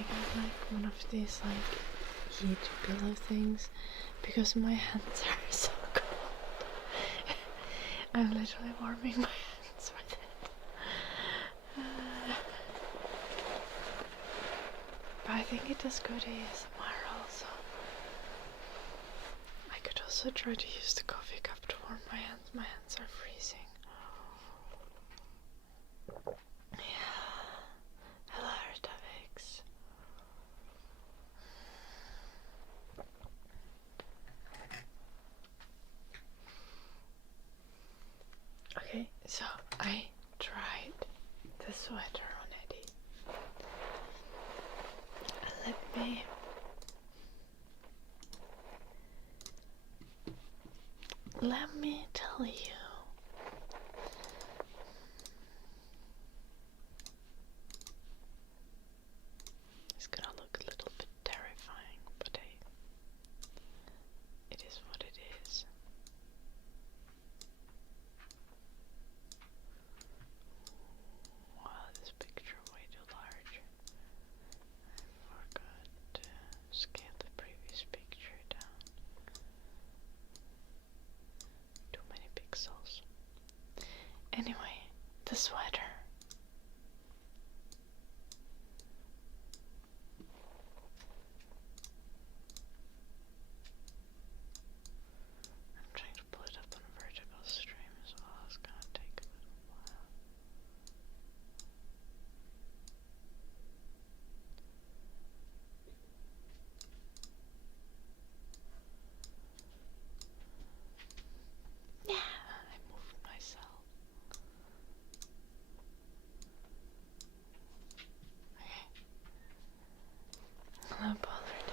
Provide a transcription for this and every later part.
I got like one of these like heat pillow things because my hands are so cold. I'm literally warming my hands with it. But I think it does good ASMR also. I could also try to use the coffee cup to warm my hands. My hands are freezing. Yeah. Hello, Artavix. Okay, so I tried the sweater on Eddie. Let me tell you. It's gonna look a little bit terrifying, but hey, it is what it is. Wow, this picture way too large. I forgot to scale the previous picture down. Too many pixels. Anyway, the sweater. I'm trying to pull it up on a vertical stream as well. It's gonna take a little while. Yeah, I moved myself. Okay. Hello, Pollard.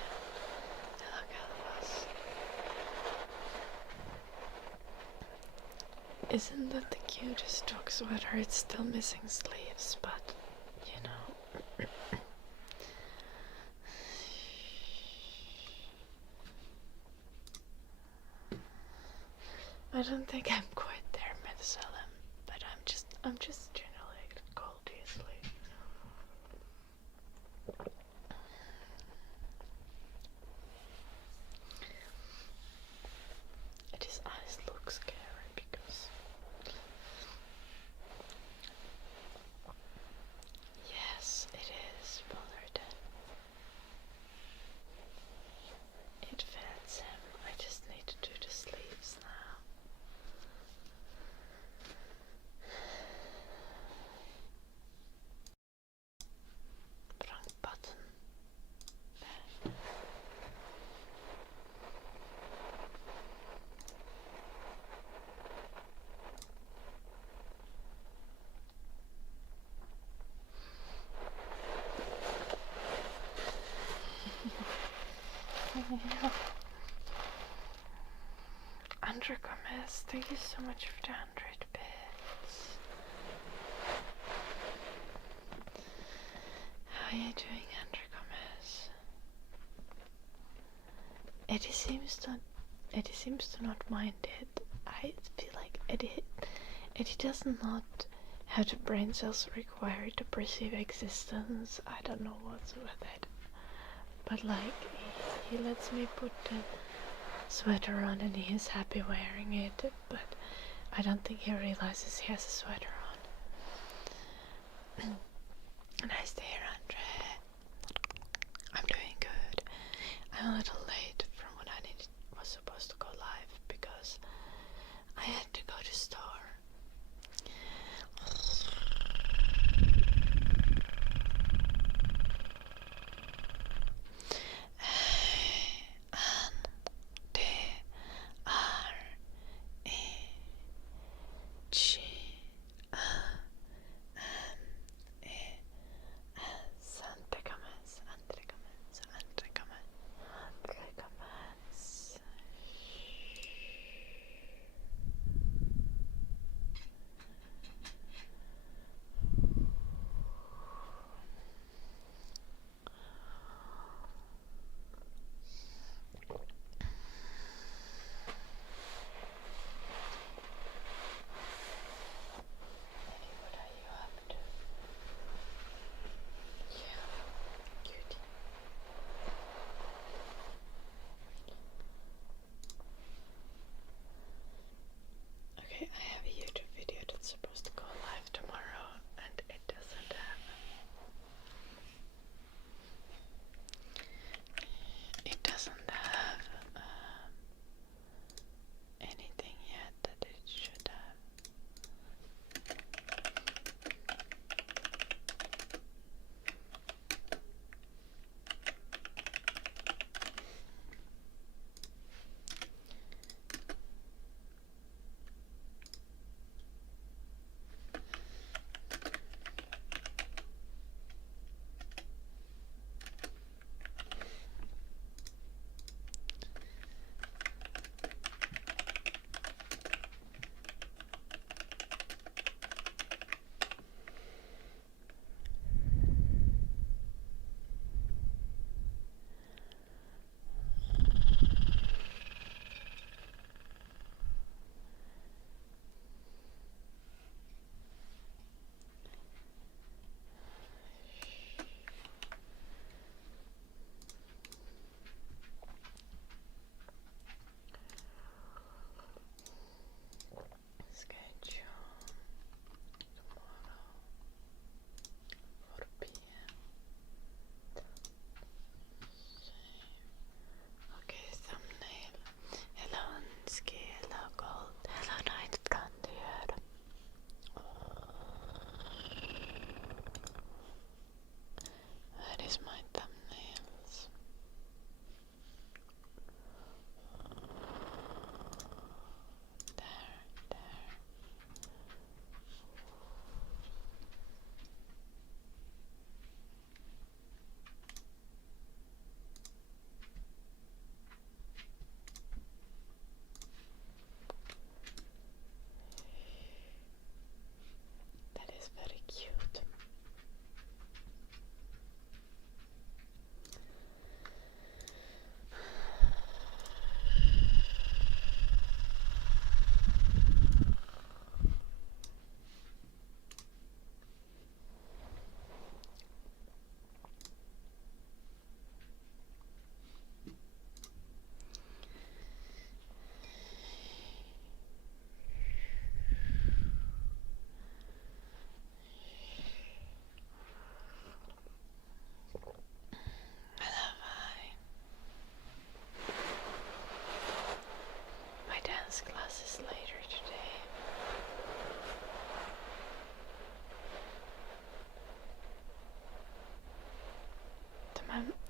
Hello, Galapos. Isn't that the cutest dog sweater? It's still missing sleeves, but you know. I don't think I'm quite there, Methuselah, but I'm just generally cold easily. His eyes look scary because yes, it is Bullard. It fits him. I just need to do the sleeves now. Wrong button. Andrew Gomez, thank you so much for the 100 bits. How are you doing, Andrew Gomez? Eddie seems to not mind it. I feel like Eddie does not have the brain cells required to perceive existence. I don't know what's with it. But like, he lets me put the sweater on and he is happy wearing it, but I don't think he realizes he has a sweater on. Nice to hear, Andre. I'm doing good. I'm a little late from when I was supposed to go live because I had to go to store.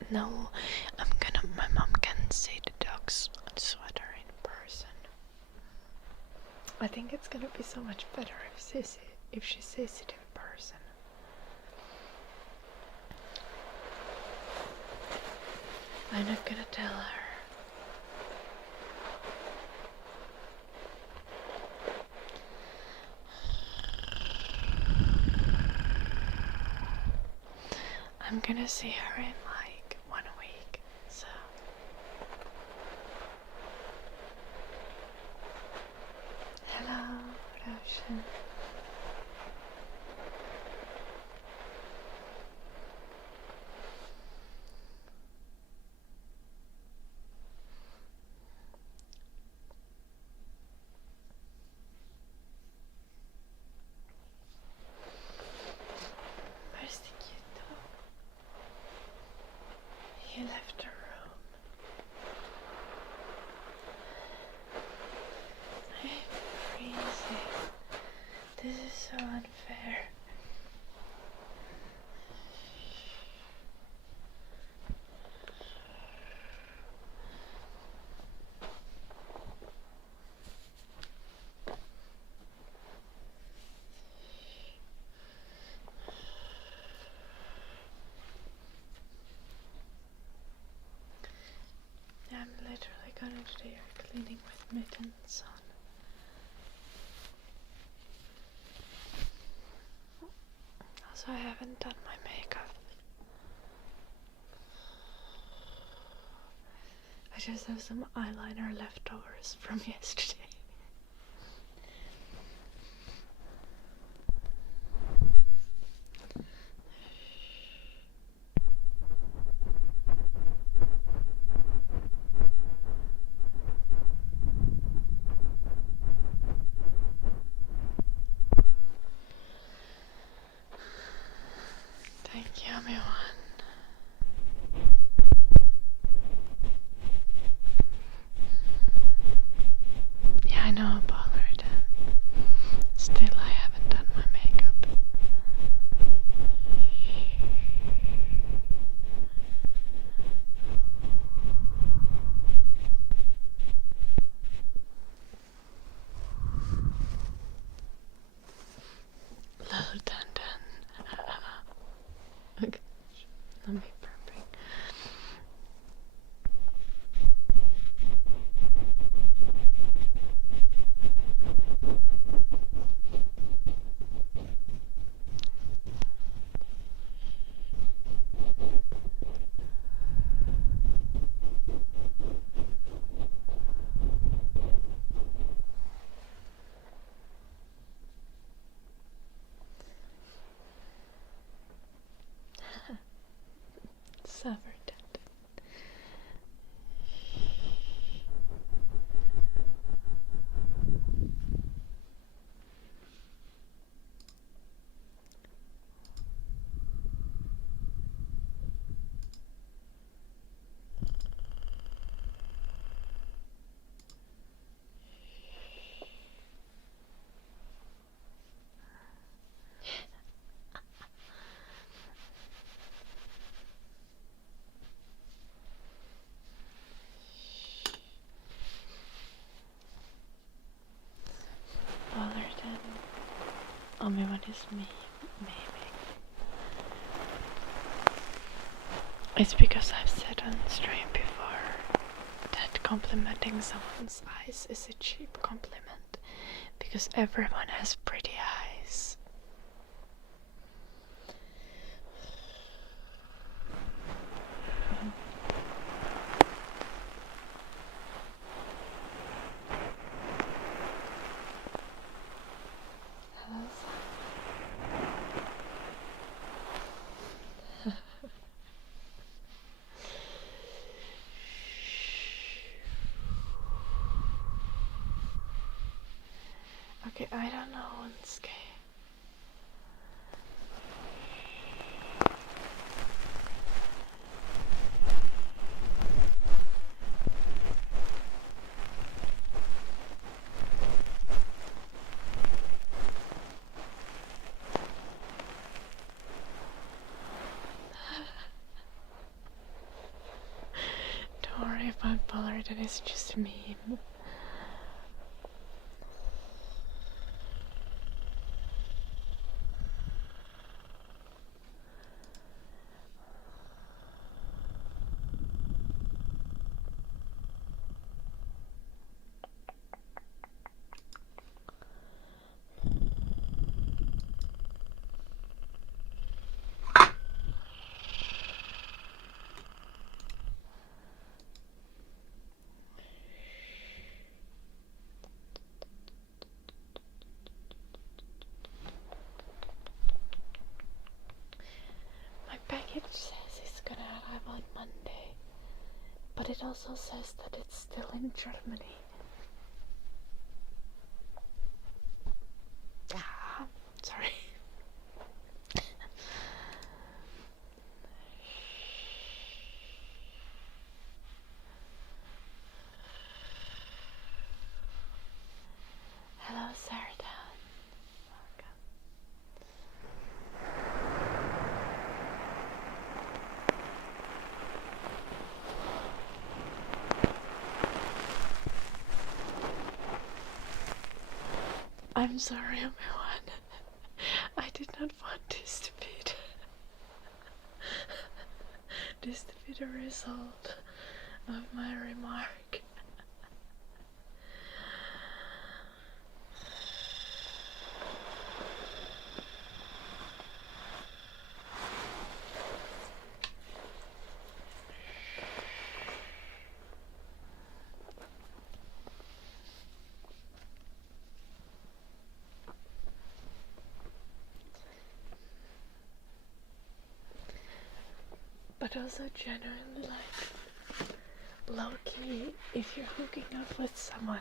No, my mom can see the dog's sweater in person. I think it's gonna be so much better if she sees it in person. I'm not gonna tell her. I'm gonna see her in like 1 week, so. Hello, Roshan. Where's the cute dog? He left the room. I'm freezing. This is so unfair. I'm literally gonna do your cleaning with mittens on. Also, I haven't done my makeup. I just have some eyeliner leftovers from yesterday. Thank you, everyone. Yeah, I know about it. Still, I haven't done my makeup. Lol, dun dun. Okay, let me burping. Suffered it. Other than everyone is me, maybe. It's because I've said on stream before that complimenting someone's eyes is a cheap compliment because everyone has pretty eyes. Hello, okay, I don't know what's gay. it and it's just a meme. Package says it's gonna arrive on Monday, but it also says that it's still in Germany. Sorry. Hello, Sardan. Welcome. I'm sorry, everyone. I did not want this to be the result of my remark. But also genuinely, like, low-key, if you're hooking up with someone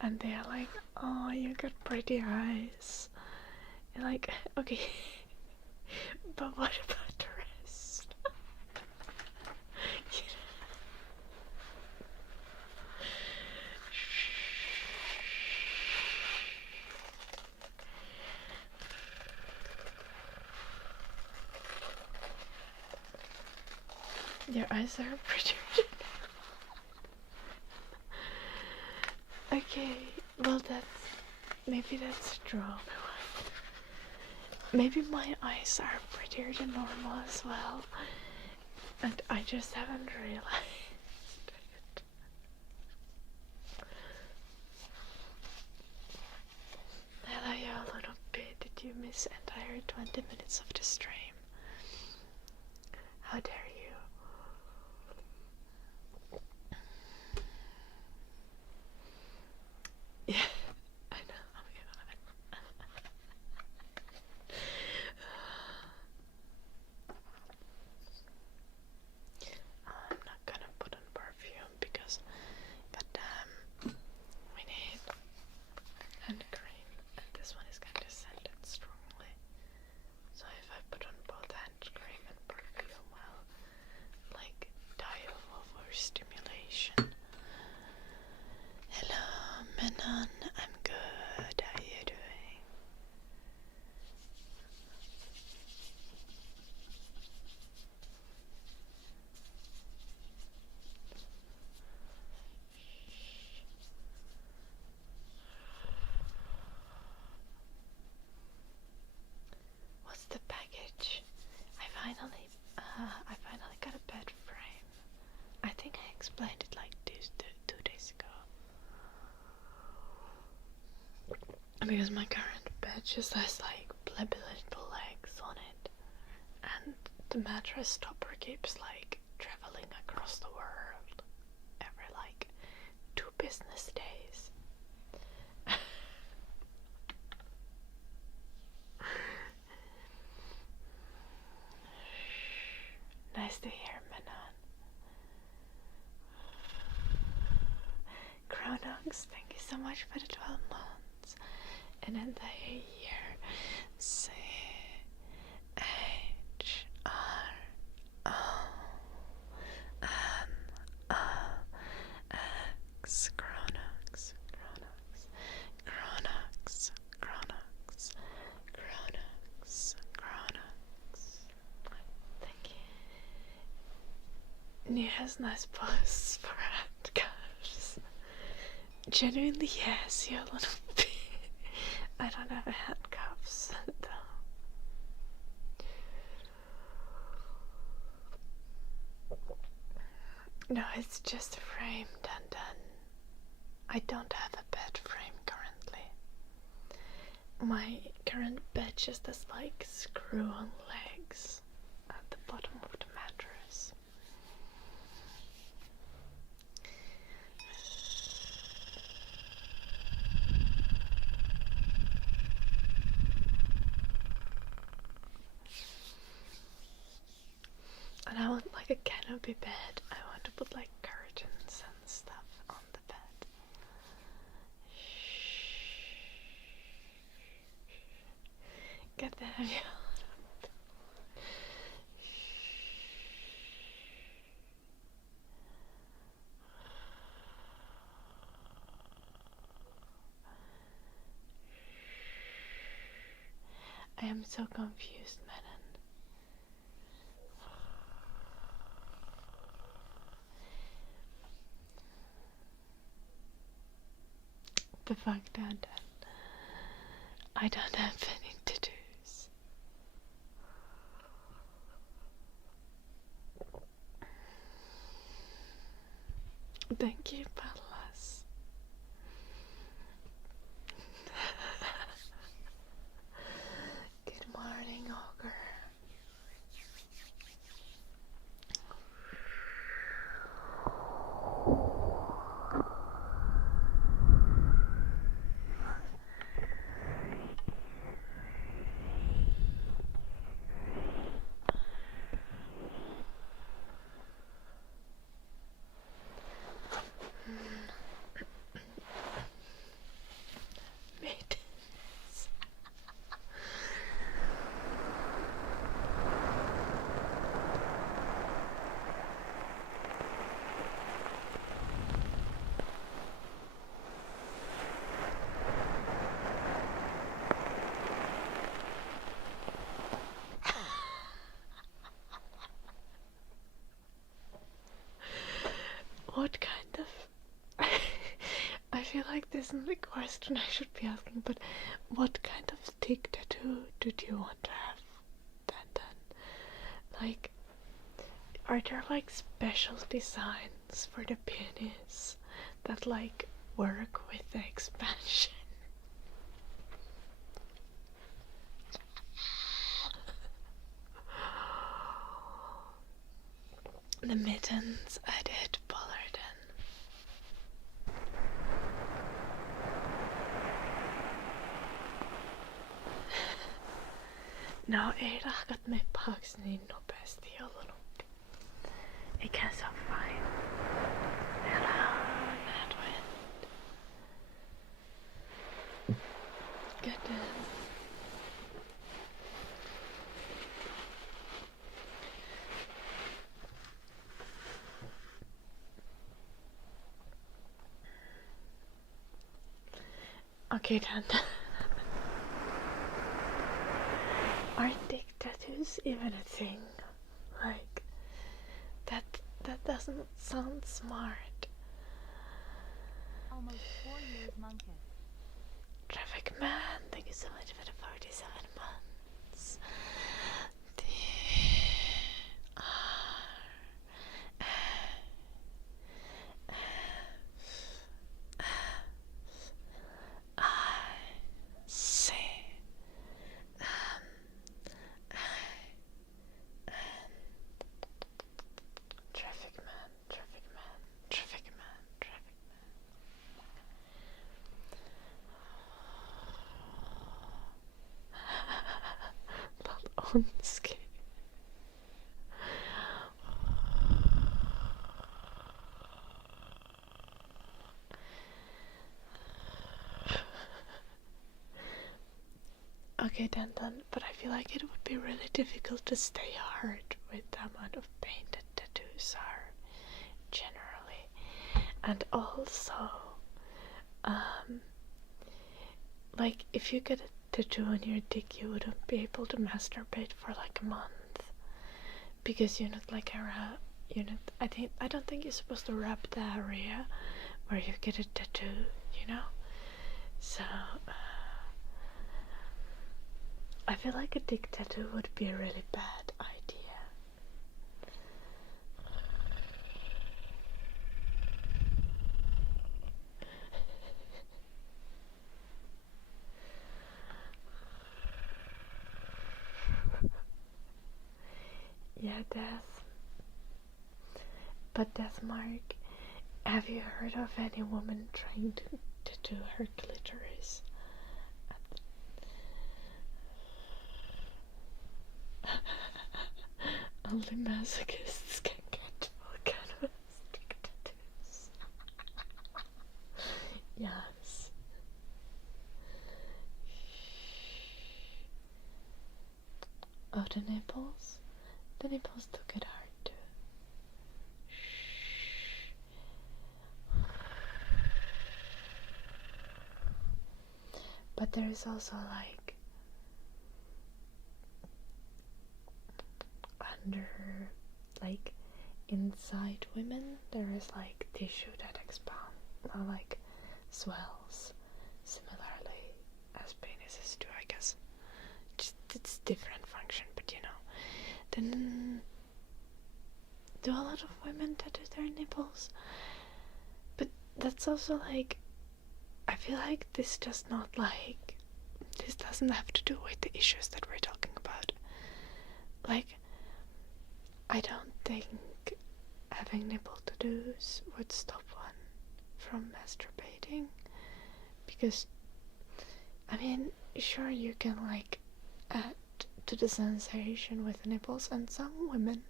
and they're like, oh, you got pretty eyes, you're like, okay, but what about the rest? Your eyes are pretty. Okay, well maybe that's true. Maybe my eyes are prettier than normal as well, and I just haven't realized it. Hello, you a little bit. Did you miss entire 20 minutes of the stream? How dare you? Yeah, I know. I'm not gonna put on perfume because, goddamn, we need hand cream, and this one is kind of scented strongly. So if I put on both hand cream and perfume, I'll like die of overstimulation. Hello, Menon. I'm good. How are you doing? What's the package? I finally got a bed frame. I think I explained it like 2 days ago. Because my current bed just has like blebby little legs on it, and the mattress topper keeps like traveling across the world every like 2 business days. Nice to hear, Manon. Chronox, thank you so much for the 12 months. An entire year. C H R O N O X. Chronox, Chronox, Chronox, Chronox, Chronox, Chronox. Thank you. And he has nice posts for hand guys. Genuinely, yes, you're a little bit. I don't have handcuffs, though. No, it's just a frame, Dandan. I don't have a bed frame currently. My current bed just has like screw-on legs at the bottom of the mattress. And I want like a canopy bed. I want to put like curtains and stuff on the bed. Get that out. I am so confused, Manon. The fuck, Dad. I don't have any to-dos. Thank you, Pallas. Good morning, Ogre. Maidens. What kind of... I feel like this isn't the question I should be asking, but what kind of thick tattoo did you want to have, Dan? Like, are there like special designs for the penis that like work with the expansion? The mittens I did Bollarden. Nou, eerder gaat mijn paks niet best heel lang. Ik kan zo fijn. Hello, Nedwin. Goodness. Okay, then. Are dick tattoos even a thing? Like, that doesn't sound smart. Almost 4 years, Monkey. Traffic Man, thank you so much for the 47 months. Onski. Okay, then, but I feel like it would be really difficult to stay hard with the amount of pain that tattoos are generally. And also, like, if you get a tattoo on your dick, you wouldn't be able to masturbate for like a month, because you're not like I don't think you're supposed to wrap the area where you get a tattoo, you know? So, I feel like a dick tattoo would be a really bad idea. Yeah, Death. But Death Mark, have you heard of any woman trying to tattoo her clitoris? Only masochists can get all kind of dick tattoos. Yes. Oh, the nipples? The nipples do get hard too. But there is also like under, like inside women, there is like tissue that expands, like swells, similarly as penises do, I guess. Just it's different function, but you know. Then do a lot of women tattoo their nipples? But that's also like, I feel like this doesn't have to do with the issues that we're talking about. Like, I don't think having nipple tattoos would stop one from masturbating, because I mean, sure, you can like add to the sensation with the nipples, and some women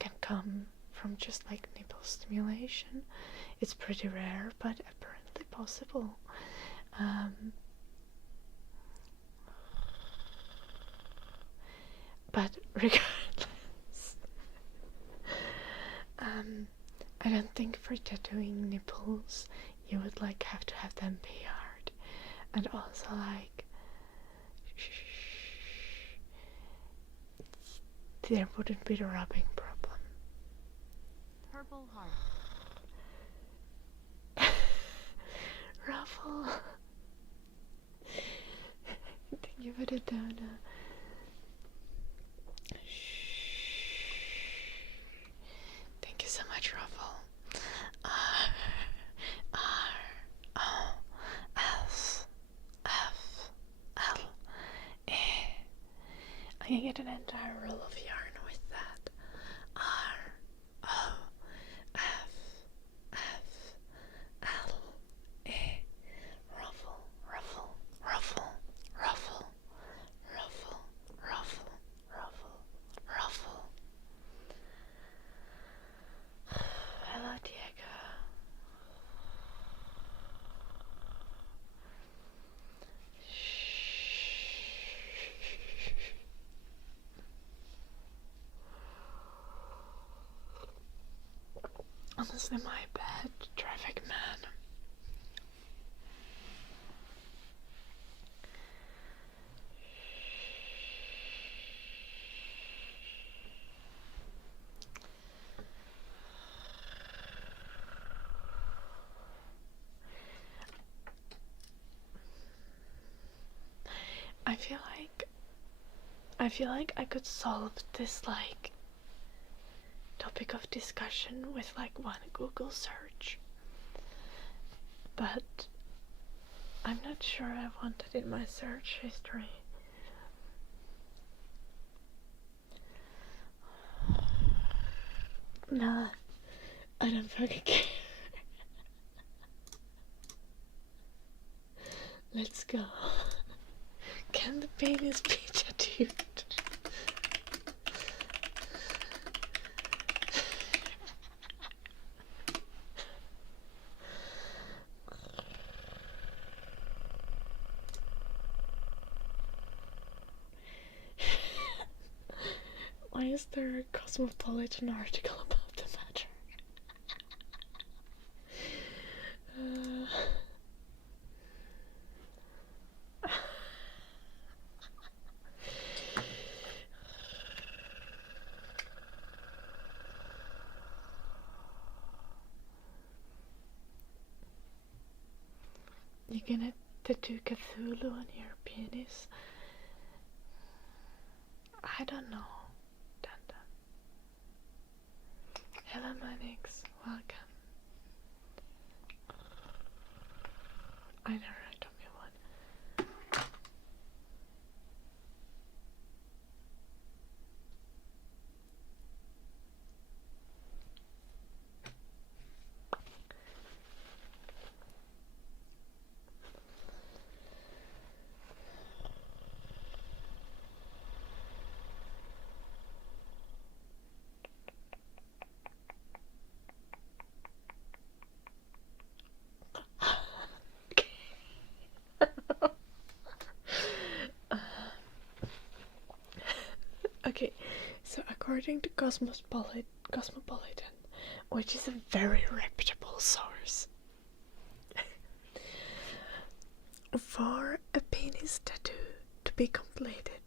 can come from just like nipple stimulation. It's pretty rare, but apparently possible. But regardless, I don't think for tattooing nipples you would like have to have them be hard, and also like there wouldn't be the rubbing problem. Purple heart. Ruffle. Thank you for the donut. Thank you so much, Ruffle. I can get an entire roll of yarn with that. R-O-F-F-L-E. Ruffle, ruffle, ruffle, ruffle, ruffle, ruffle, ruffle, ruffle. Hello, Diego. Honestly, my bad, traffic man. I feel like I could solve this like topic of discussion with like one Google search, but I'm not sure I want it in my search history. Nah, I don't fucking care. Let's go. Can the penis be tattooed? Why is there a Cosmopolitan article about the matter? You gonna tattoo Cthulhu on your penis? I don't know. Dun dun. Hello, Manix. Welcome. I never told me one. Okay, so according to Cosmopolitan, which is a very reputable source, for a penis tattoo to be completed,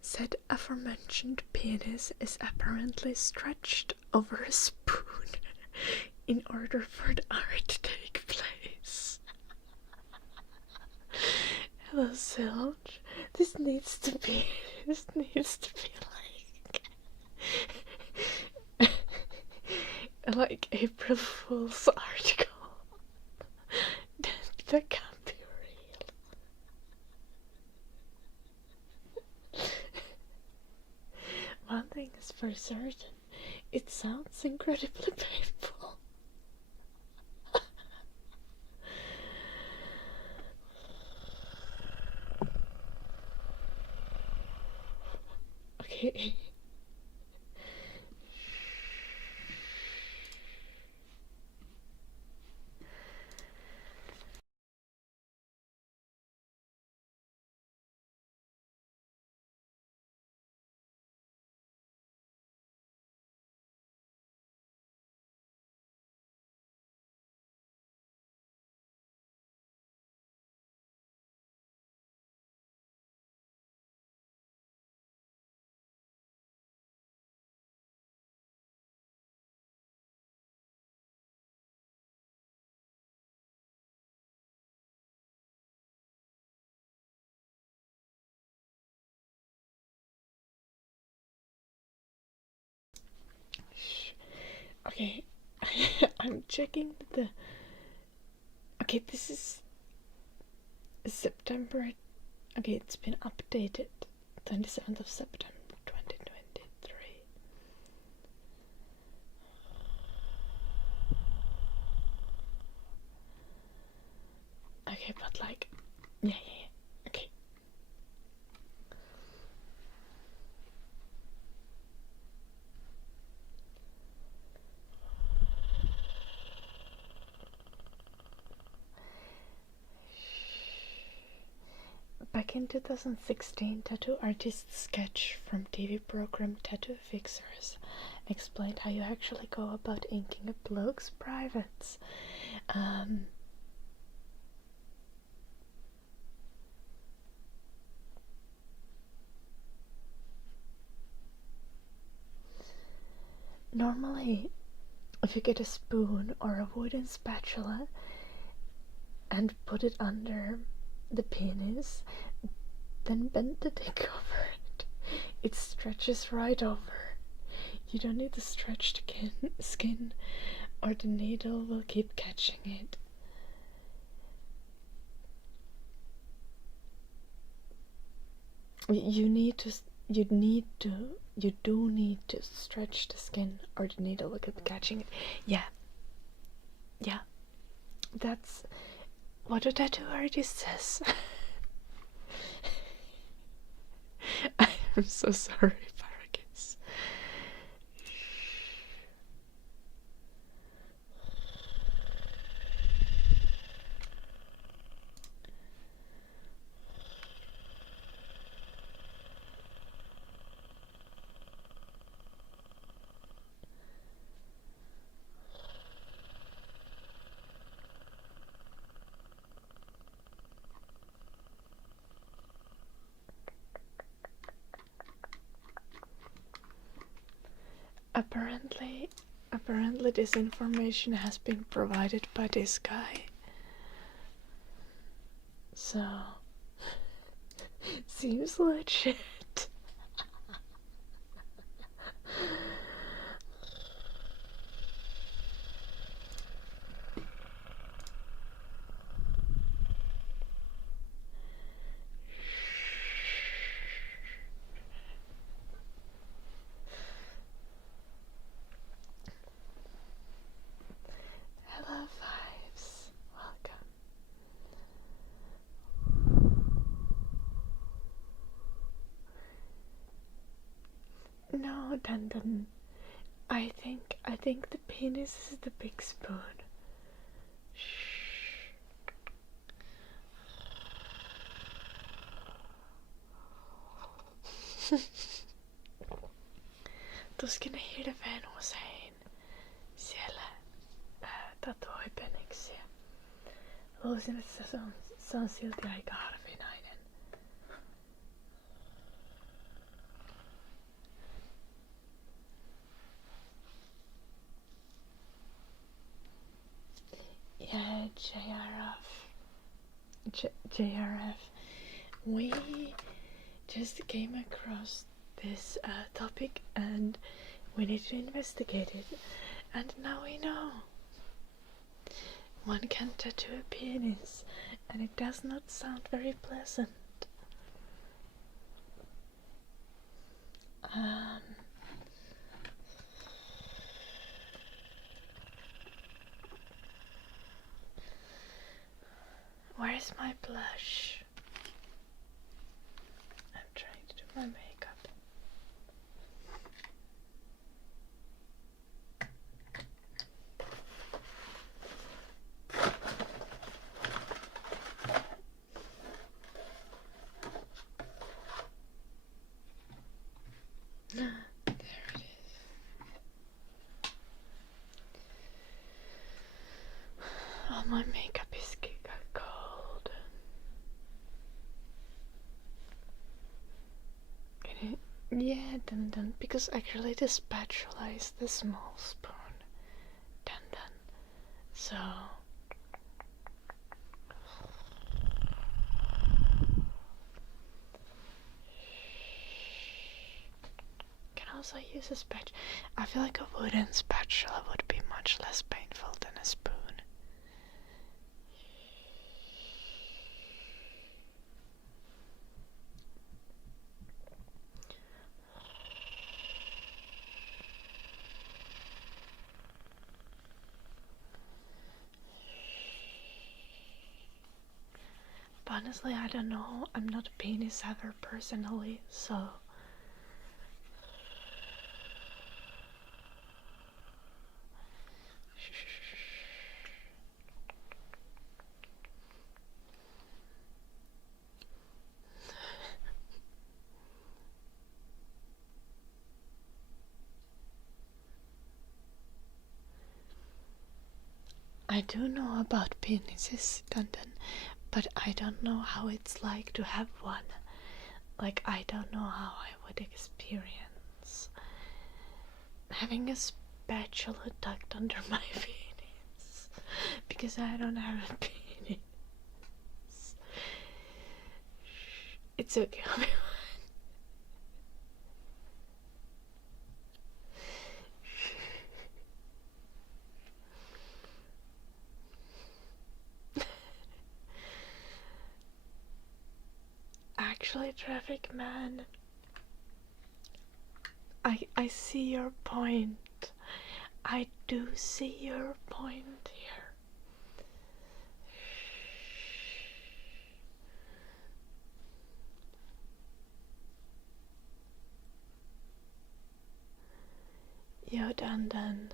said aforementioned penis is apparently stretched over a spoon in order for the art to take place. Hello, Silge. This needs to be like April Fool's article. That can't be real. One thing is for certain, it sounds incredibly painful. Okay. Okay, I'm checking the. Okay, this is September. Okay, it's been updated 27th of September 2023. Okay, but like, yeah. Okay. Back in 2016, tattoo artist Sketch from TV program Tattoo Fixers explained how you actually go about inking a bloke's privates. Normally, if you get a spoon or a wooden spatula and put it under the penis, then bend the dick over it. It stretches right over. You don't need to stretch the skin or the needle will keep catching it. You do need to stretch the skin or the needle will keep catching it. Yeah. That's what a tattoo artist says. I'm so sorry, Paragus. Apparently this information has been provided by this guy. So, seems legit. Hello, Fives. Welcome. No, Dun. I think the penis is the big spoon. Shh. Du ska hear vän Hussein. Siellä tatoi peniksi. Luulisin, että se on silti aika harvinainen. Yeah, JRF. We just came across this topic and we need to investigate it. And now we know. One can tattoo a penis and it does not sound very pleasant. Where's my blush? I'm trying to do my makeup. There it is. Oh, my makeup is cold. Can you? Yeah, dun. Because actually the spatula is the small spoon. Dun. So. Can also use a spatula. I feel like a wooden spatula would be much less painful than a spoon. But honestly, I don't know. I'm not a penis haver personally, so. I do know about penises, Dun, but I don't know how it's like to have one. Like, I don't know how I would experience having a spatula tucked under my penis. Because I don't have a penis. It's okay, I'll be fine. Actually, traffic man, I see your point. I do see your point here. Yo, Dun.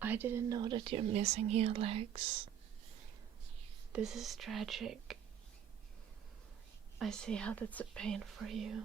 I didn't know that you're missing your legs. This is tragic. I see how that's a pain for you.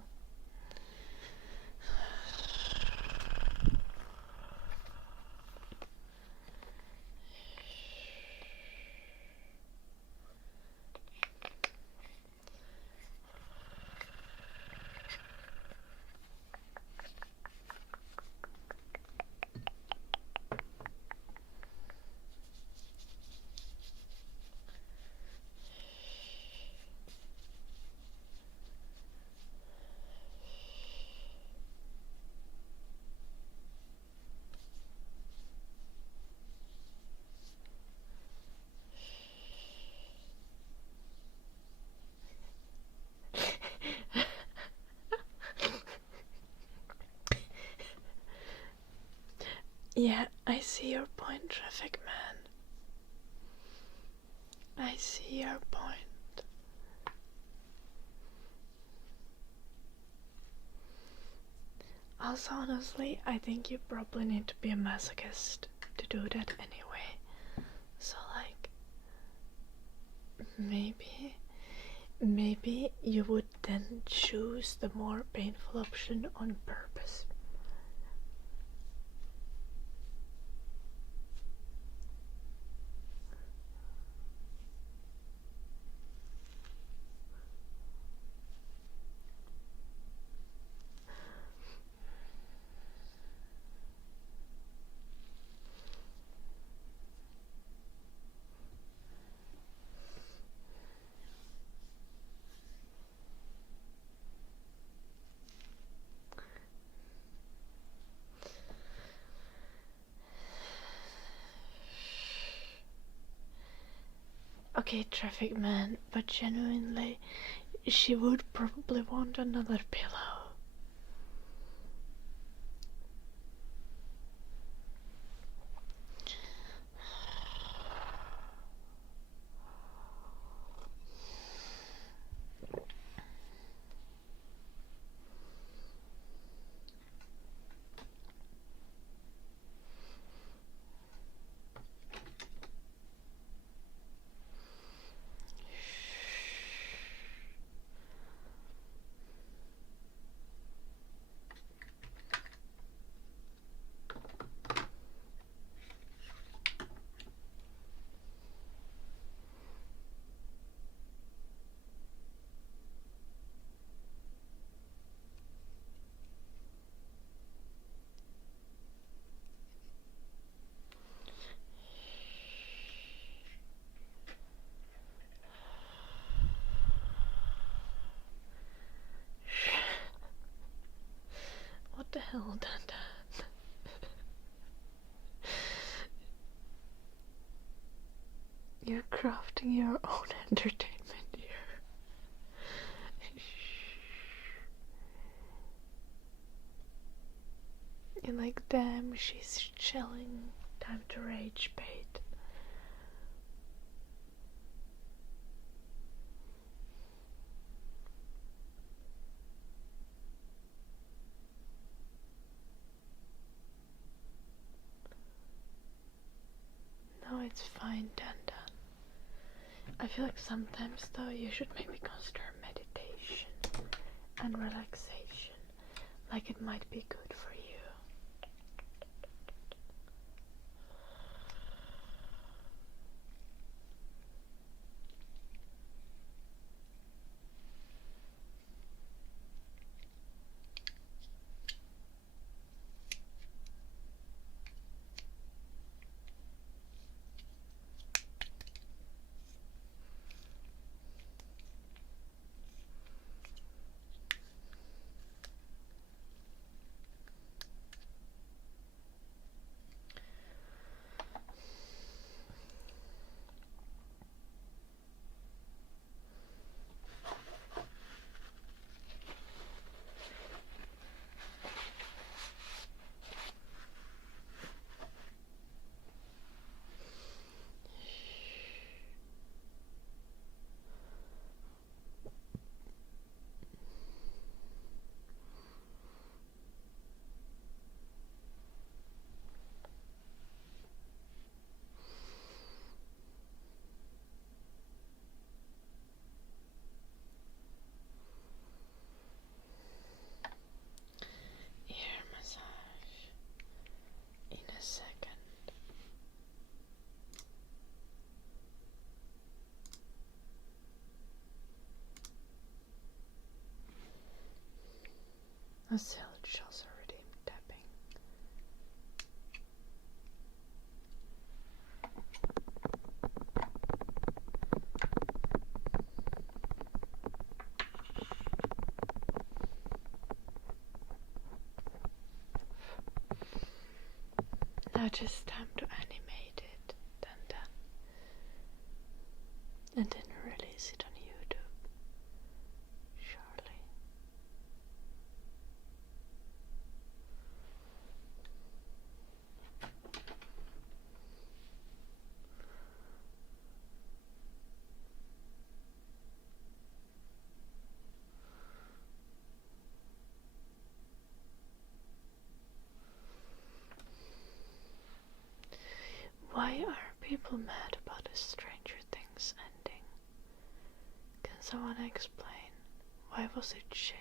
Yeah, I see your point, Traffic Man. I see your point. Also, honestly, I think you probably need to be a masochist to do that anyway. So, like, maybe you would then choose the more painful option on purpose. Okay, Traffic Man, but genuinely, she would probably want another pillow. What the hell, Dan? You're crafting your own entertainment here. You're like, damn, she's chilling. Time to rage bait. No, it's fine, Dan. I feel like sometimes, though, you should maybe consider meditation and relaxation. Like, it might be good for you. Ear massage in a second. A silk shells already tapping. Now just time to animate it, dun. And then release it on YouTube. Surely. people mad about the Stranger Things ending? Can someone explain? Why was it shit?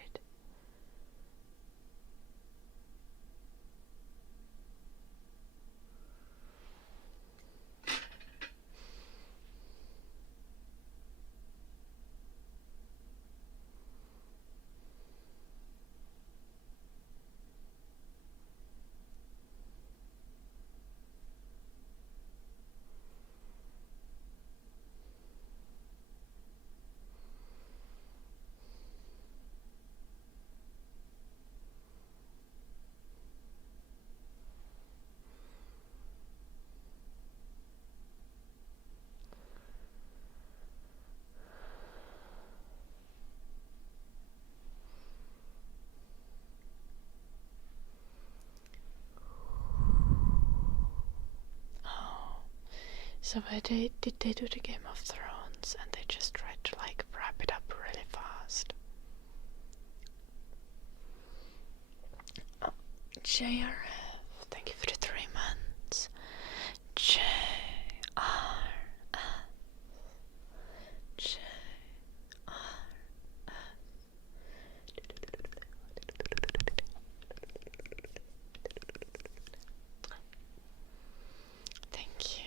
So did they do the Game of Thrones and they just tried to like wrap it up really fast? JRF, thank you for the 3 months. JRF. Thank you.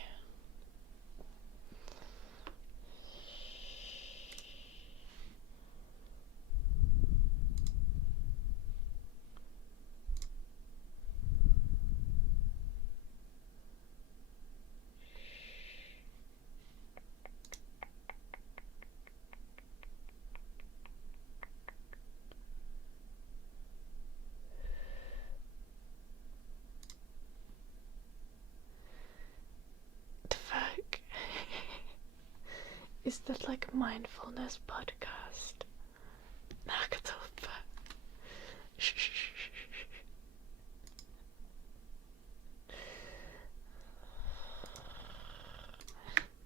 The fuck? Is that like a mindfulness podcast? Nakatulpa.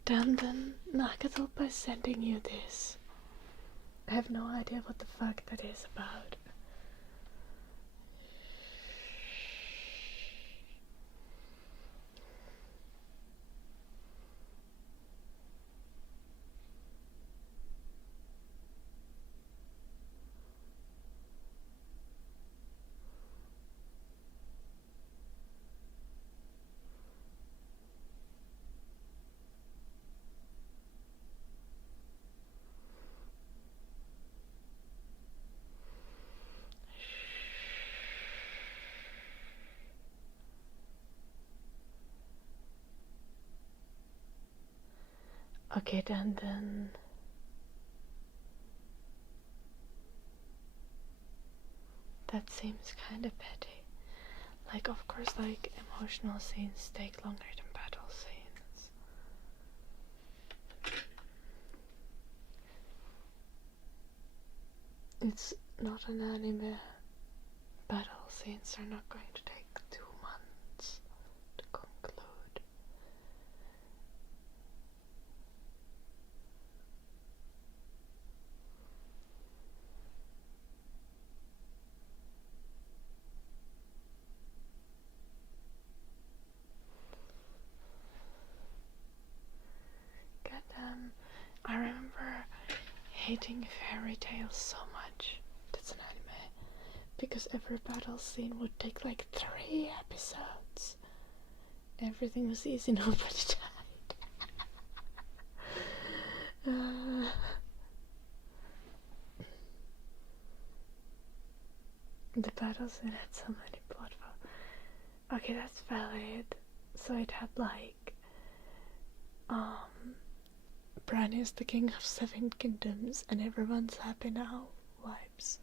Then Nakatulpa is sending you this. I have no idea what the fuck that is about. Okay, then that seems kind of petty. Like, of course, like emotional scenes take longer than battle scenes. It's not an anime. Battle scenes are not going to take 2 months to conclude. Goddamn, I remember hating Fairy Tales so much. That's an anime. Because every battle scene would take like 3 episodes. Everything was easy, nobody died. The battle scene had so many plot holes. Okay, that's valid. So it had like Bran is the king of 7 kingdoms and everyone's happy now vibes.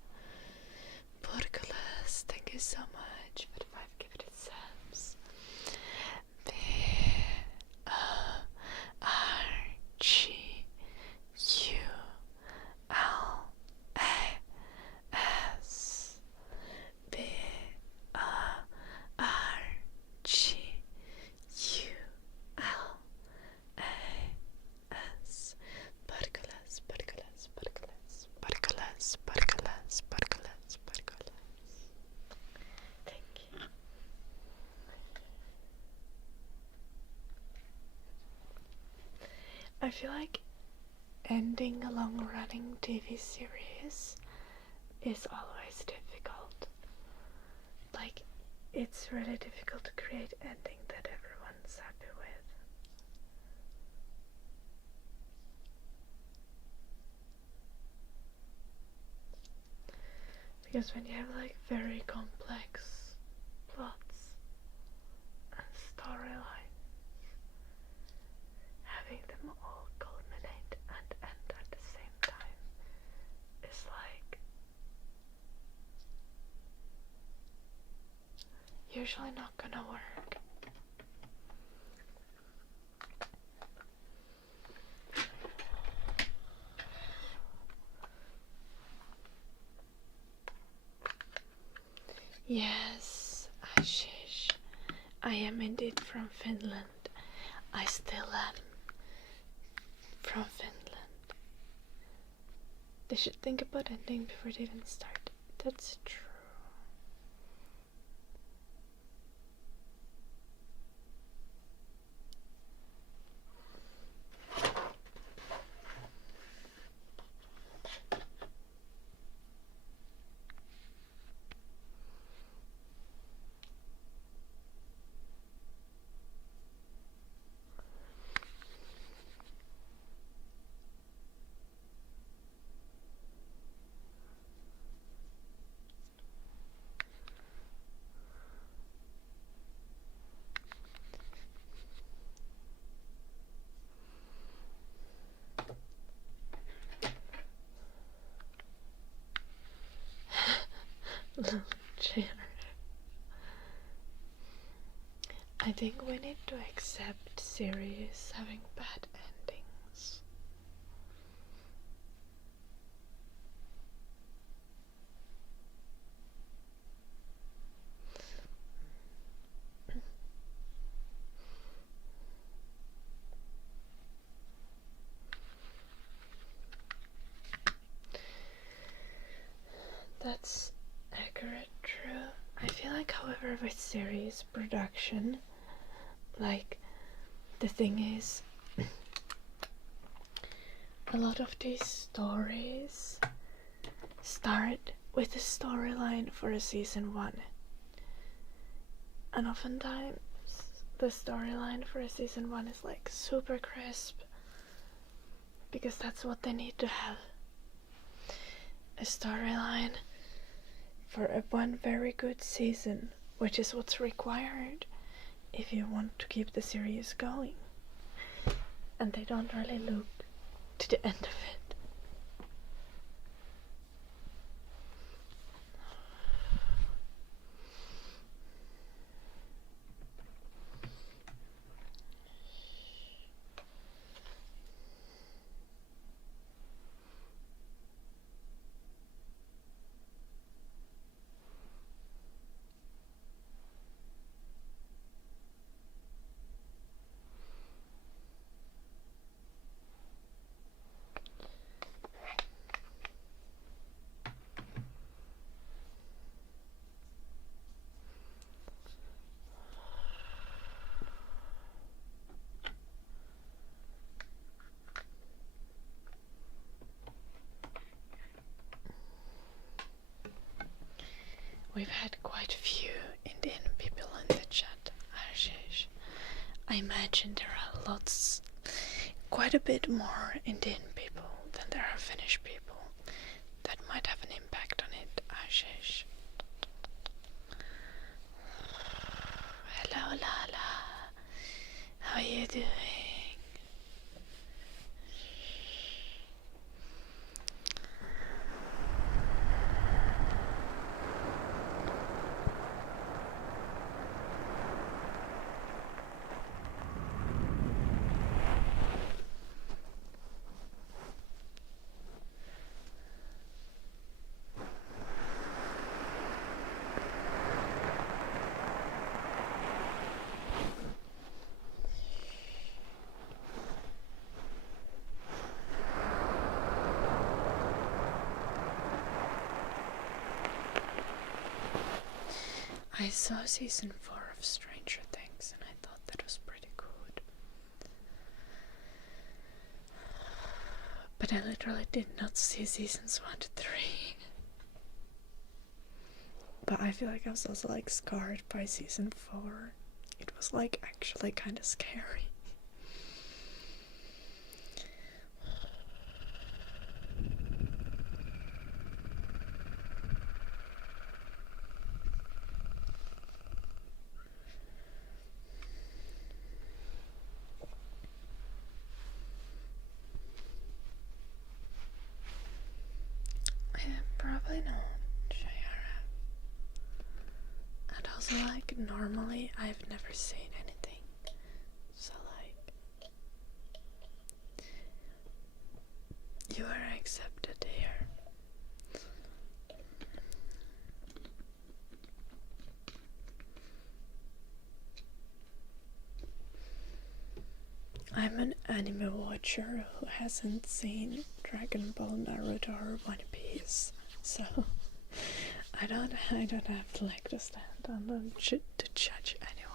Portcullis, thank you so much for the 5 gifted subs. BRGULAS BRGULAS Portcullis, Portcullis, Portcullis, Portcullis, Portcullis, Portcullis, Portcullis. Thank you. I feel like ending a long-running TV series is always difficult. Like, it's really difficult to create ending that everyone's happy with. Because when you have like very complex plots and storylines, having them all culminate and end at the same time is like usually not gonna work. Yes, Ashish, I am indeed from Finland. I still am from Finland. They should think about ending before they even start. That's true. Little chair. I think we need to accept series having bad endings. That's accurate, true. I feel like, however, with series production, like, the thing is, a lot of these stories start with a storyline for a season 1. And oftentimes, the storyline for a season 1 is like super crisp, because that's what they need to have. A storyline for one very good season, which is what's required if you want to keep the series going. And they don't really look to the end of it. We've had quite a few Indian people in the chat, Ashish. I imagine there are quite a bit more Indian people than there are Finnish people. That might have an impact on it, Ashish. Hello, Lala. How are you doing? I saw season 4 of Stranger Things and I thought that was pretty good. But I literally did not see seasons 1 to 3. But I feel like I was also like scarred by season 4. It was like actually kind of scary. Probably not Shayara. And also like normally I've never seen anything. So like you are accepted here. I'm an anime watcher who hasn't seen Dragon Ball, Naruto, or One Piece, so I don't have to like to stand on them to judge anyone.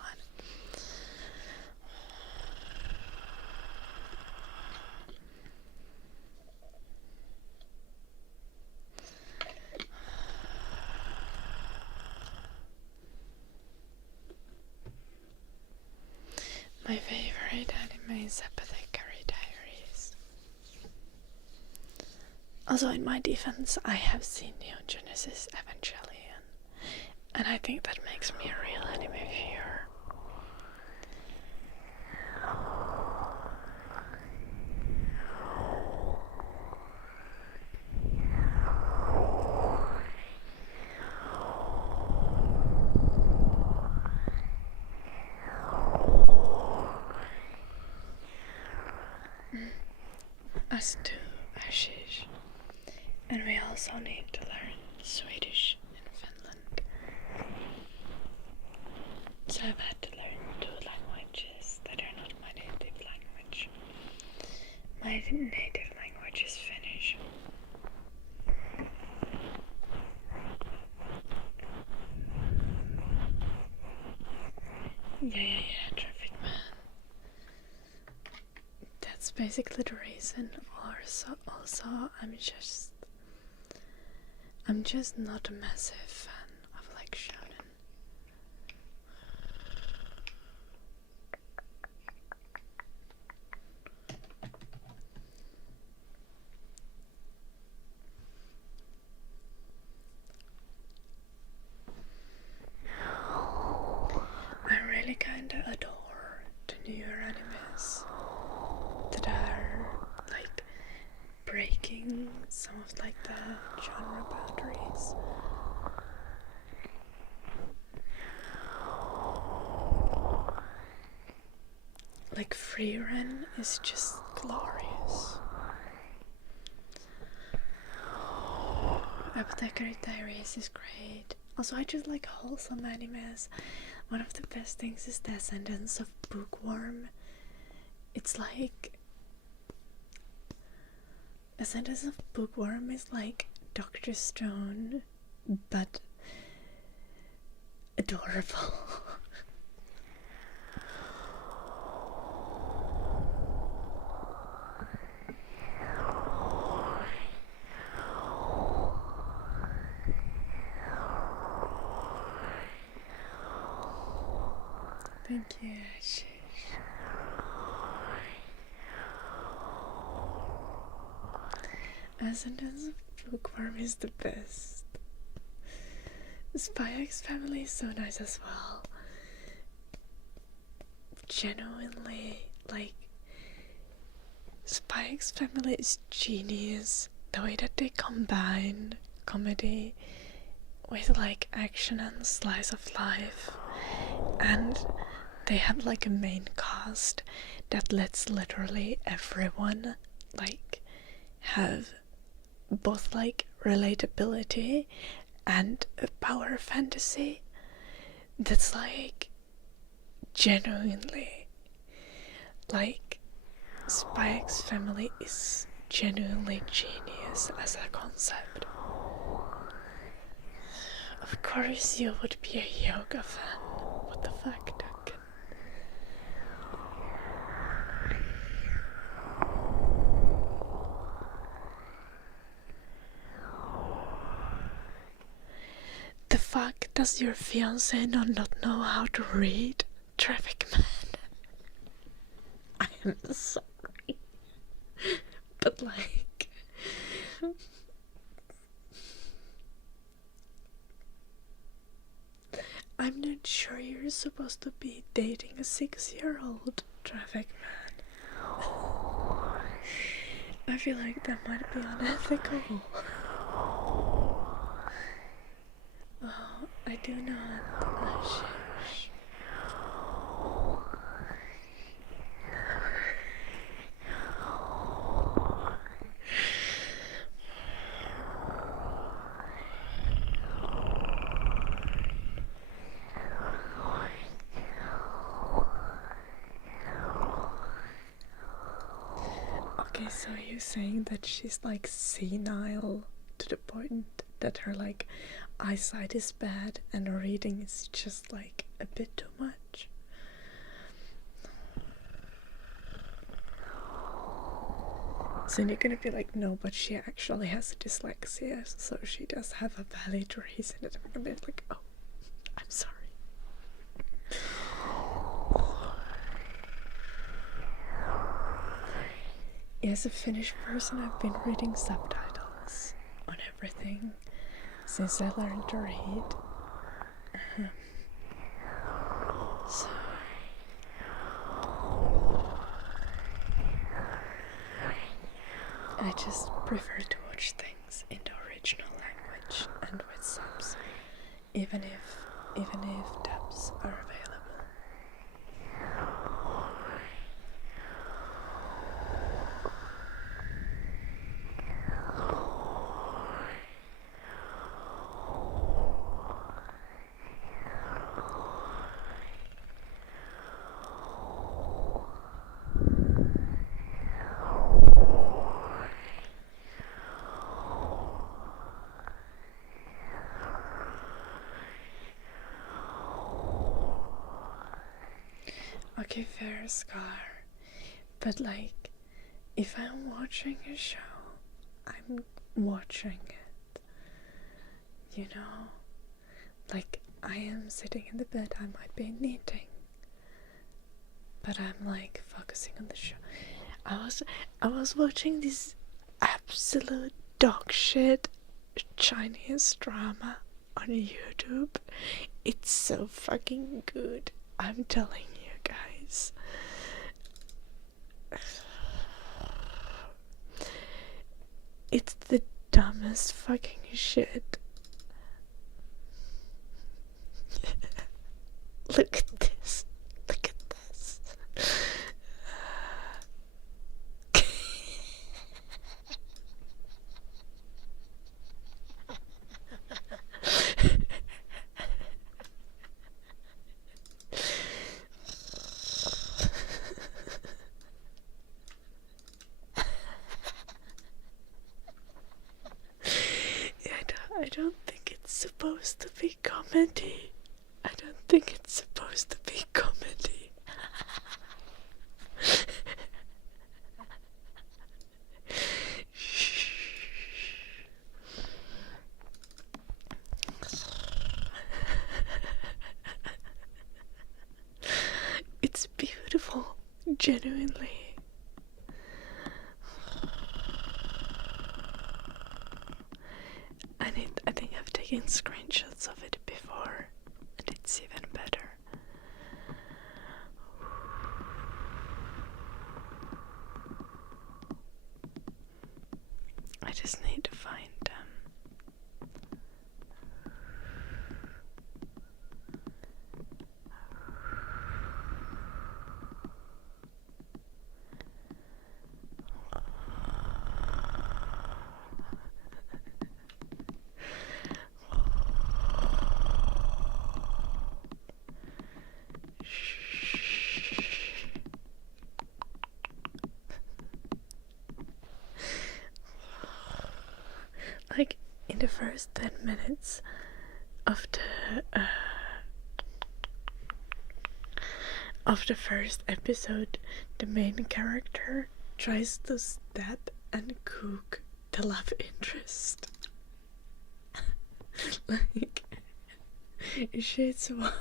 My favorite anime is Apothecary Diaries. Also, in my defense, I have seen Neon Genesis Evangelion, and I think that makes me a real anime viewer. Us too, Ashish. And we also need to learn Swedish in Finland. So I've had to learn 2 languages that are not my native language. My native language is Finnish. Yeah, traffic man. That's basically the reason. Also, I'm just not a massive fan of like shonen. I really kinda adore the newer animes that are like breaking some of like the genre boundaries. Like Freerun is just glorious. Apothecary Diaries is great. Also, I just like wholesome animes. One of the best things is The Ascendance of Bookworm. It's like Ascendance of Bookworm is like Dr. Stone, but adorable. Thank you, Ashish. Ascendance of Bookworm is the best. Spy X Family is so nice as well. Genuinely, like, Spy X Family is genius. The way that they combine comedy with like action and slice of life, and they have like a main cast that lets literally everyone like have both like relatability and a power fantasy that's like genuinely like Spy X Family is genuinely genius as a concept. Of course you would be a yoga fan. What the fuck, Duncan? does your fiance not know how to read? Traffic man. I am sorry. But like... I'm not sure you're supposed to be dating a 6-year-old, traffic man. I feel like that might be unethical. Oh, I do not. Shh. Okay, so you're saying that she's like senile to the point that her like eyesight is bad and her reading is just like a bit too much? So you're gonna be like, no, but she actually has dyslexia, so she does have a valid reason. And I'm gonna be like, oh, I'm sorry. As a Finnish person, I've been reading subtitles on everything since I learned to read. So I just prefer to watch things in the original language and with subs, even if dubs are available. Okay, fair, Scar. But like, if I'm watching a show, I'm watching it. You know? Like, I am sitting in the bed, I might be knitting. But I'm like focusing on the show. I was watching this absolute dog shit Chinese drama on YouTube. It's so fucking good. I'm telling you guys. It's the dumbest fucking shit. Look at this. Look at this. I don't think it's supposed to be comedy. I don't think it's supposed to be comedy. It's beautiful, genuinely. I think I've taken screenshots of it before, and it's even better. I just need to find them. Like, in the first 10 minutes of the first episode, the main character tries to stab and cook the love interest. Like, Shit's wild.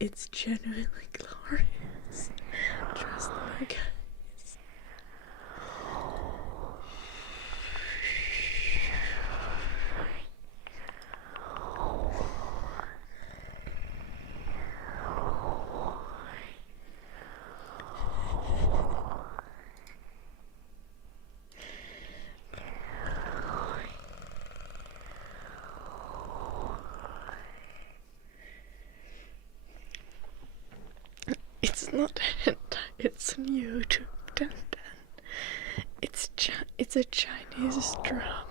It's genuinely glorious. Trust me, guys. It's not hentai, it's on YouTube. Dun, dun. It's a Chinese drama.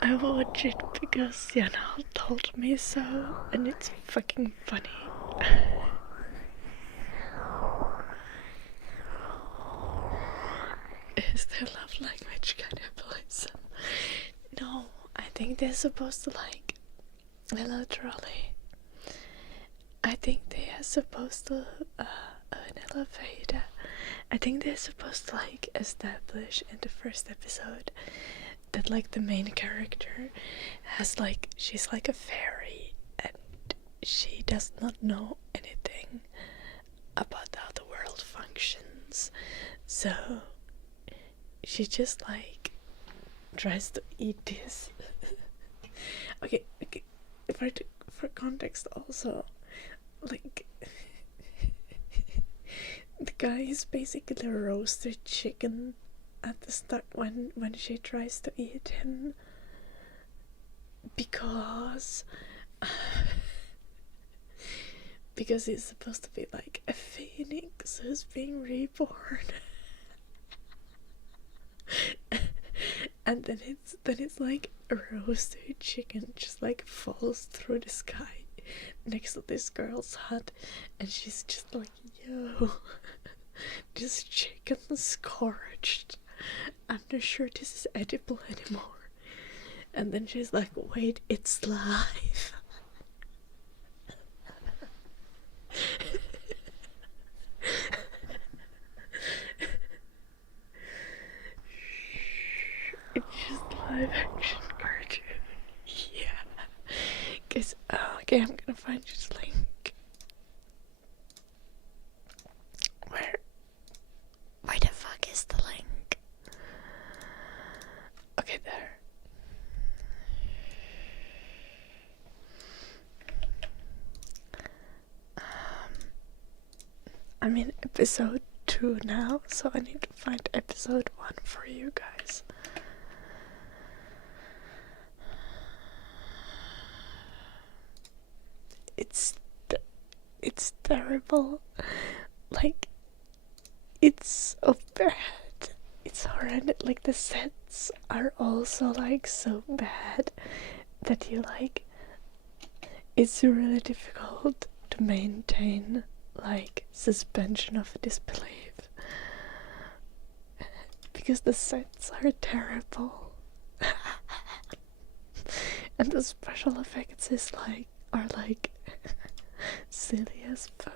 I watch it because Yanal told me so, and it's fucking funny. Is their love language kind of poison? No, I think they're supposed to like literally. I think they are supposed to an elevator. I think they're supposed to like establish in the first episode that like the main character has like she's like a fairy and she does not know anything about how the world functions. So she just like tries to eat this. okay, for context also, like the guy is basically a roasted chicken at the start when she tries to eat him because he's supposed to be like a phoenix who's being reborn. And then it's like a roasted chicken just like falls through the sky next to this girl's hut, and she's just like, yo, this chicken scorched. I'm not sure this is edible anymore. And then she's like, wait, it's live. It's just live action cartoon. Yeah. Guys, okay, I'm gonna find you the link. Where the fuck is the link? Okay, there. I'm in episode 2 now, so I need to find episode 1 for you guys. It's terrible. Like, it's so bad. It's horrendous. Like, the sets are also like so bad that you like, it's really difficult to maintain like suspension of disbelief because the sets are terrible. And the special effects are like silly as fuck.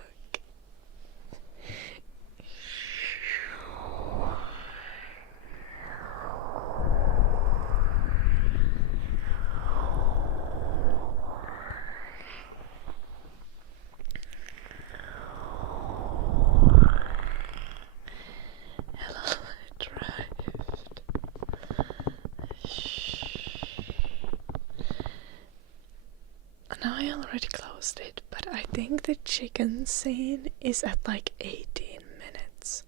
Hello, I drive. Now I already closed it, but I think the chicken scene is at like 18 minutes.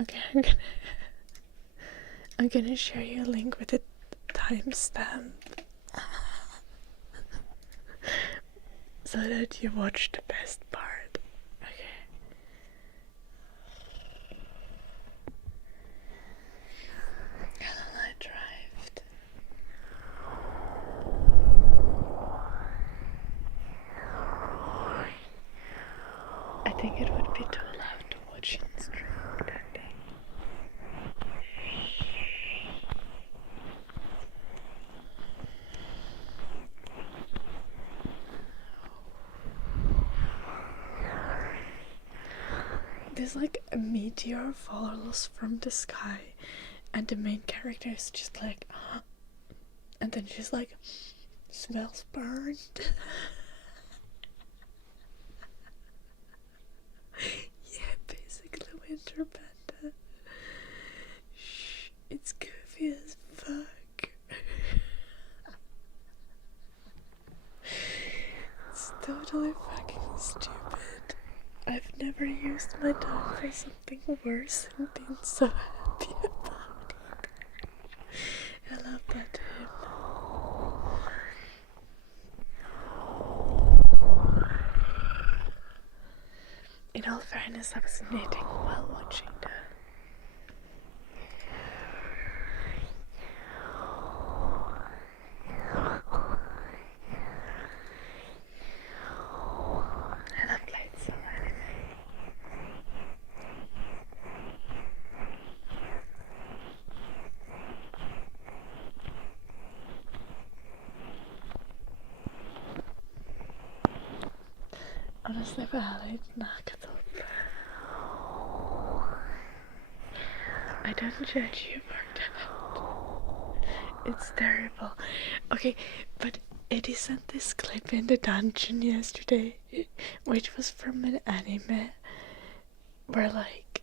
Okay, I'm gonna share you a link with a timestamp so that you watch the best part. Okay. Hello, I drived. think it would be too loud to watch in stream that day. There's like a meteor falls from the sky, and the main character is just like, and then she's like, smells burned. Yeah, basically Winter Panda. Shh, it's goofy as fuck. It's totally fucking stupid. I've never used my time for something worse and been so happy about it. I love that tune. In all fairness, I was knitting while watching that. And I played some anime. Honestly, väldigt knackat upp. I don't judge you for that. It's terrible. Okay, but Eddie sent this clip in the dungeon yesterday, which was from an anime where, like,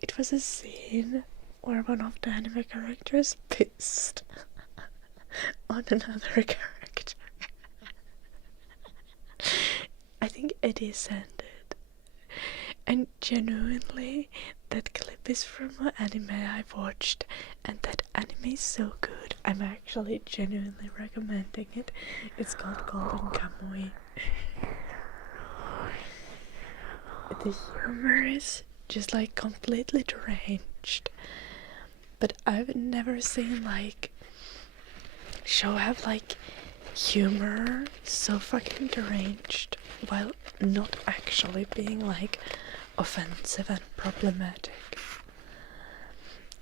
it was a scene where one of the anime characters pissed on another character. I think Eddie sent it. And genuinely, that clip is from an anime I've watched, and that anime is so good. I'm actually genuinely recommending it. It's called Golden Kamuy. The humor is just like completely deranged. But I've never seen like show have like humor so fucking deranged while not actually being like offensive and problematic.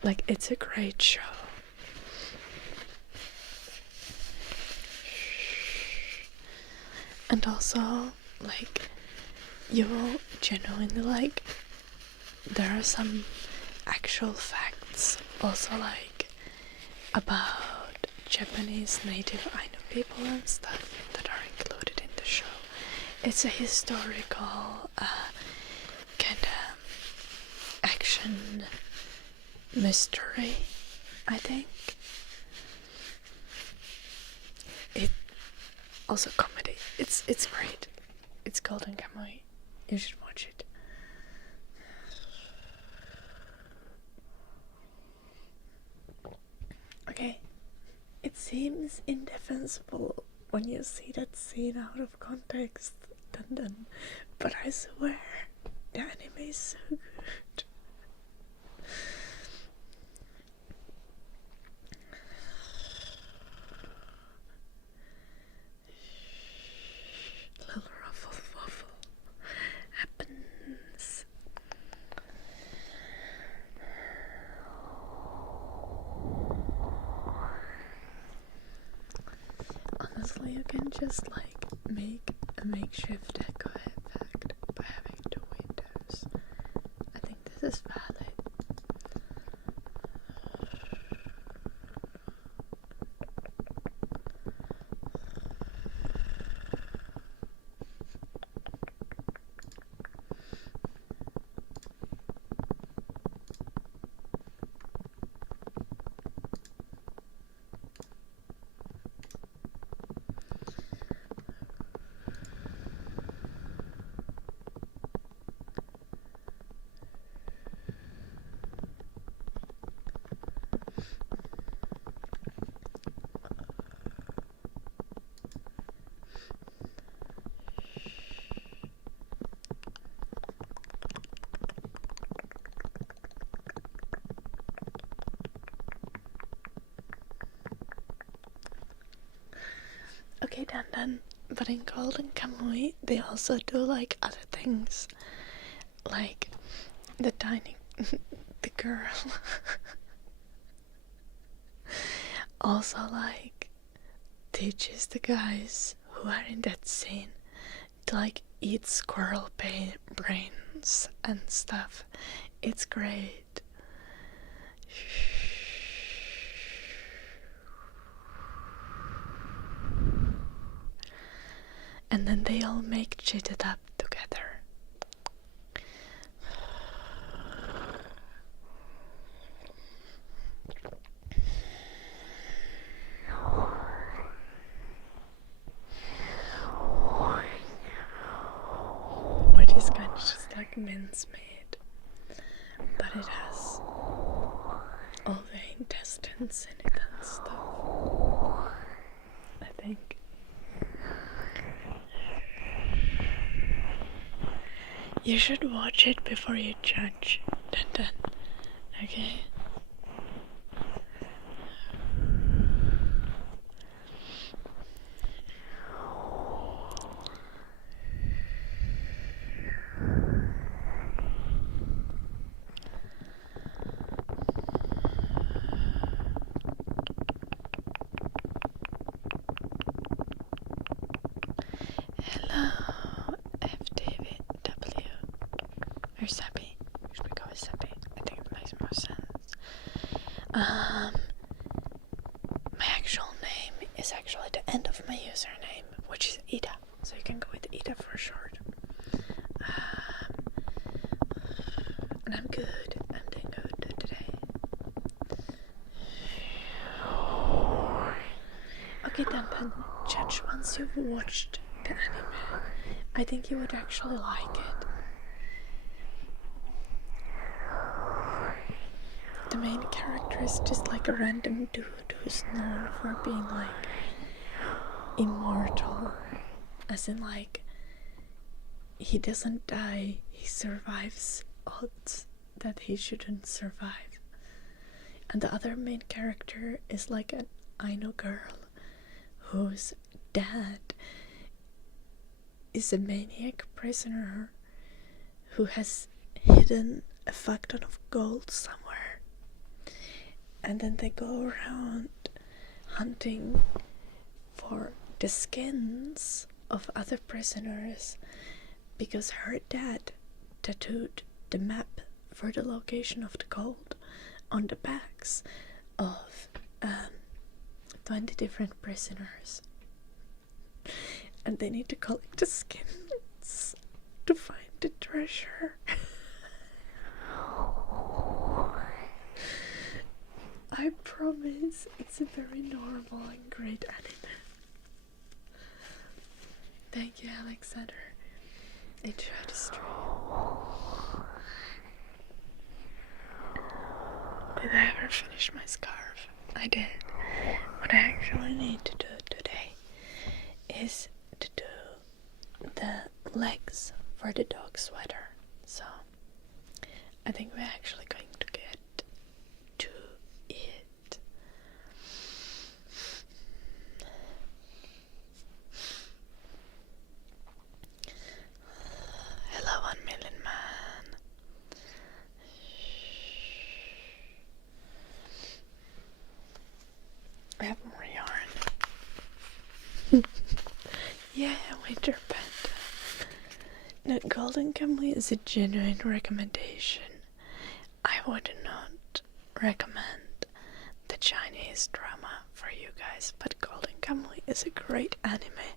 Like, it's a great show. And also, like, you will genuinely like, there are some actual facts also like about Japanese native Ainu people and stuff that are included in the show. It's a historical kind of action mystery, I think. It also comedy. It's great. It's Golden Kamuy. You should watch it. Okay. It seems indefensible when you see that scene out of context, dun, but I swear, the anime is so good. Little ruffle waffle happens. Honestly, you can just like make a makeshift echo effect by having two windows. I think this is valid. Okay, Dan. But in Golden Kamuy, they also do like other things, like the the girl also like teaches the guys who are in that scene to like eat squirrel brains and stuff. It's great. And then they all make It Up together. Which is kind of just like mincemeat, but it has all the intestines in it and stuff, I think. You should watch it before you judge. Dun, okay? Hello, FTVW. Or Seppi. Should we go with Seppi? I think it makes more sense. My actual name is actually the end of my username, which is Ida. So you can go with Ida for short. And I'm good. I'm doing good today. Okay, then judge once you've watched the anime. I think you would actually like it. The main character is just like a random dude who's known for being like immortal. As in like, he doesn't die, he survives odds that he shouldn't survive. And the other main character is like an Aino girl whose dad is a maniac prisoner who has hidden a fuck ton of gold somewhere. And then they go around hunting for the skins of other prisoners because her dad tattooed the map for the location of the gold on the backs of 20 different prisoners. And they need to collect the skins to find the treasure. I promise it's a very normal and great anime. Thank you, Alexander. Enjoy the stream. Did I ever finish my scarf? I did. What I actually need to do today is to do the legs for the dog sweater. So I think we're actually going to get to it. Hello, 1 million man. I have more yarn. Yeah, Winter Panda. No, Golden Kamuy is a genuine recommendation. I would not recommend the Chinese drama for you guys, but Golden Kamuy is a great anime.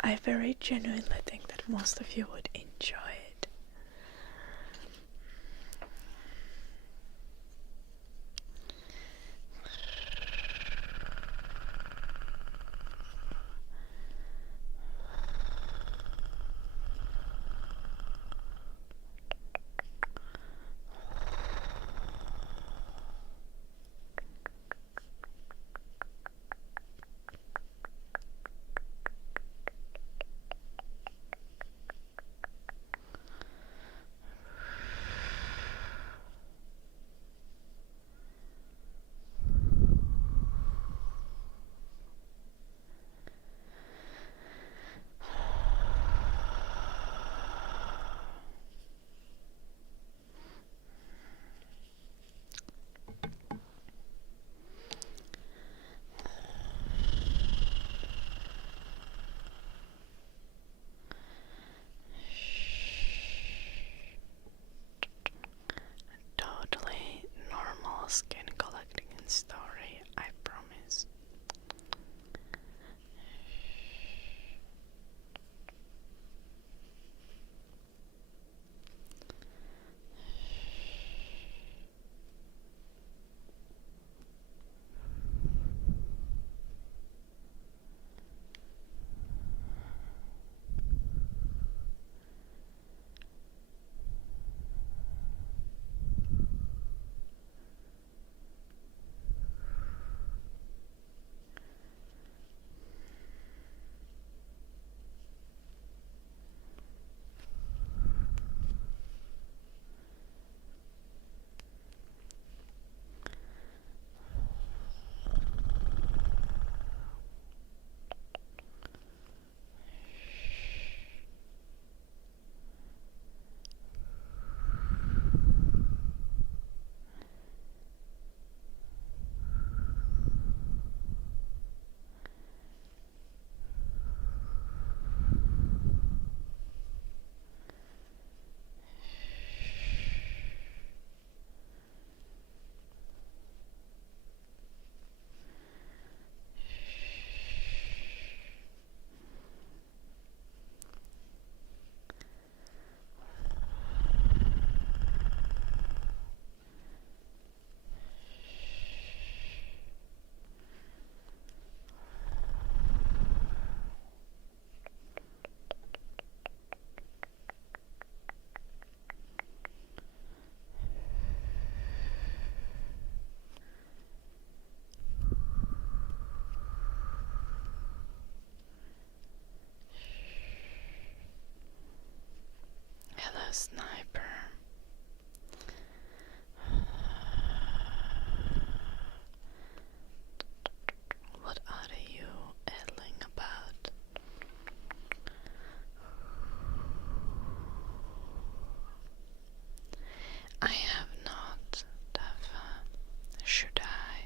I very genuinely think that most of you would enjoy it. a sniper. What are you yelling about? I have not, Dava. Should I?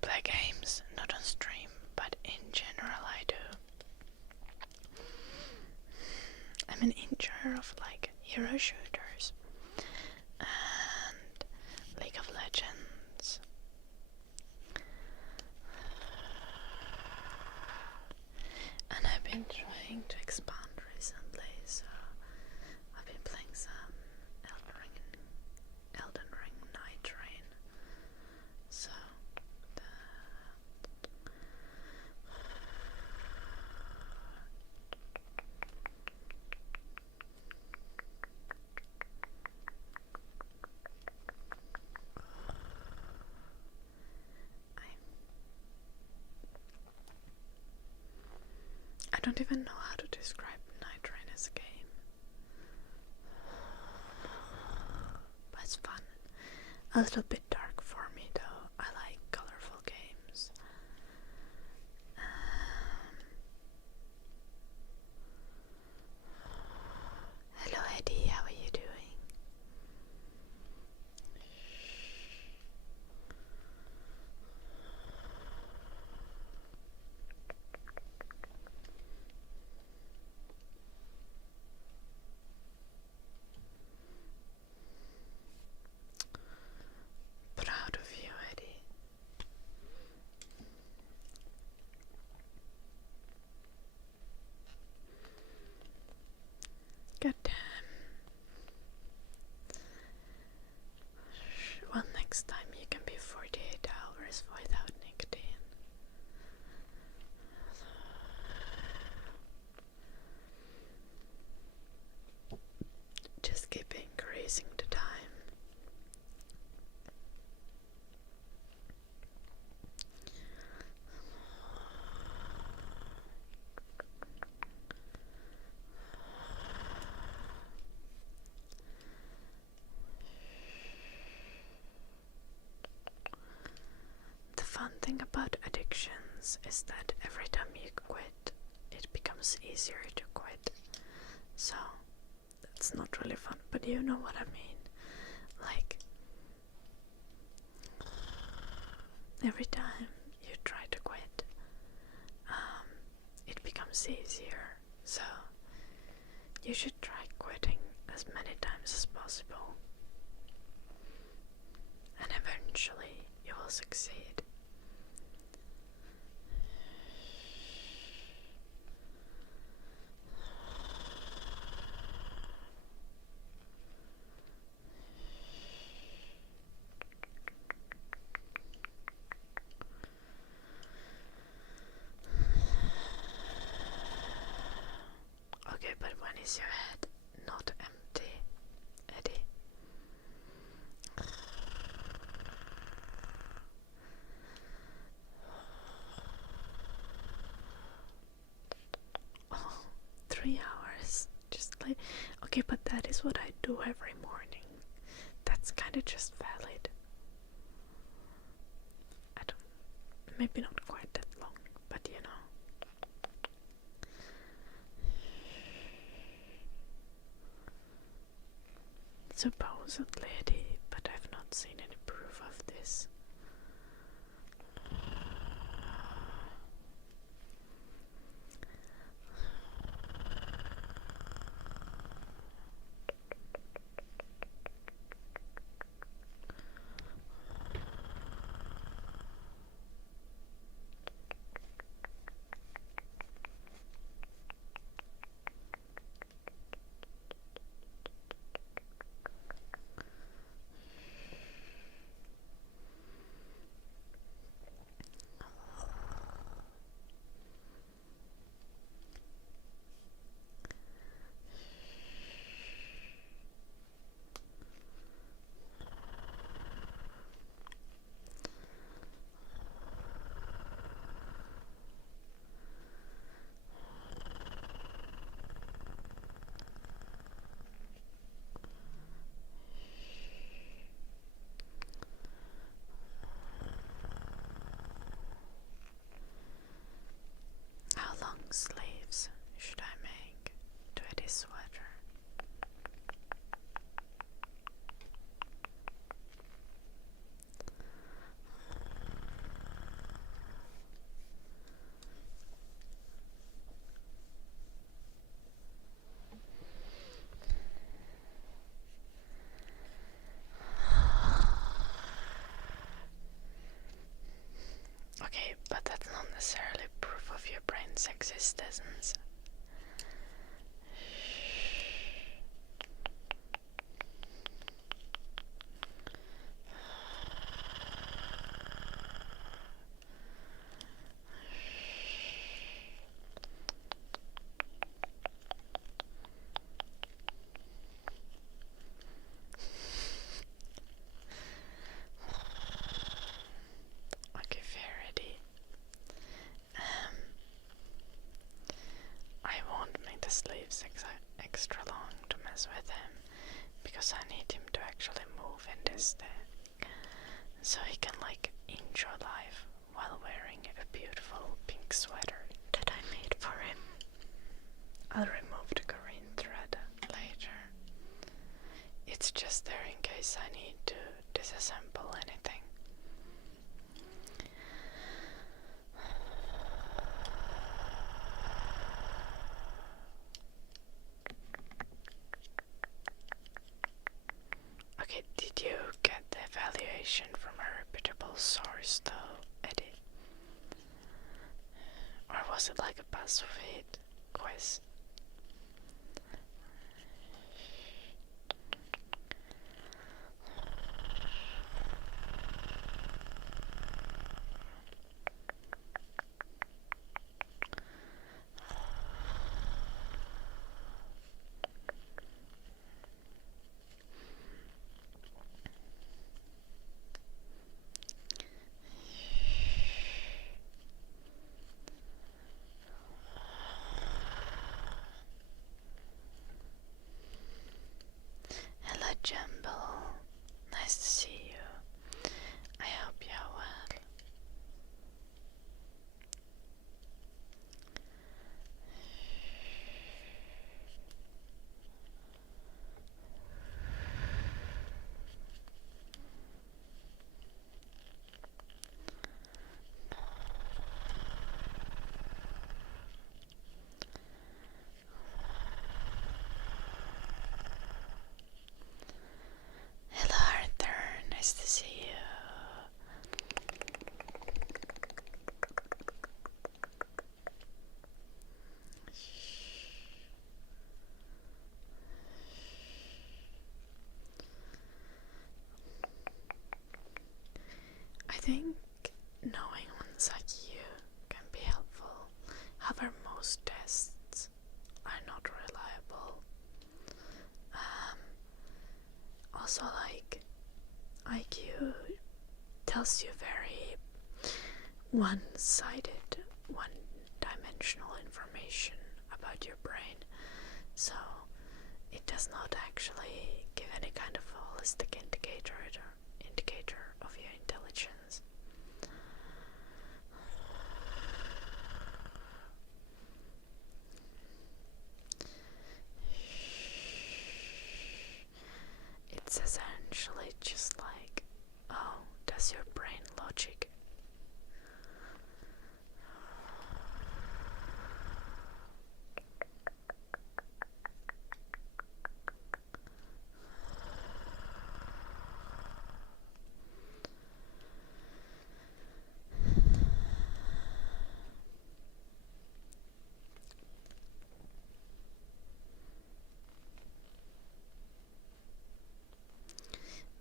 play games, not on stream, but in general I do. I'm an enjoyer of like hero shooters and League of Legends. And I've been trying to expand recently, so I've been playing some Elden Ring Night Train. So I don't even know how to describe Night Train as a game. But it's fun. A little bit dark for me though. I like colorful games. Hello Eddie, how are you doing? Proud of you, Eddie. God damn. Well, next time you can be 48 hours without nicotine. Just keep increasing the time. The fun thing about addictions is that every time you quit, it becomes easier to quit. So, that's not really fun, but you know what I mean. Like, every time you try to quit, it becomes easier. So, you should try quitting as many times as possible. And eventually, you will succeed. Okay, but when is your head not empty, Eddie? Oh, 3 hours. Just like, okay, but that is what I do every morning. That's kind of just valid. I don't, maybe not quite that long, but you know. Supposedly, Eddie, but I've not seen any proof of this. Okay, but that's not necessarily proof of your brain's existence. Okay, Faraday. I won't make the sleeves extra long to mess with him, because I need him to actually move in this day, so he can like enjoy life while wearing a beautiful pink sweater that I made for him. I'll remove the green thread later. It's just there in case I need to disassemble anything. Okay, did you get the evaluation from a reputable source though, Eddie? Or was it like a BuzzFeed quiz? Hello, Jumble. Nice to see you. I hope you're well. Hello, Arthur. Nice to see you. I think knowing ones like you can be helpful. However, most tests are not reliable. Also, like, IQ tells you very one-sided, one-dimensional information about your brain, so it does not actually give any kind of holistic indicator of your intelligence. It's essentially just like, oh, does your brain logic?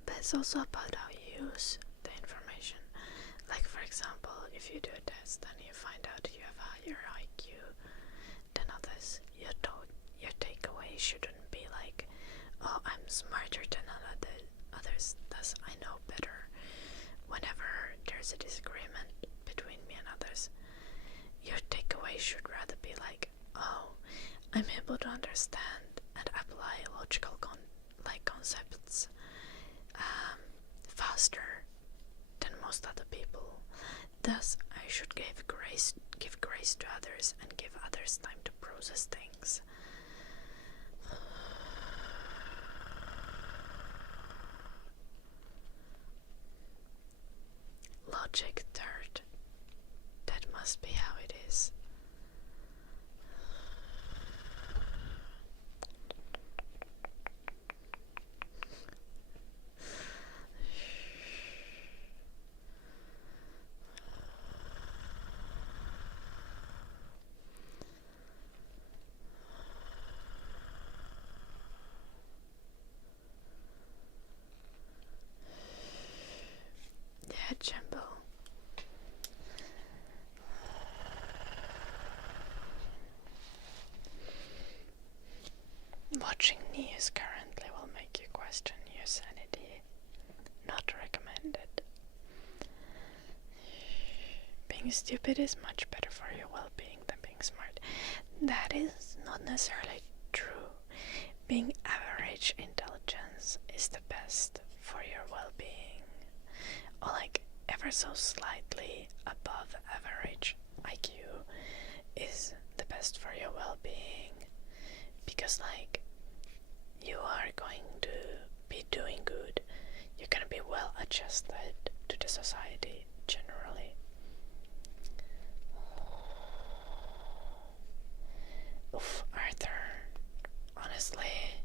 But it's also about how you use the information. Like, for example, if you do a test and you find out you have a higher IQ than others, your takeaway shouldn't be like, oh, I'm smarter than others, thus I know better. Whenever there's a disagreement between me and others, your takeaway should rather be like, oh, I'm able to understand and apply logical concepts faster than most other people. Thus, I should give grace to others and give others time to process things. Logic third. That must be how it is. Watching news currently will make you question your sanity. Not recommended. Being stupid is much better for your well-being than being smart. That is not necessarily true. Being average intelligence is the best for your well-being. Or like ever so slightly above average IQ is the best for your well-being. Because like you are going to be doing good. You're gonna be well adjusted to the society generally. Oof, Arthur. Honestly,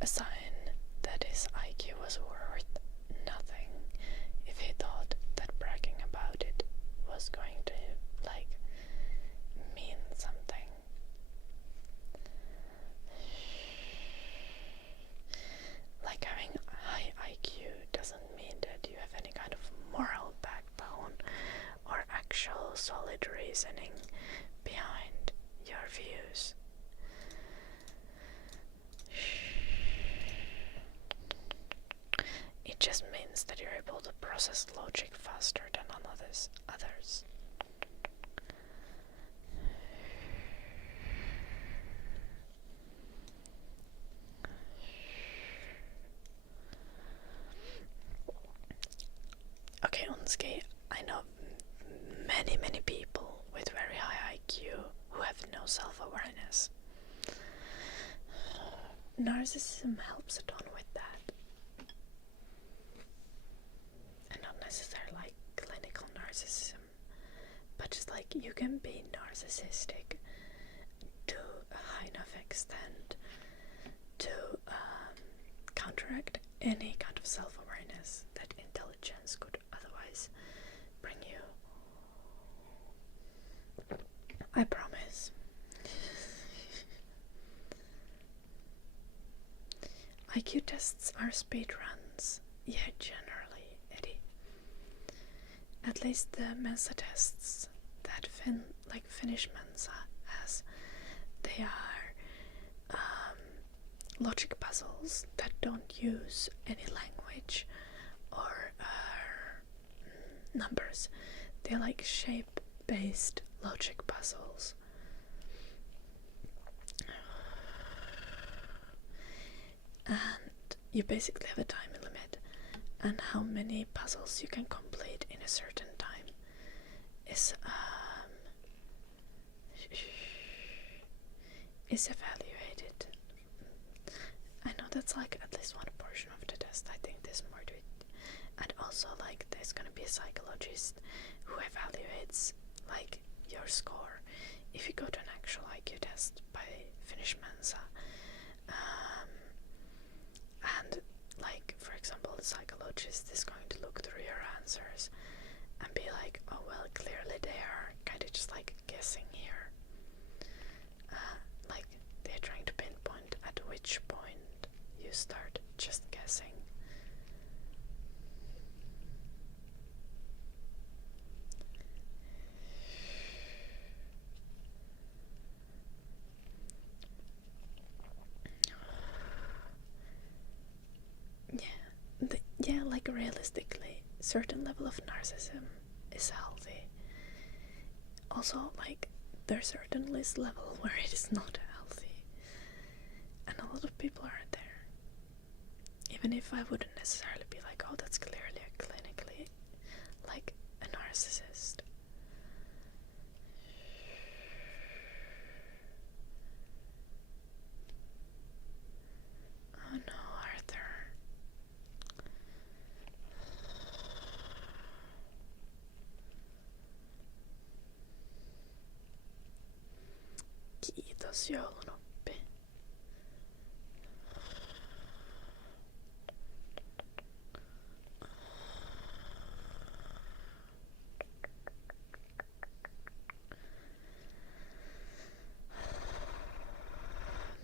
a sign that his IQ was worth nothing if he thought that bragging about it was going to, like, mean something. Like, having high IQ doesn't mean that you have any kind of moral backbone or actual solid reasoning behind your views. It just means that you're able to process logic faster than others. Okay, Unski, I know many people with very high IQ who have no self-awareness. Narcissism helps a ton with that. And not necessarily like clinical narcissism, but just like you can be narcissistic to a high enough extent to counteract any kind of self-awareness that intelligence could otherwise bring you. I promise. IQ tests are speedruns. Yeah, generally, Eddie. At least the Mensa tests that Finnish Mensa has, they are logic puzzles that don't use any language or numbers. They're like shape-based logic puzzles. And you basically have a time limit, and how many puzzles you can complete in a certain time is evaluated. I know that's like at least one portion of the test. I think there's more to it. And also like there's gonna be a psychologist who evaluates like your score if you go to an actual IQ test by Finnish Mensa. And like for example, the psychologist is going to look through your answers and be like, oh well, clearly they are kind of just like guessing here. Like they're trying to pinpoint at which point you start just guessing. Yeah, like realistically, certain level of narcissism is healthy. Also, like, there's certainly this level where it is not healthy. And a lot of people are there. Even if I wouldn't necessarily be like, oh, that's clearly a clinically, like, a narcissist. Oh no, Arthur. Kiitos joulunoppi.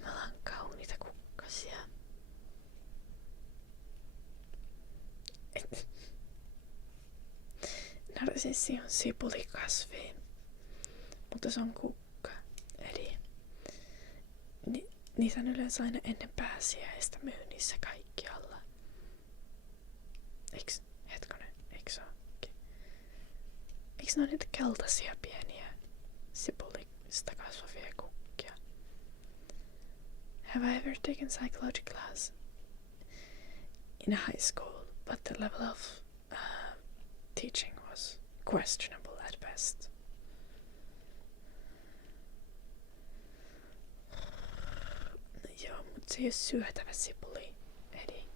Me ollaan kauniita kukkasia. Narsissi on sipulikasvi, mutta se on kukka. Eli niitä on yleensä aina ennen pääsiäistä myynnissä kaikkialla. Eiks se ookin? Eiks ne ole niitä keltaisia pieniä sipulista kasvavia kukkia? Have I ever taken psychology class in high school, but the level of teaching was questionable at best. No joo, mut se ei oo syötävä sipuli, Edi.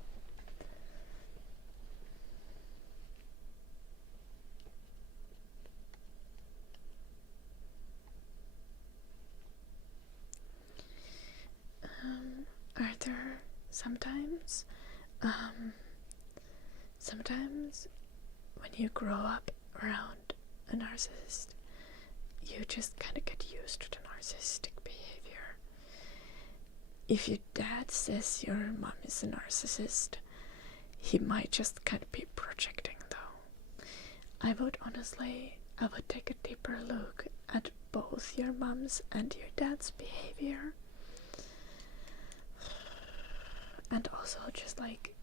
Arthur, sometimes when you grow up around a narcissist, you just kind of get used to the narcissistic behavior. If your dad says your mom is a narcissist, he might just kind of be projecting, though. I would take a deeper look at both your mom's and your dad's behavior. And also just like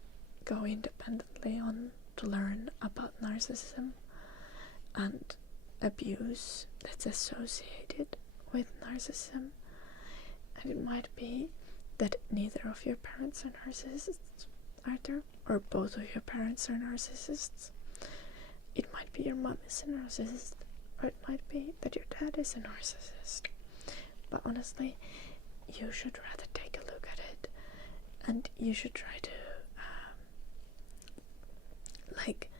go independently on to learn about narcissism and abuse that's associated with narcissism. And it might be that neither of your parents are narcissists, Arthur, or both of your parents are narcissists. It might be your mom is a narcissist, or it might be that your dad is a narcissist. But honestly, you should rather take a look at it, and you should try to like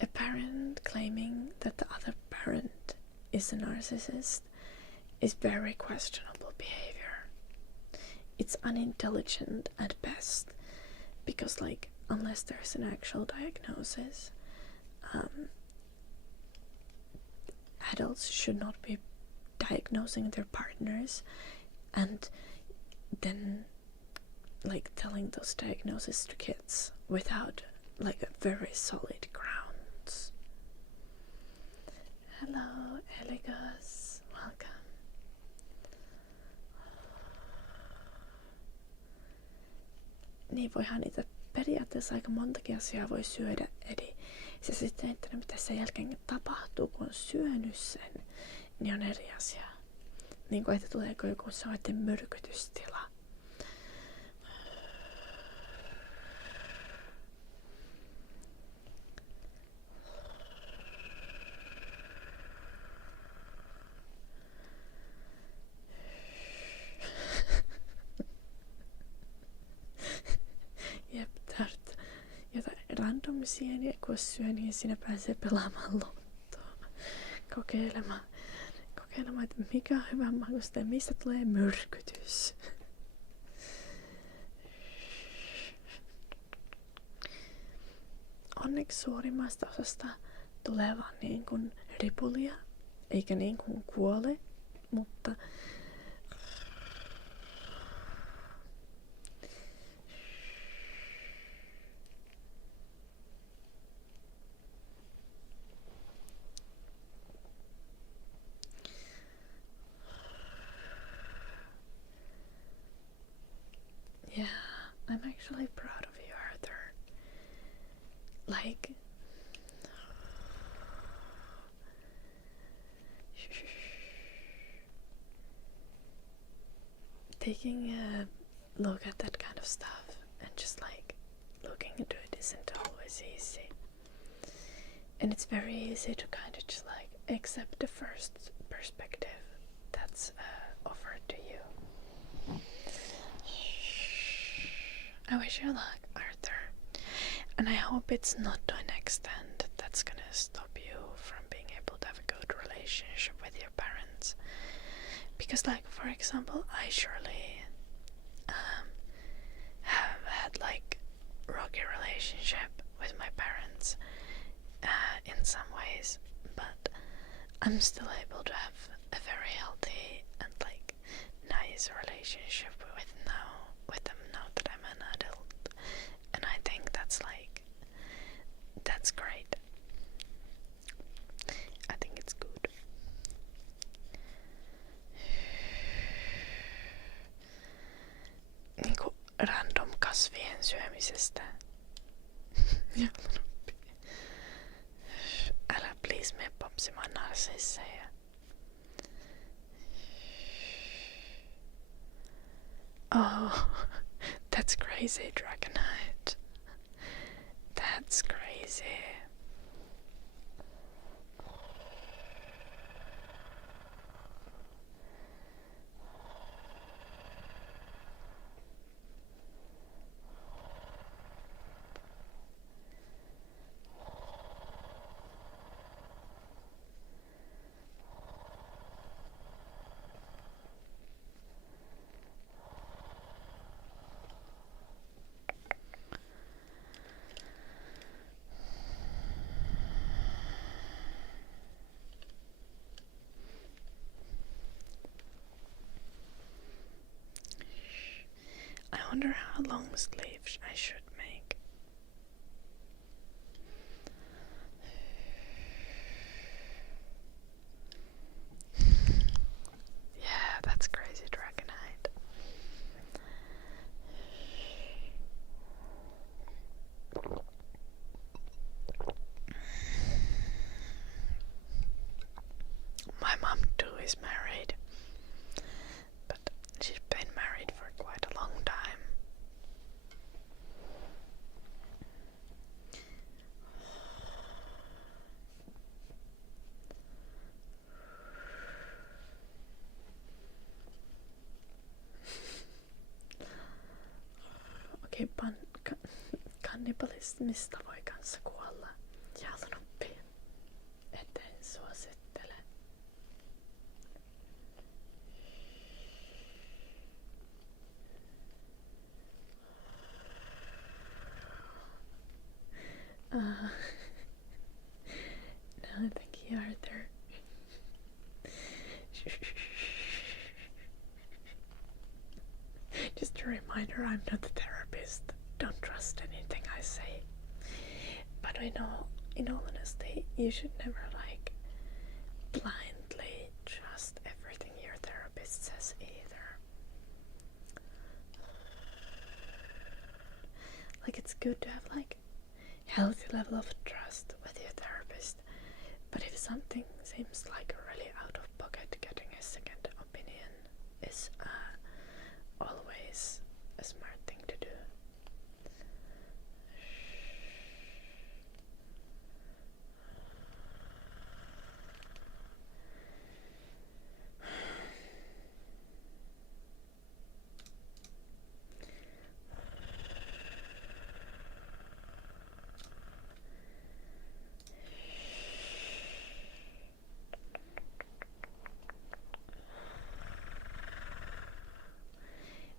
a parent claiming that the other parent is a narcissist is very questionable behavior. It's unintelligent at best, because like unless there's an actual diagnosis, adults should not be diagnosing their partners and then like telling those diagnoses to kids without like a very solid grounds. Hello, Eligos. Welcome. Niin voihan niitä periaatteessa aika montakin asiaa voi syödä, Edi. Se sitten, että mitä sen jälkeen tapahtuu, kun on syönyt sen, niin on eri asia. Niin kuin, että tuleeko joku sellainen myrkytystila. Jep, tarvitset jotain random sieniä, kun syö, niin siinä pääsee pelaamaan lottoa. Kokeilemaan, että mikä on hyvän makuista ja mistä tulee myrkytys. Onneksi suurimmasta osasta tulee vaan niin kuin ripulia, eikä niin kuin kuole, mutta yeah, I'm actually proud of you, Arthur. Like, taking a look at that kind of stuff and just like looking into it isn't always easy. And it's very easy to kind of just like accept the first perspective that's offered to you. I wish you luck, Arthur. And I hope it's not to an extent that's gonna stop you from being able to have a good relationship with your parents. Because like, for example, I surely have had like rocky relationship with my parents in some ways, but I'm still able to have a very healthy and like nice relationship with them now that I'm an adult, and I think that's great. I think it's good. random kasvien syömisestä. Älä please mene popsimaan narsisseja. Oh, that's crazy, Dragonite. That's crazy. I wonder how long sleeves I should make. Yeah, that's crazy, Dragonite. My mom too is married, but she's been married for quite a long time. Okei, kannibalismista voi kanssa kuolla. Jalnoppi. Eteen suosittele. Now I think you are there. Just a reminder, I'm not a therapist. Don't trust anything I say. But I know, in all honesty, you should never blindly trust everything your therapist says either. It's good to have healthy level of trust with your therapist. But if something seems really out of pocket, getting a second opinion is always a smart thing to do.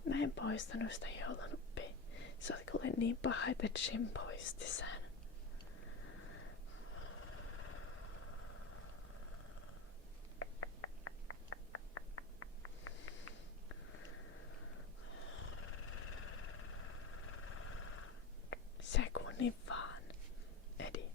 Mä en poistanut sitä joulunuppia. Se oli kuule niin paha, että Jim poisti sen. Sekunnin vaan, Edi.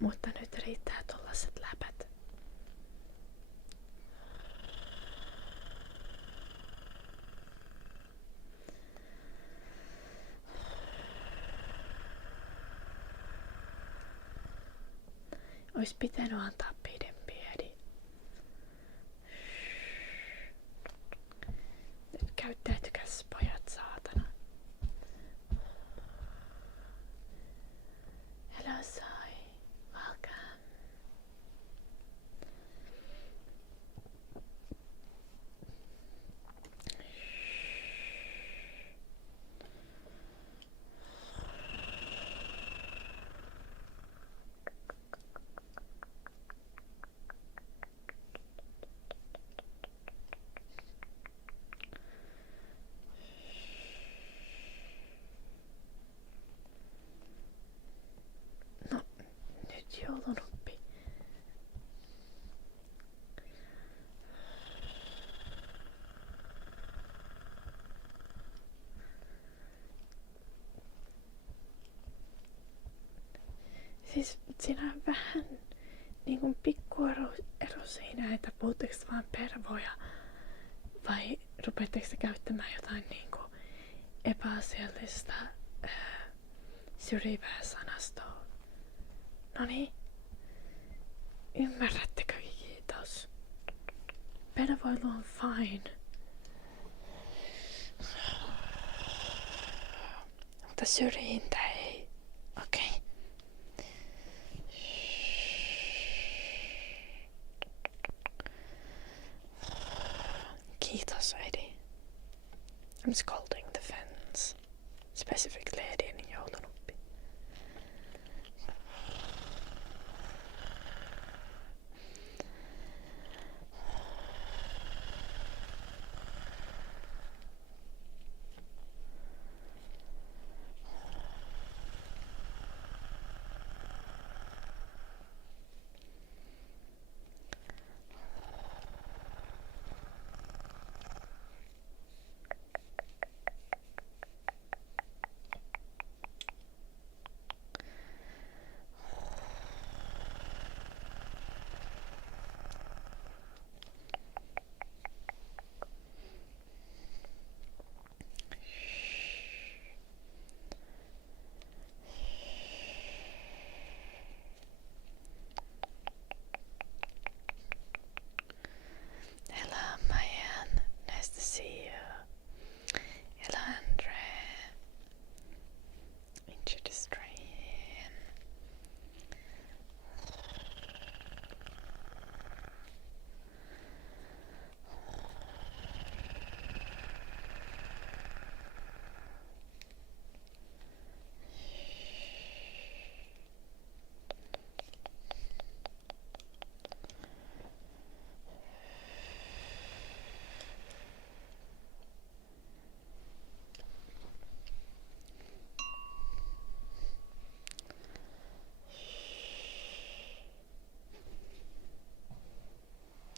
Mutta nyt riittää tollaset läpät. Ois pitänyt antaa pidempiä, Edi. Nyt käyttäytykäs pojat, saatana. Hello, Sai. Welcome. siinä on vähän niinku pikkuero siinä, että puhutteko vaan pervoja vai rupeatteko te käyttämään jotain niinku epäasiallista syrjivää sanastoa. Noniin. Ymmärrättekö, kiitos. Pervoilu on fine. Mutta syrjintä ei. Okei. Okay. Kiitos, Eddie. I'm scolding the fence. Specifically Eddien joulunuppi.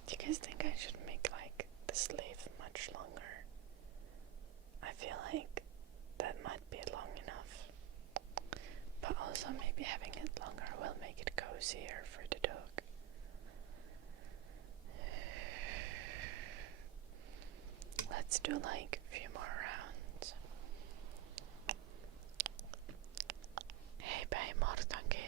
Do you guys think I should make like the sleeve much longer? I feel like that might be long enough. But also maybe having it longer will make it cozier for the dog. Let's do like a few more rounds. Hei päin Mortanki.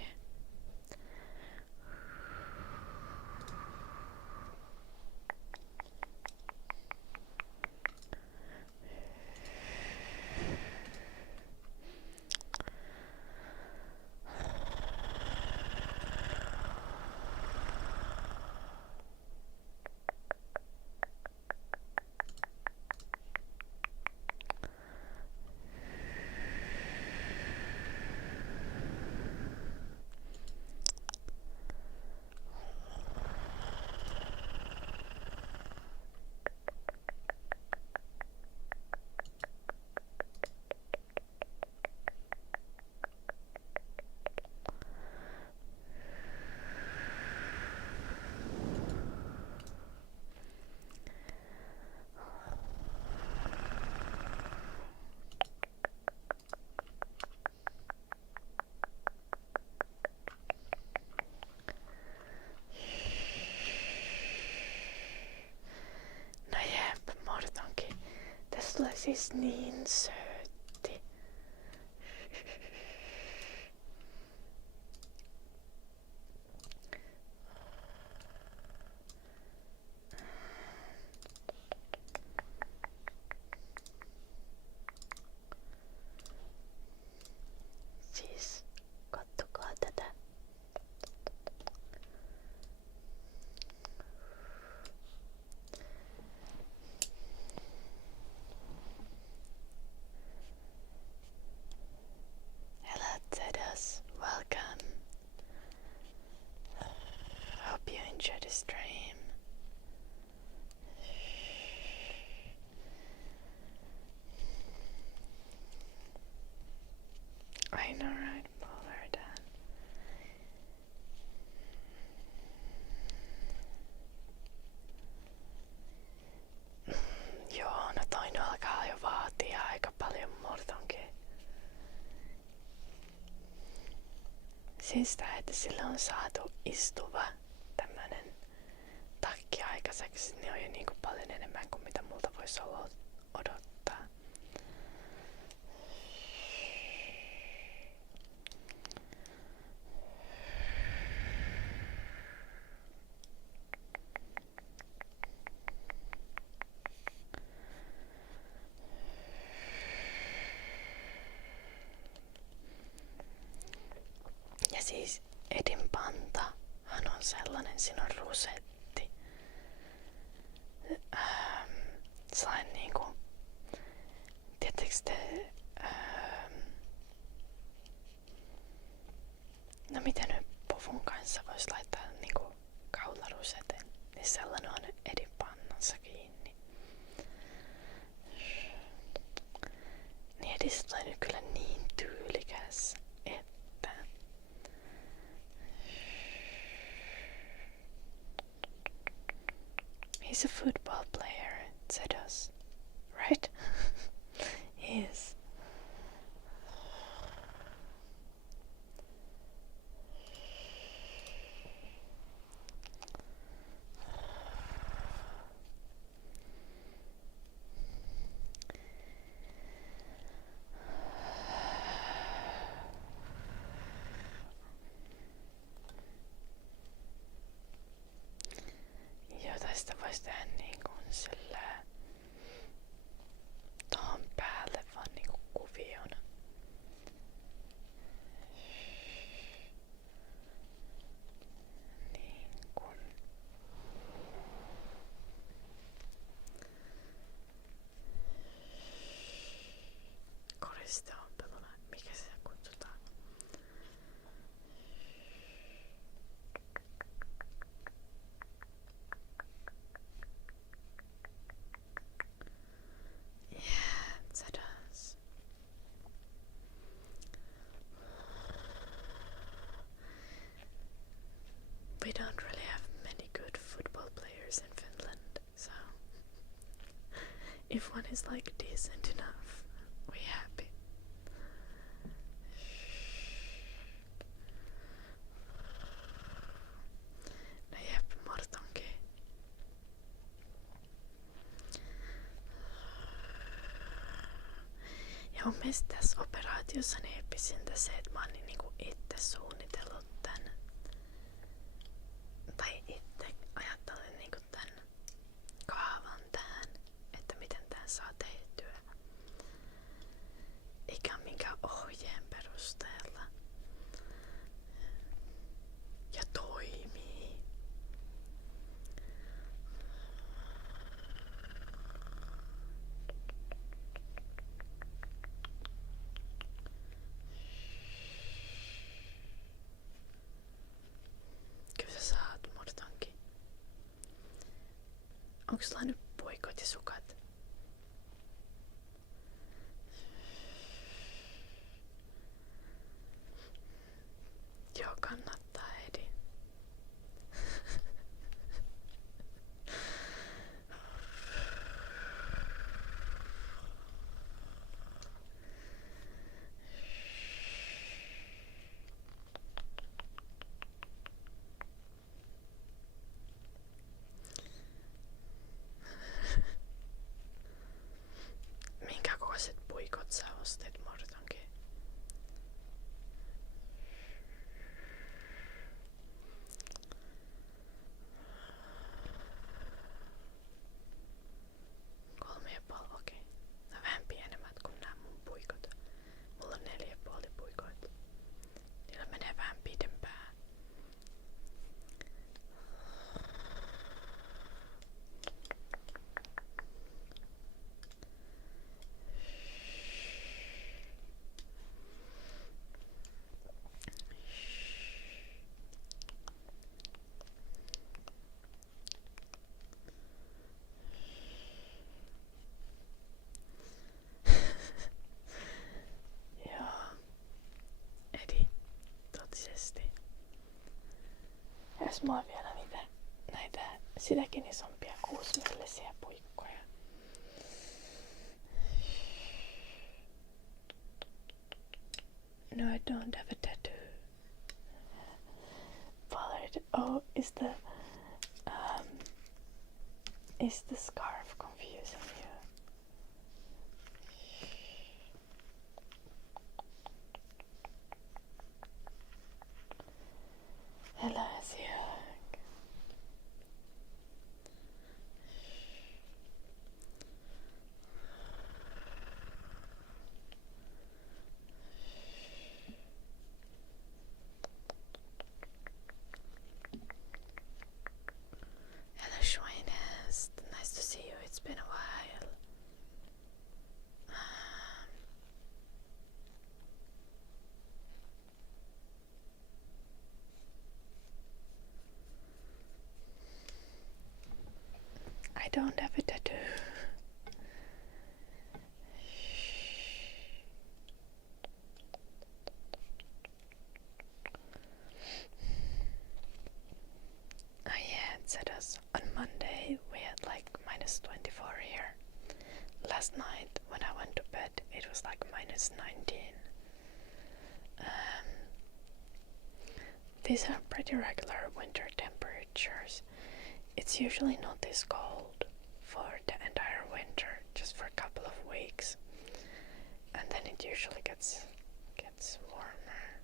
Tulee siis niin söötti. Siis, kattokaa tätä. Welcome. Hope you enjoyed the stream. I know, right? Well, we're done. Joo, no toinen alkaa jo vaatia aika paljon murtonkin. mietin sitä, että sillä on saatu istuva tämmönen takki aikaiseksi. Ne on jo niinku paljon enemmän kuin mitä multa voisi olla odottaa. Ja siis Edin pantahan on sellainen, siinä on rusetti. Sain niinku, tiedättekö te, no miten nyt puvun kanssa vois laittaa niinku kaularusetin, niin sellainen on Edin pannassa kiinni. Niin Edistä oli kyllä niin tyylikäs, että he's a football player, said us, right? He is. Joo, tästä voisi tehdä niin kuin sillä tohon päälle vaan niin kuin kuvion. Niin kuin. Koristeompeluna, mikä se kutsutaan? Yeah, se does. We don't really have many good football players in Finland, so if one is like decent enough, we're happy. No jep, Mortonkin. Ja mun mielestä tässä operaatiossa niin eeppisintä se, että mä oon niinku itse suunnitellut tän. Tai itse ajattelin niinku tän kaavan tähän, että miten tän saa tehtyä. Eikä minkään ohjeen perusteella. Ja toimii. Kyllä sä saat, Mortonkin. Onks sulla nyt puikot ja sukat? Joo, kannattaa, Edi. Minkä kokoiset puikot sä ostit, Mortonkin? Kolme ja puoli, okei. No vähän pienemmät kuin nämä mun puikot. Mulla on 4,5 puikoita. Niillä menee vähän pidempään. Joo. Edi, totisesti. Jos mulla on vielä näitä sitäkin isompia 6-millisiä puikkoja. No, I don't have a tattoo. it? Oh, is the scarf confusing you? Hello, Asiak. Hello, Schweinest. Nice to see you. It's been a while. I don't have a tattoo. Oh yeah, it said us on Monday we had like -24 here. Last night when I went to bed it was like -19. These are pretty regular winter temperatures. It's usually not this cold for the entire winter, just for a couple of weeks, and then it usually gets warmer.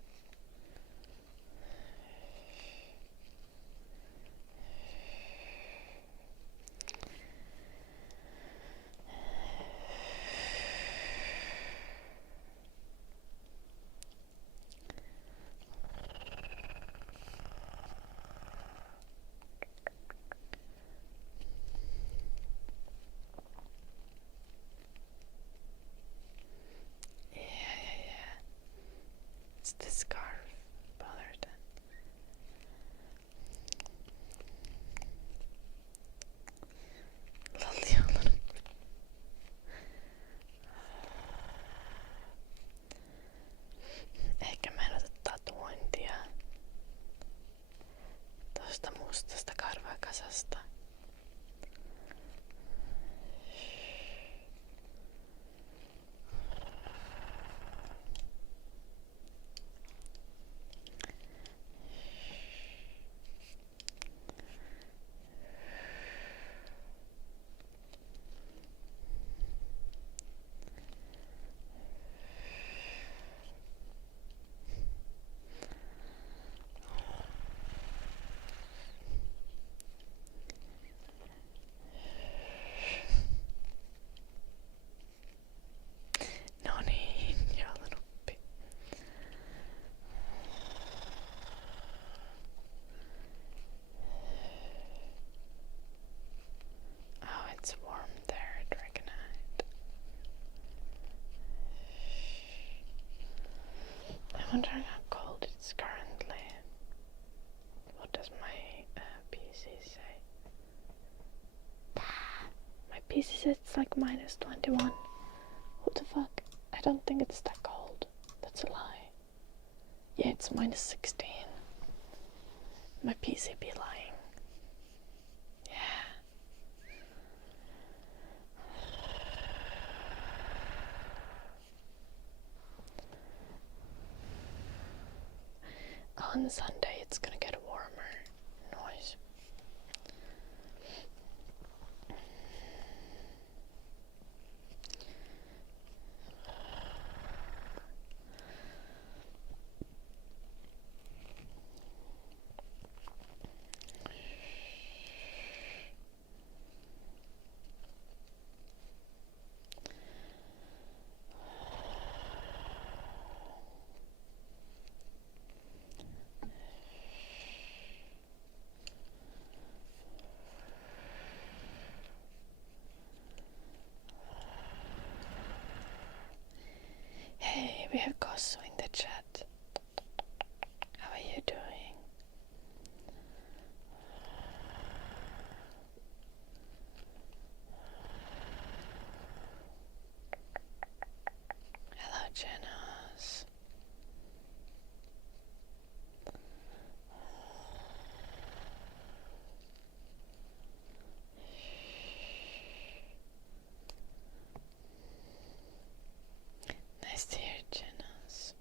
Yeah. It's the scarf, Ballerton. Lolly. Eikä mä en ota tatuointia tosta mustasta karvakasasta. No niin, joulunuppi. Oh, it's warm there, Dragonite. I wonder how cold it's currently. What does my PC say? My PC says it's like -21. What the fuck? I don't think it's that cold. That's a lie. Yeah, it's -16. My PC be lying. Yeah. On Sunday it's gonna get warmer. Noise. Hey, we have Kosso in the chat. How are you doing? Hello, Jenos. Nice to hear, Jenos.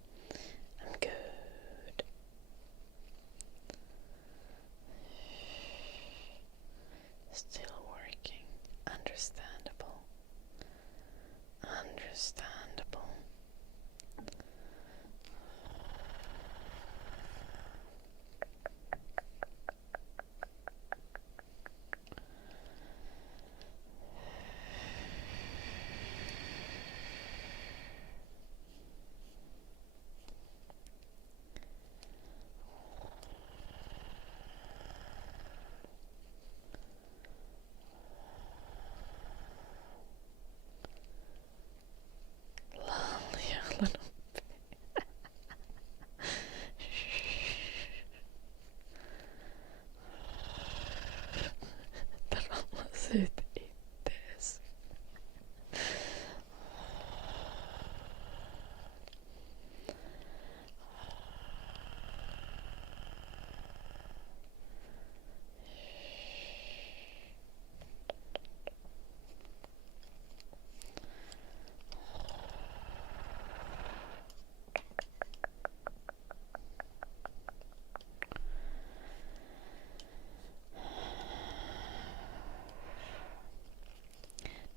sit in this.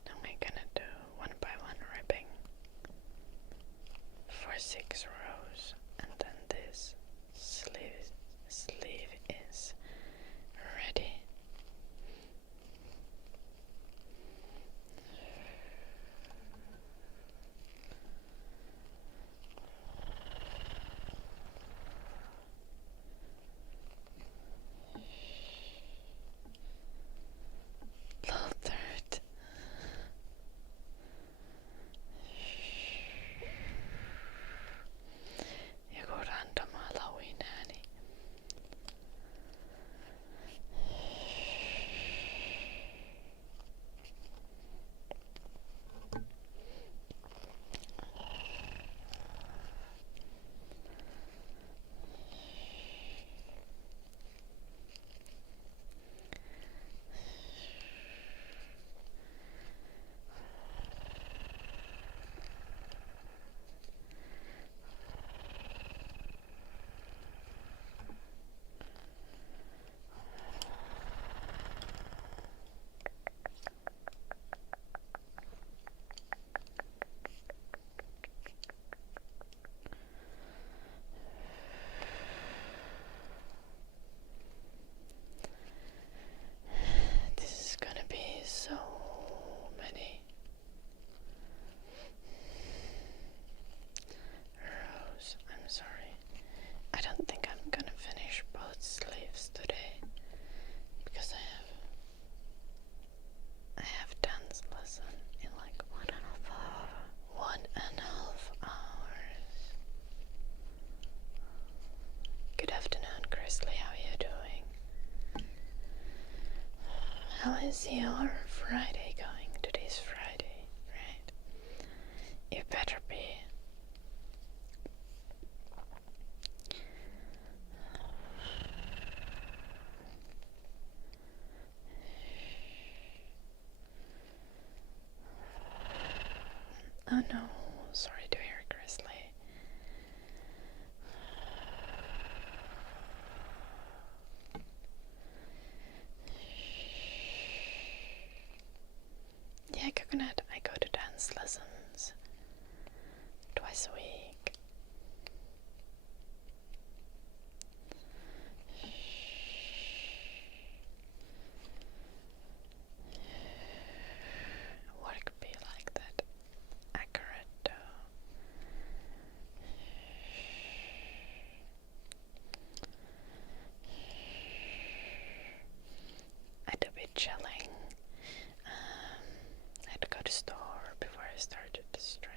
Now we're gonna do one by one ribbing for 6 rows, and then this sleeve is ready. Little third. Joku random Halloween ääni. This is gonna be so many rows. I'm sorry. I don't think I'm gonna finish both sleeves today because I have dance lesson in like 1.5 hours. 1.5 hours. Good afternoon, Chrisley. How are you doing? How is your Friday going? Today's Friday, right? You better be. Oh no, sorry to hear, Chrisley. Yeah, Coconut, I go to dance lessons twice a week. Work be like that accurate though. I had a bit chilling. I had to go to store before I started the stream.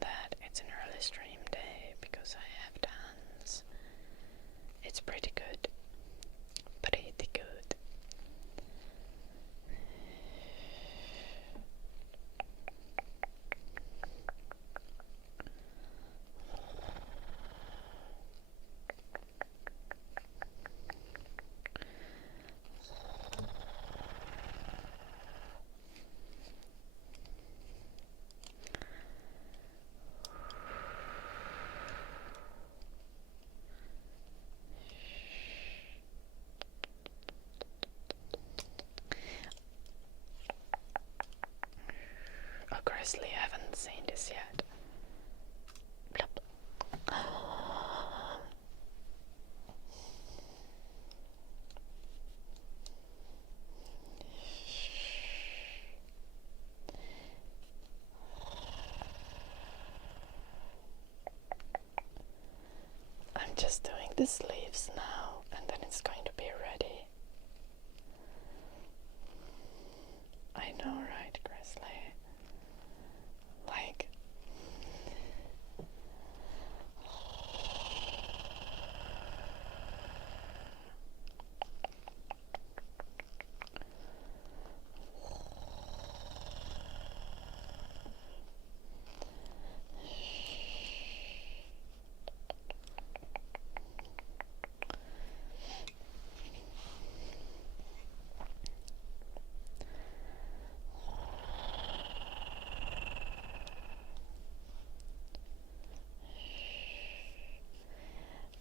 That it's an early stream day because I have dance. It's pretty good. Pretty good. Oh, Grizzly, I haven't seen this yet. Plop. I'm just doing the sleeves now, and then it's going to be ready. I know, right, Grizzly? Like,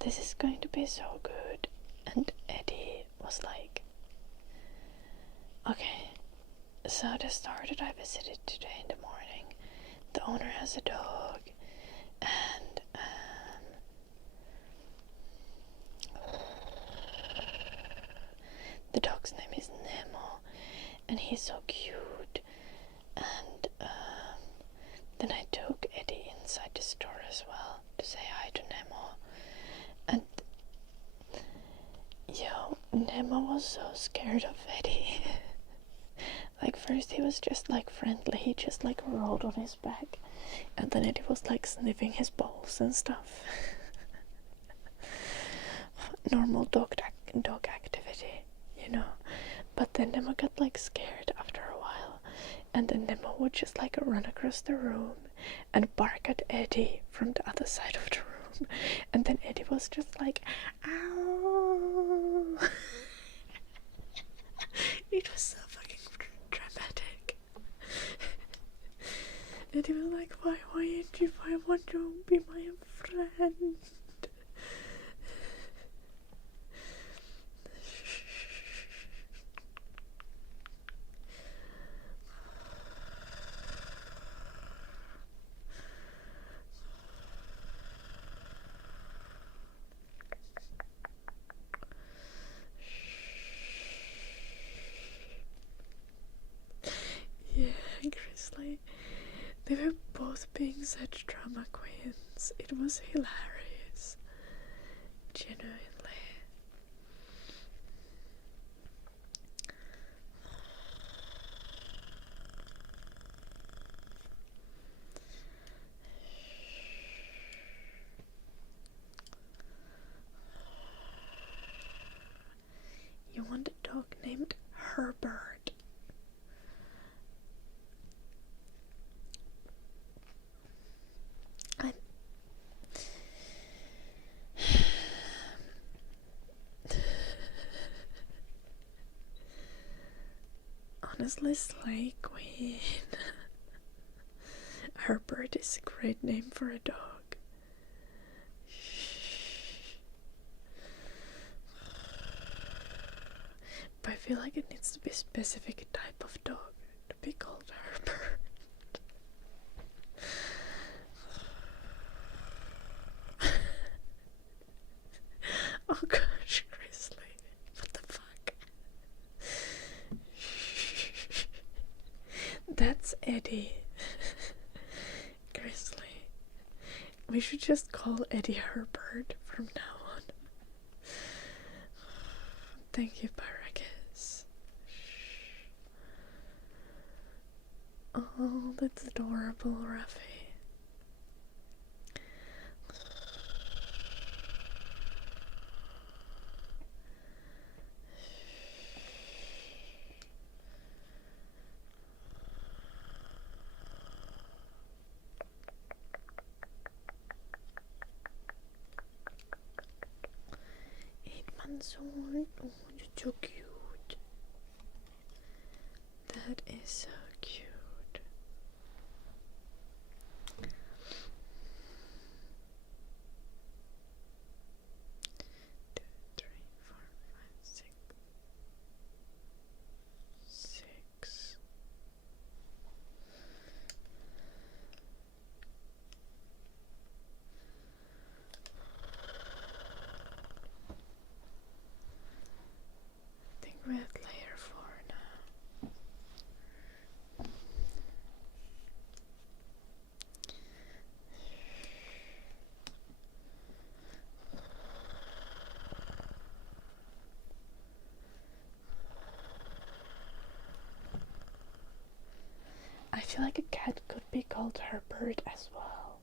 this is going to be so good. And Eddie was like, okay, so the store that I visited today in the morning, the owner has a dog, and the dog's name is Nemo, and he's so cute. And then I took Eddie inside the store as well to say hi to Nemo. And Nemo was so scared of Eddie. Like, first he was just like friendly, he just like rolled on his back, and then Eddie was like sniffing his balls and stuff. Normal dog activity, you know. But then Nemo got like scared after a while, and then Nemo would just like run across the room and bark at Eddie from the other side of the room, and then Eddie was just like, ow. It was so fucking dramatic. Eddie was like, why want you to be my friend? Yeah, Grizzly. They were both being such drama queens. It was hilarious. Genuinely. You want a dog named Herbert. Honestly, Slay Queen. Herbert is a great name for a dog. But I feel like it needs to be a specific type of dog to be called Herbert. Oh gosh, Grizzly. What the fuck? That's Eddie. Grizzly. We should just call Eddie Herbert from now on. Thank you, Paragus. Oh, that's adorable, Ruffy. Mansoor, oh, you're so cute. That is so cute. 2, 3, 4, 5, 6. I think we're at layer 4 now. I feel like a cat could be called Herbert as well.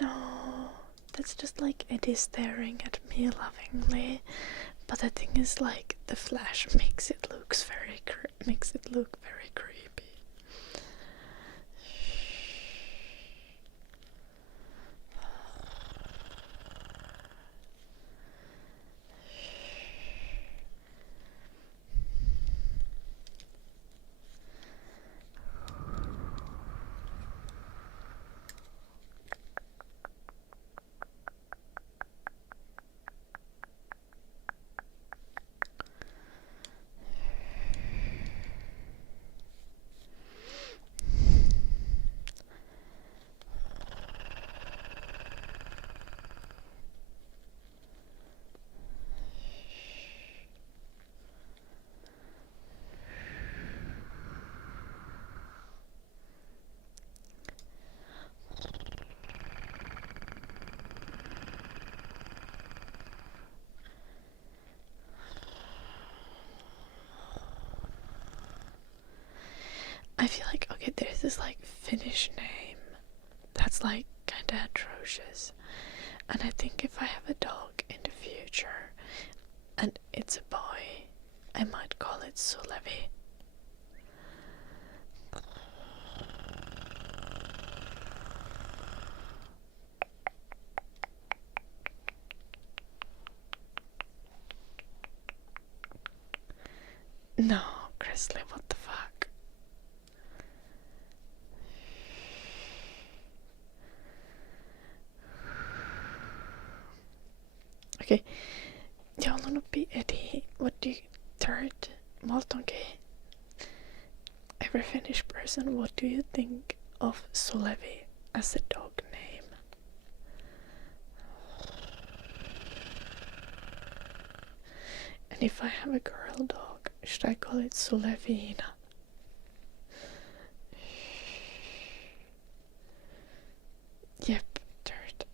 No, that's just like Eddie staring at me lovingly. But the thing is, like, the flash makes it look very creepy. Finnish name that's like kinda atrocious. And I think if I have a dog in the future and it's a boy, I might call it Sulevi. No, Grizzly, what the fuck? Okay, jag håller nog be Eddie. What do you third Maltonke? Every Finnish person, what do you think of Sulevi as a dog name? And if I have a girl dog, should I call it Sulevina? Yep, third.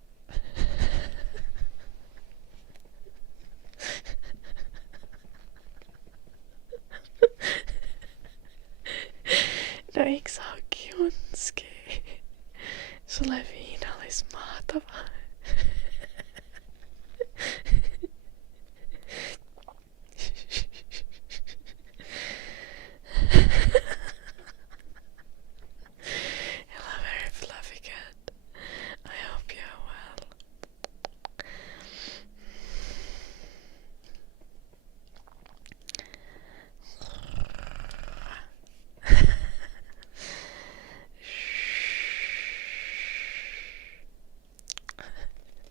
No eikö se ole kiunski? Sulevina olisi mahtavaa. Hello, very fluffy cat. I hope you're well.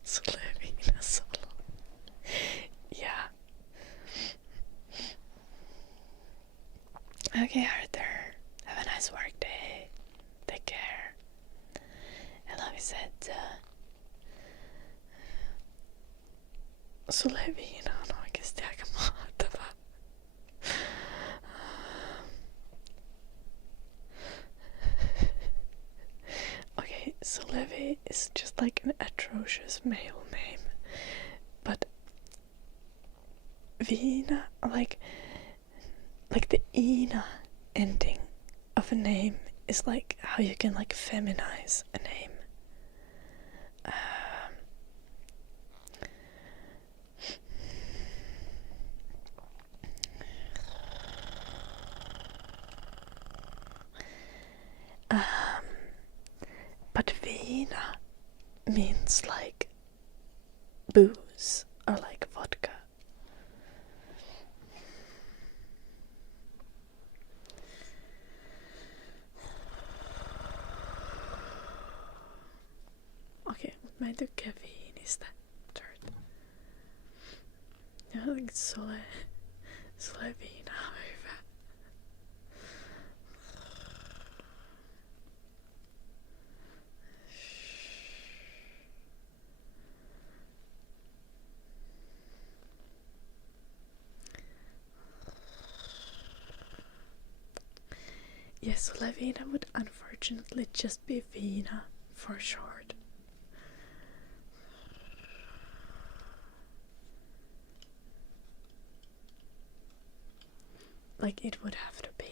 Sulevina solo. Yeah. Okay, Arthur. Have a nice work day. Take care. Eller vi sett Sulevina on oikeesti aika mahtava. Okay, Sulevi is just like an atrocious male name. But Vina, like the Ina ending of a name is like how you can like feminize a name. But Vina means like booze or like vodka. Okej, mä en tykkää viinistä. Dirt. Jag tycker sulle viina on hyvä. Yes, Levina would unfortunately just be Vina for short. Like it would have to be.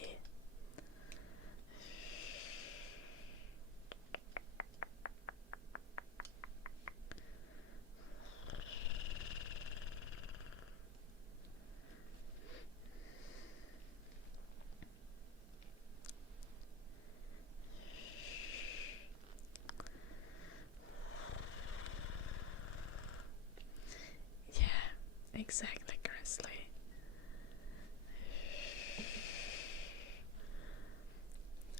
Exactly, Grizzly.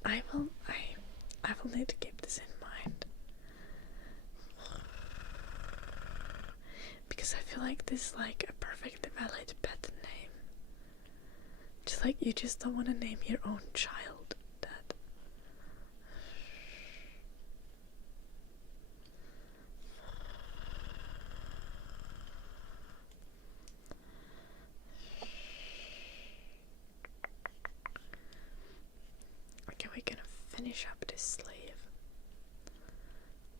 I will need to keep this in mind. Because I feel like this is like a perfectly valid pet name. Just like you just don't want to name your own child that. Okay, we're gonna finish up this sleeve,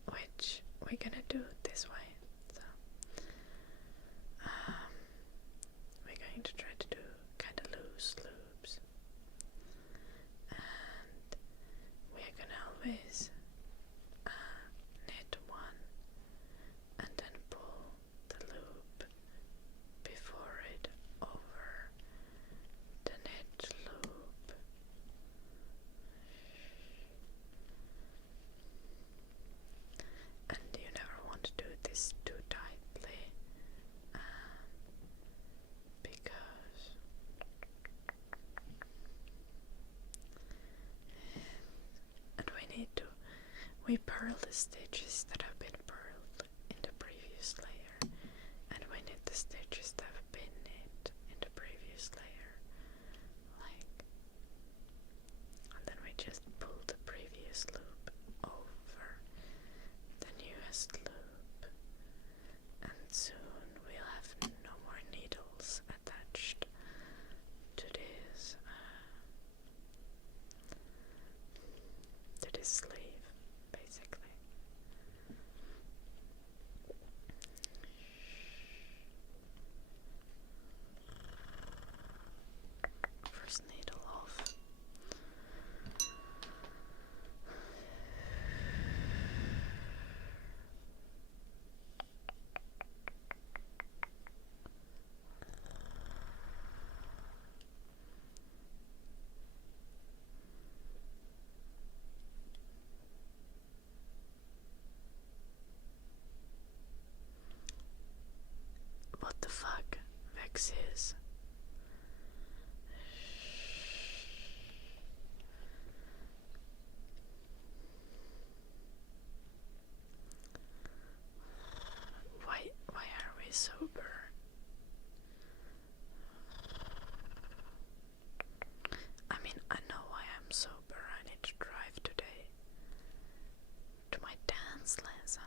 which we're gonna do this way. So, we're going to try to do kind of loose loops, and we're gonna always knit one and then pull the loop before it over the knit loop. And you never want to do this too tightly, because we purl the stitches that have been purled in the previous layer, and we knit the stitches that have been knit in the previous layer, and then we just pull the previous loop over the newest loop, and soon we'll have no more needles attached to this sleeve, basically. First needle off. What the fuck? Vex is. Why are we sober? I mean, I know why I'm sober. I need to drive today to my dance lesson.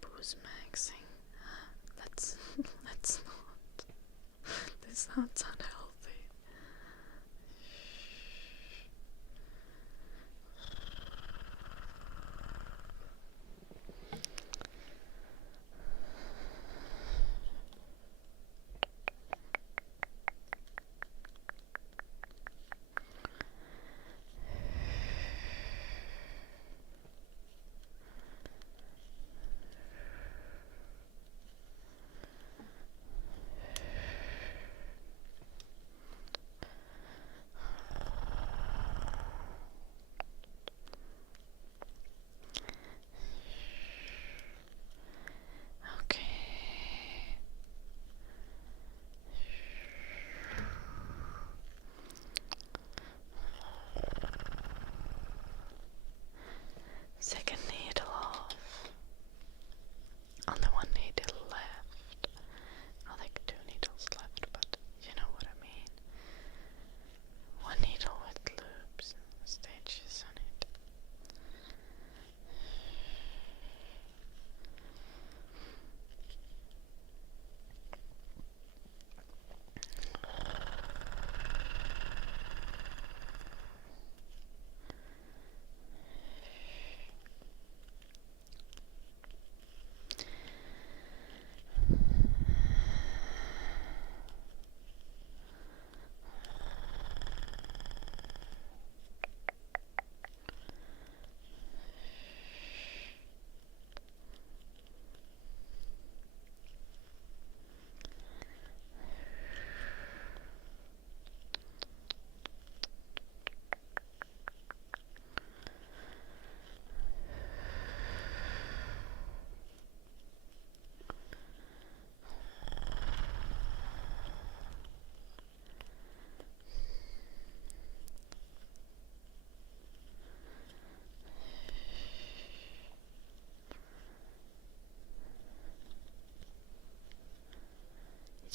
Booze maxing. Let's not. This sounds unhealthy. Second needle off. Only one needle left. I think 2 needles left, but you know what I mean. One needle with loops, stitches on it.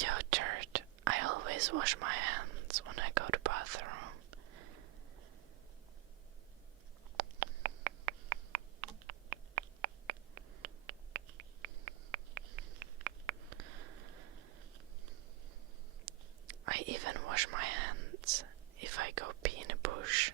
Yo, dirt. I always wash my hands when I go to bathroom. I even wash my hands if I go pee in a bush.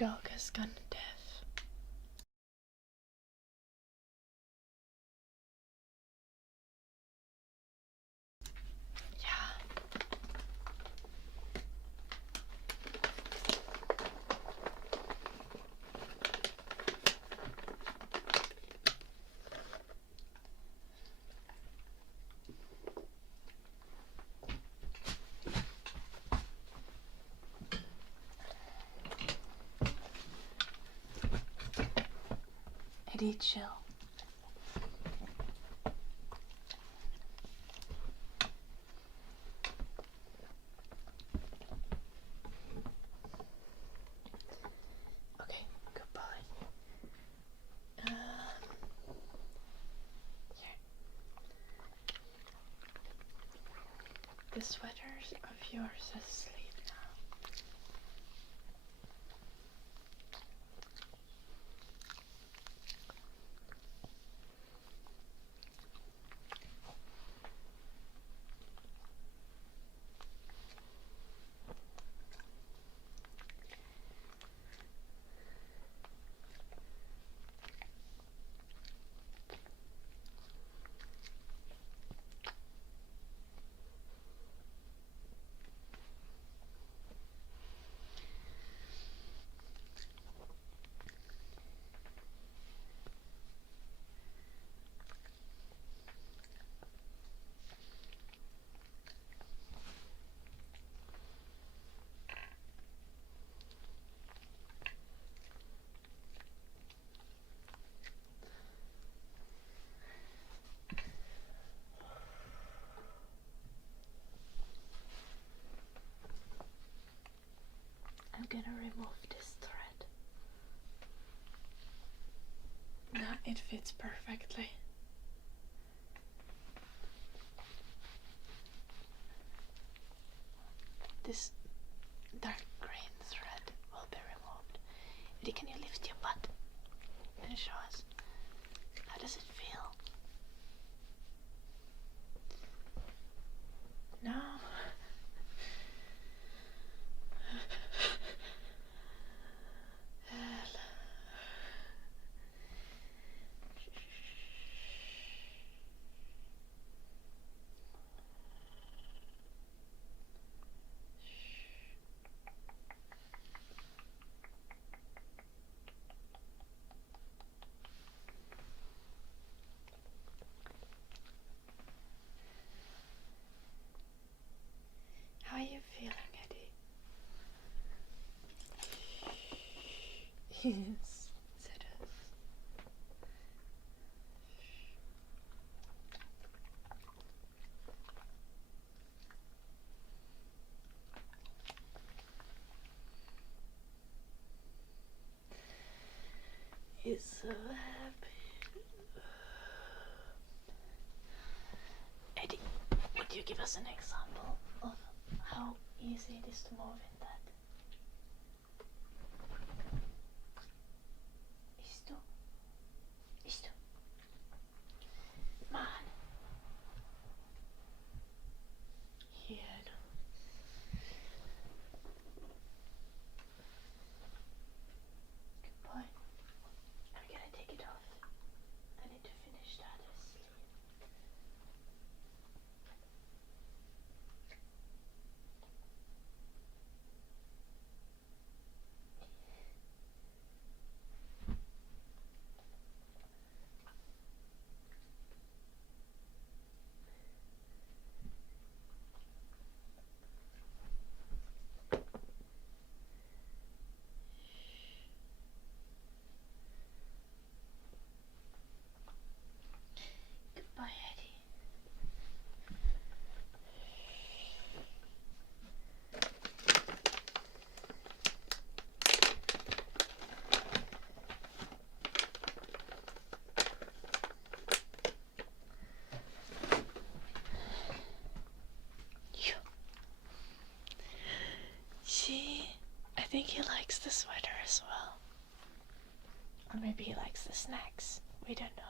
dog has gone deaf. Yeah. Eddie, chill. Okay, goodbye. Here. The sweaters of yours is asleep now. I'm gonna remove this thread. Now it fits perfectly. This dark green thread will be removed. Eddie, can you lift your butt and show us? How does it feel? No. How are you feeling, Eddie? Yes, it is. He's so happy. Eddie, would you give us an example of how easy it is to move in that? Isto. Isto. Man. Here. Goodbye. I'm gonna take it off. I need to finish that sleep. Goodbye, Eddie. See, I think he likes the sweater as well. Or maybe he likes the snacks. We don't know.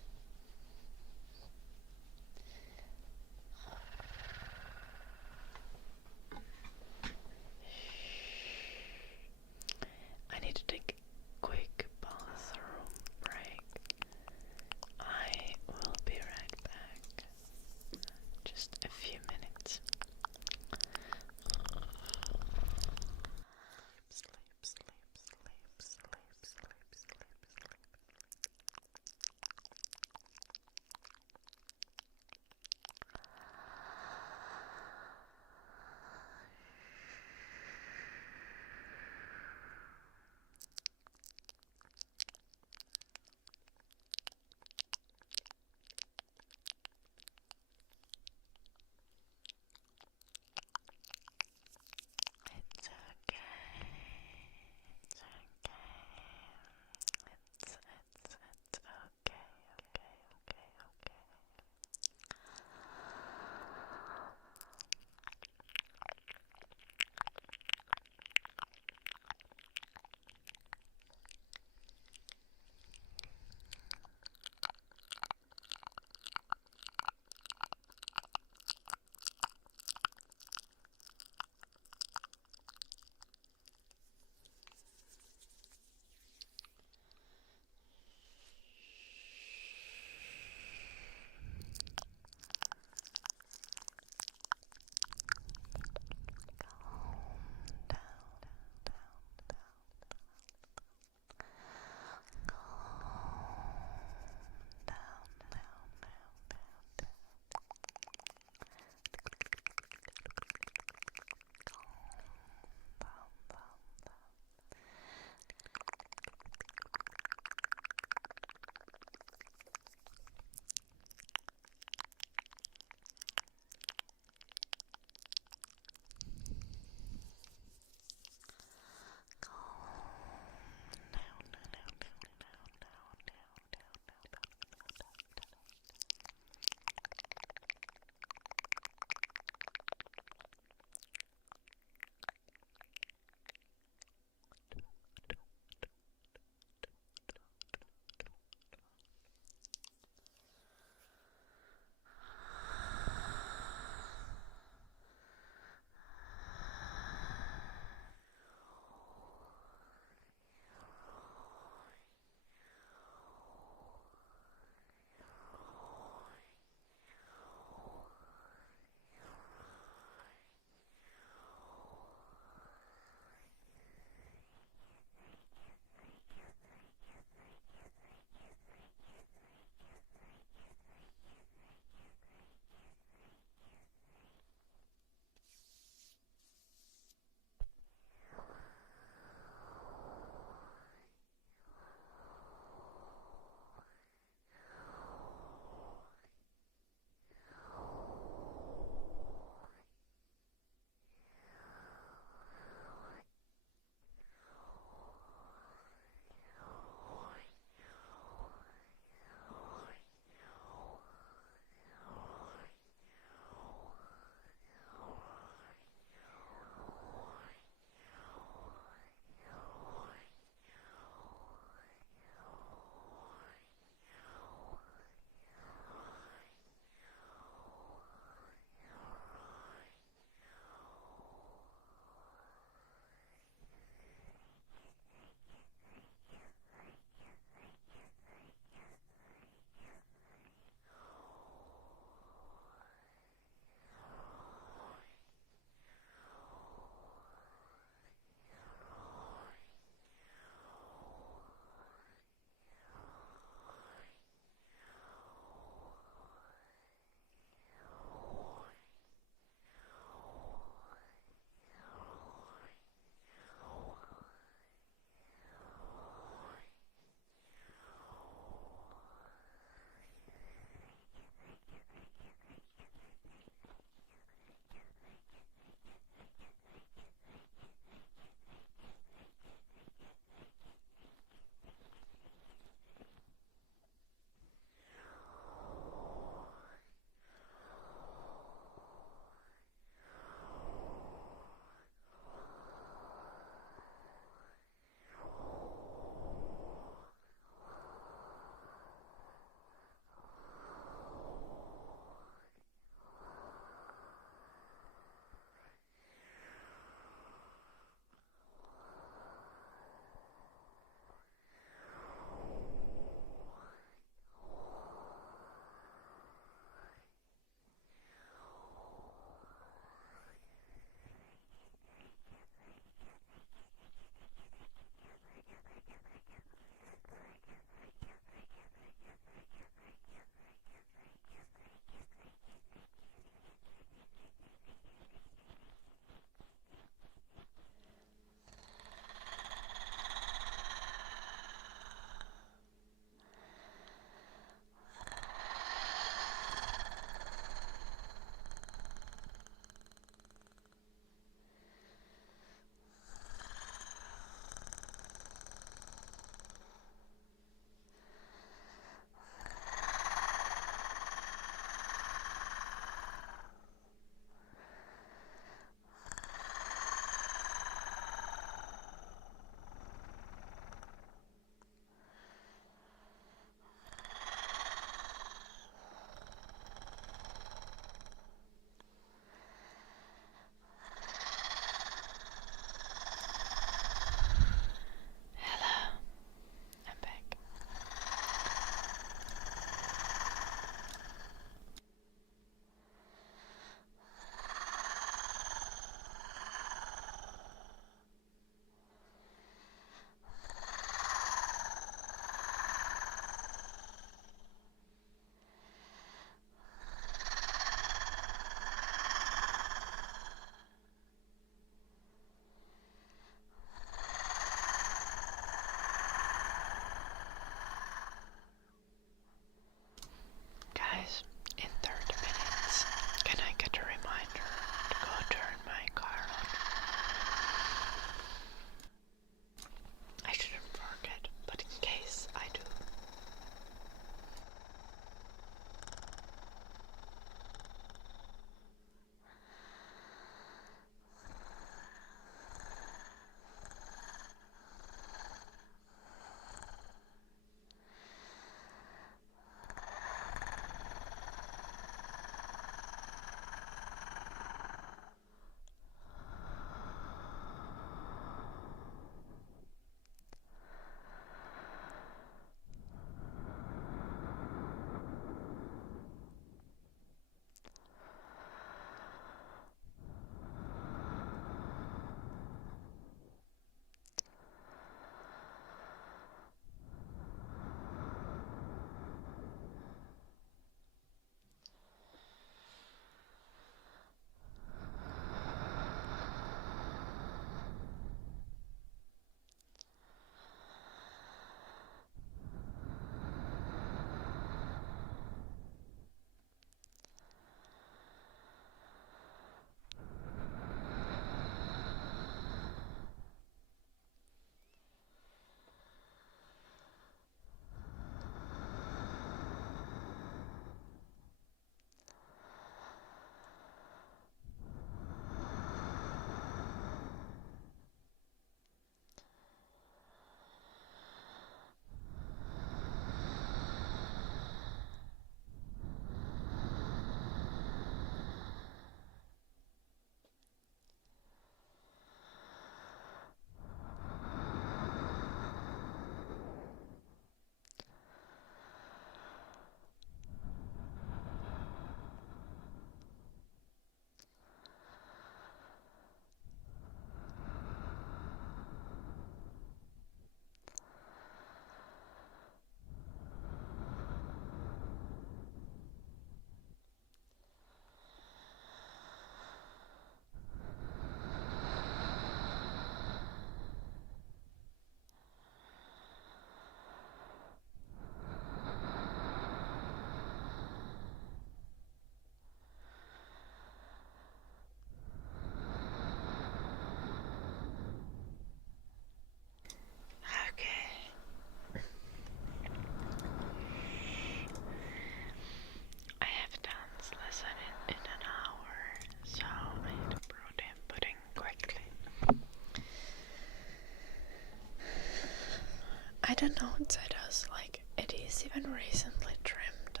don't know what Zed does. Like, it is even recently trimmed,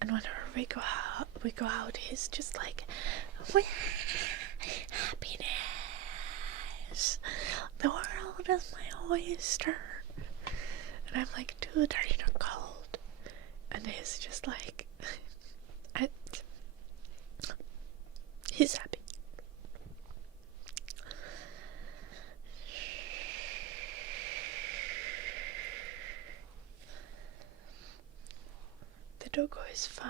and whenever we go out, he's just like, "Wah, happiness. The world is my oyster." And I'm like, "Dude, are you not cold?" And he's just like, he's happy. The doggo is fine.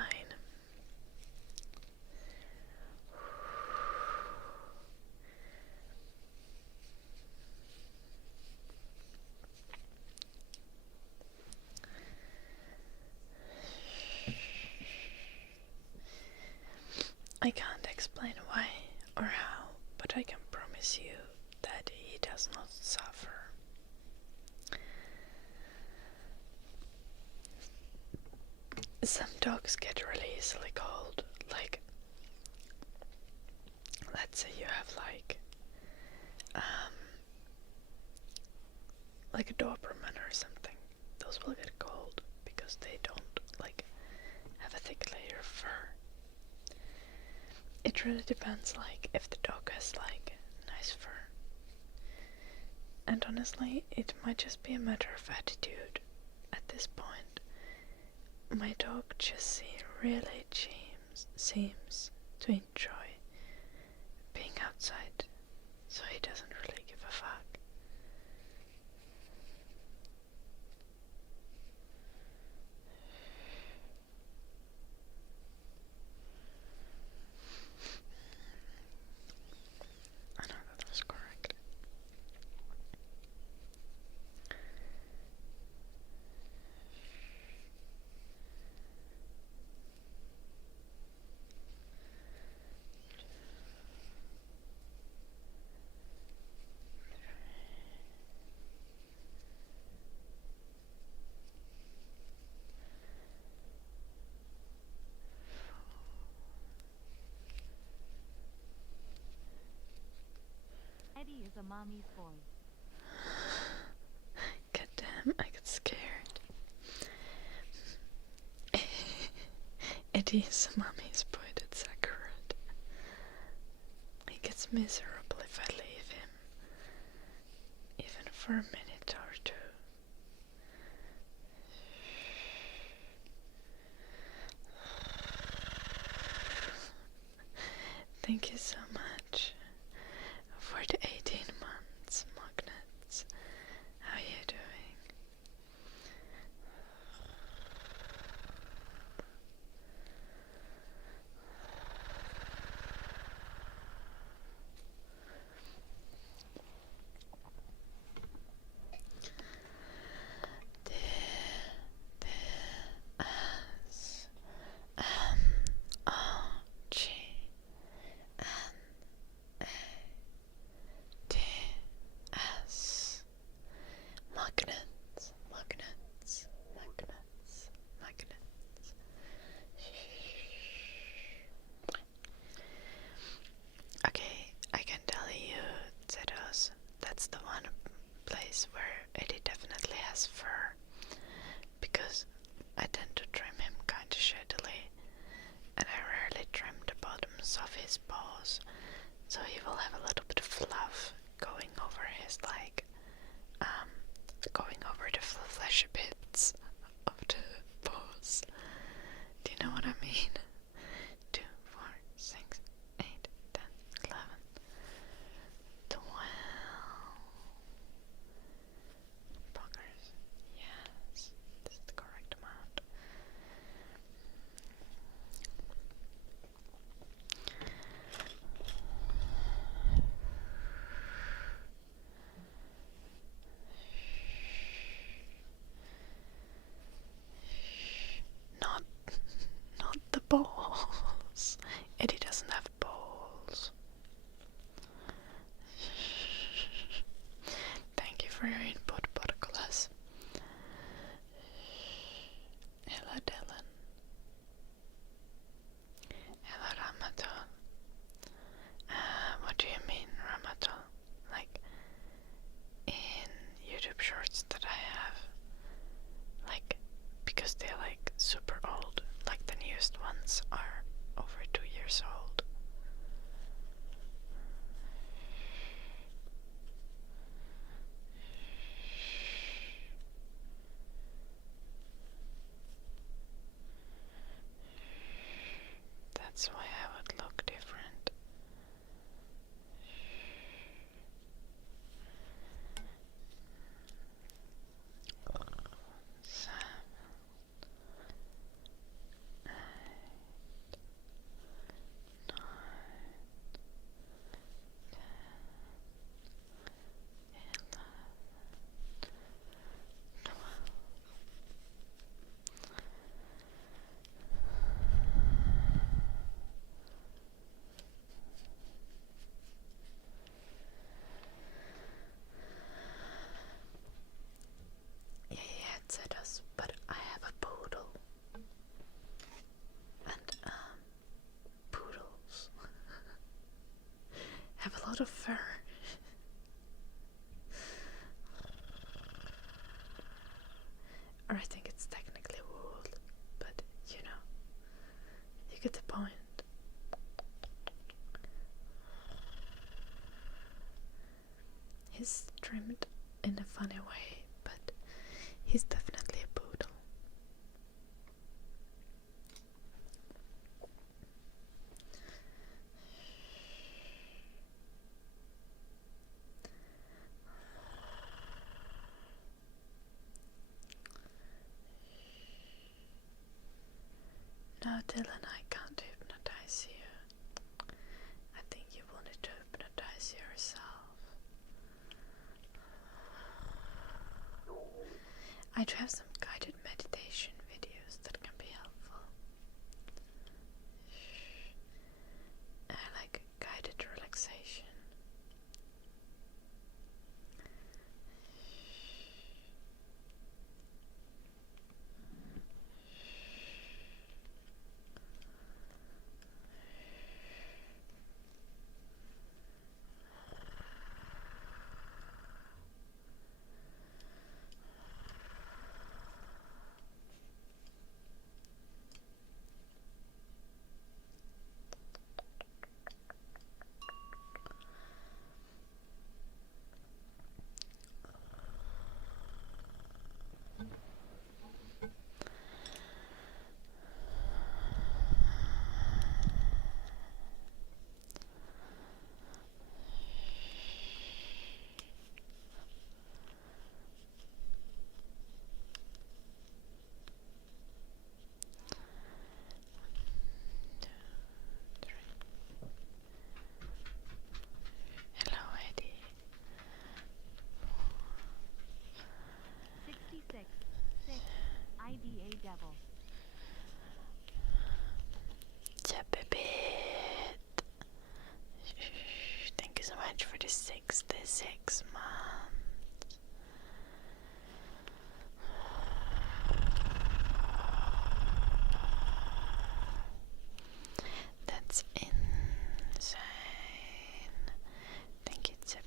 I can't explain why or how, but I can promise you that he does not suffer. Some dogs get really easily cold. Like, let's say you have like a Doberman or something. Those will get cold because they don't have a thick layer of fur. It really depends, if the dog has nice fur. And honestly, it might just be a matter of attitude at this point. My dog Jessie really seems to enjoy being outside, so he doesn't really give a fuck. I know that was correct. Eddie is a mommy's boy. God damn, I got scared. Eddie is a mommy's boy, that's accurate. He gets miserable if I leave him, even for a minute or two. Thank you so much for the 18 months, Magnets. How are you doing? super old, like the newest ones are over 2 years old. That's why I would look different. Yeah, it said us, but I have a poodle. And, poodles have a lot of fur. Or I think it's technically wool, but you know, you get the point. He's trimmed in a funny way, but he's definitely a poodle. No, Dylan, I can't hypnotize you. I think you wanted to hypnotize yourself. I do have some guided meditation videos that can be helpful. I like guided relaxation. Hello, Eddie. 66. 6. IDA Devil. Chapabit. Thank you so much for the 66 months. That's insane. Thank you, Chapabit.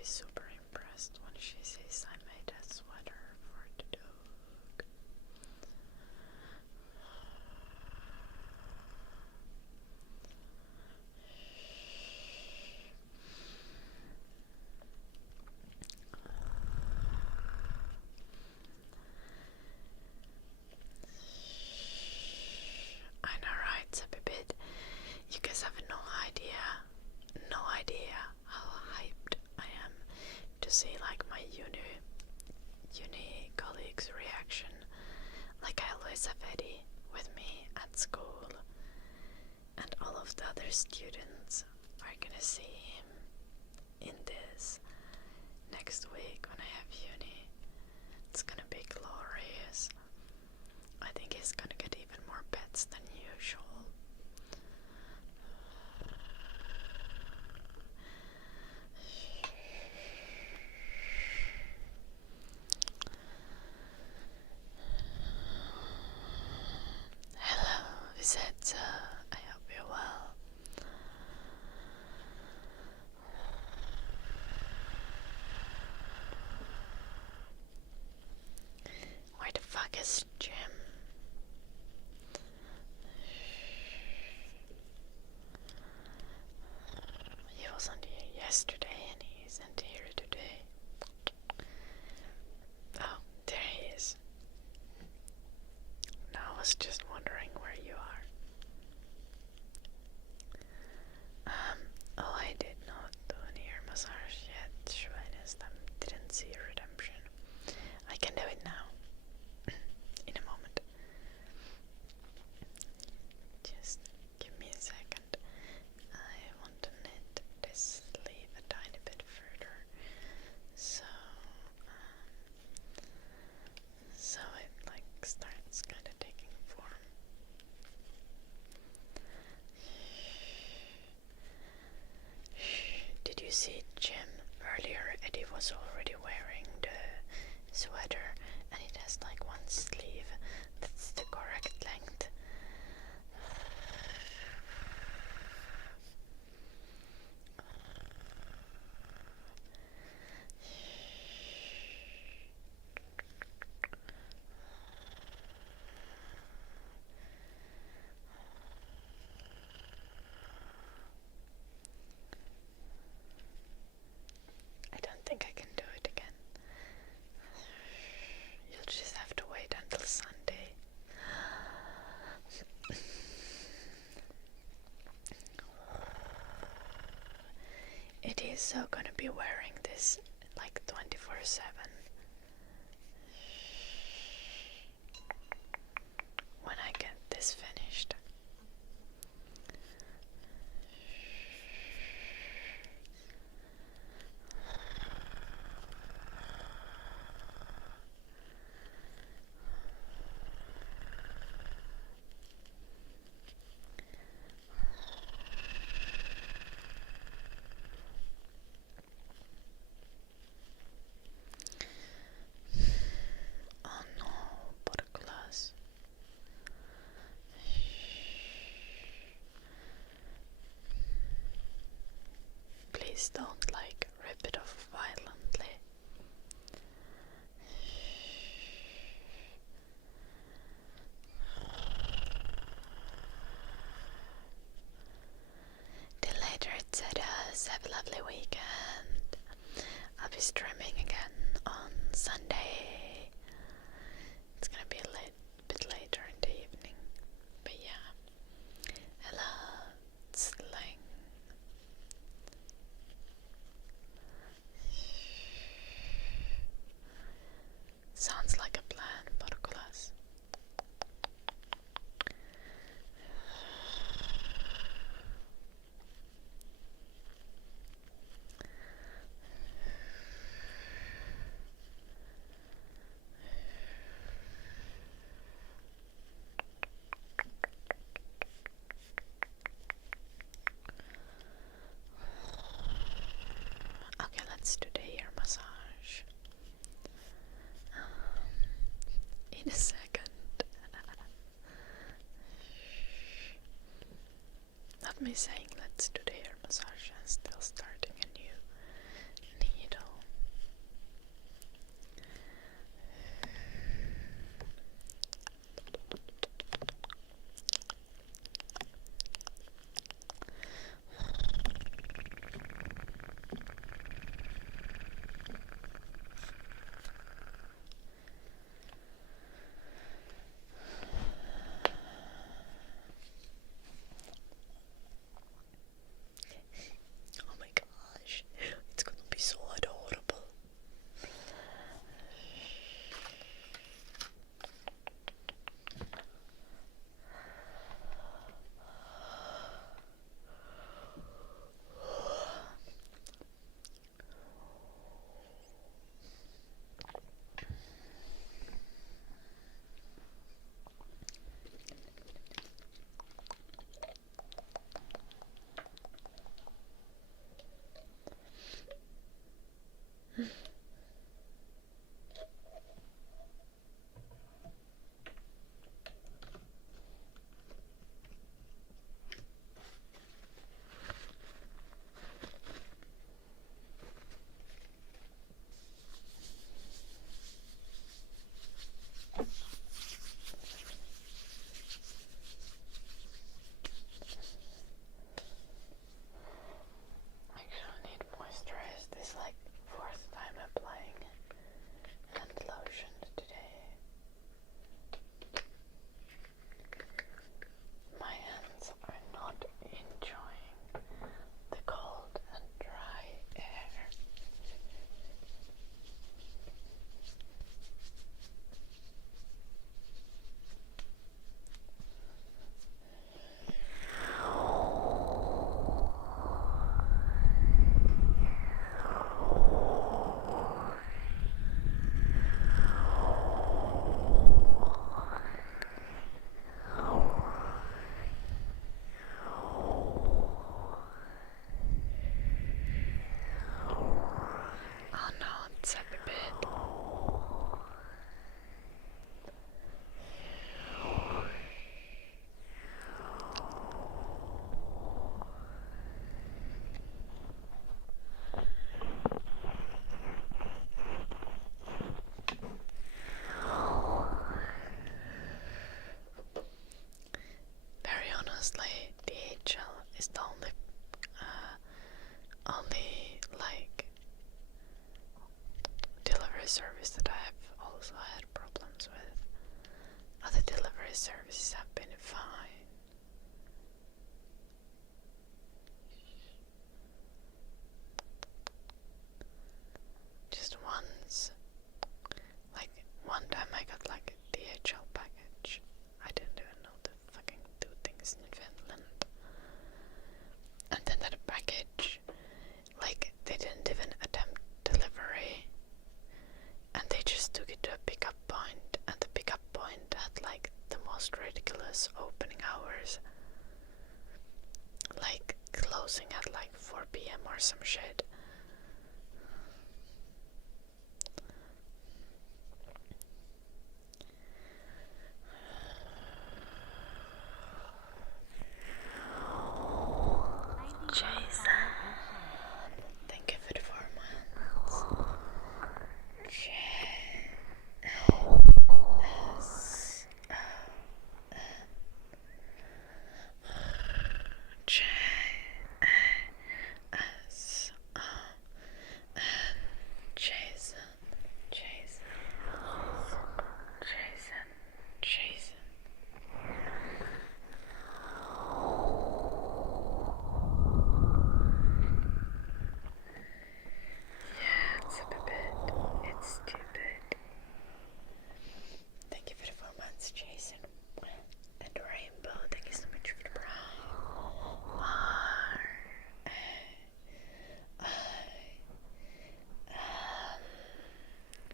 be super impressed when she sees I made a sweater for the dog. I know, right, Sabibit? You guys have no idea how hyped I am to see like my uni colleagues' reaction. Like I always have Eddie with me at school, and all of the other students are gonna see him in this next week when I have uni. It's gonna be glorious. I think he's gonna get even more pets than usual. Hello, Visetta. I hope you're well. Where the fuck is Jim? He wasn't here yesterday and he isn't here today. Oh, there he is. Now I was just wondering where you are. Oh, I did not do an ear massage yet. Schweinestam didn't see a redemption. I can do it now. In a moment. Just give me a second. I want to knit this sleeve a tiny bit further. So it like starts kind of taking form. Did you see Jim earlier? Eddie was already wearing the sweater and it has like one sleeve that's the correct length. I don't think I can do it again. You'll just have to wait until Sunday. It is so gonna be wearing this like 24/7 when I get this finished. Oh no, Portugalas. Please don't like rip it off violently. Till later, etc. Have a lovely weekend. I'll be streaming again on Sunday. It's gonna be a bit later in the evening. But yeah. Hello, Sling. Sounds like a plan, Portugalas. Okay, let's do the ear massage. In a second. Not me saying let's do the ear massage and still starting a new needle. services have been fine. Just once, like one time I got like a DHL package. I didn't even know to fucking do things in Finland. And then that package, like they didn't even attempt delivery. And they just took it to a pickup point, and the pickup point had like the most ridiculous opening hours. Like closing at like 4 p.m. or some shit. Jason, thank you for the 4 months. Jason. Yeah, it's a bit. It's stupid. Thank you for the 4 months, Jason. And Rainbow, thank you so much for the prime.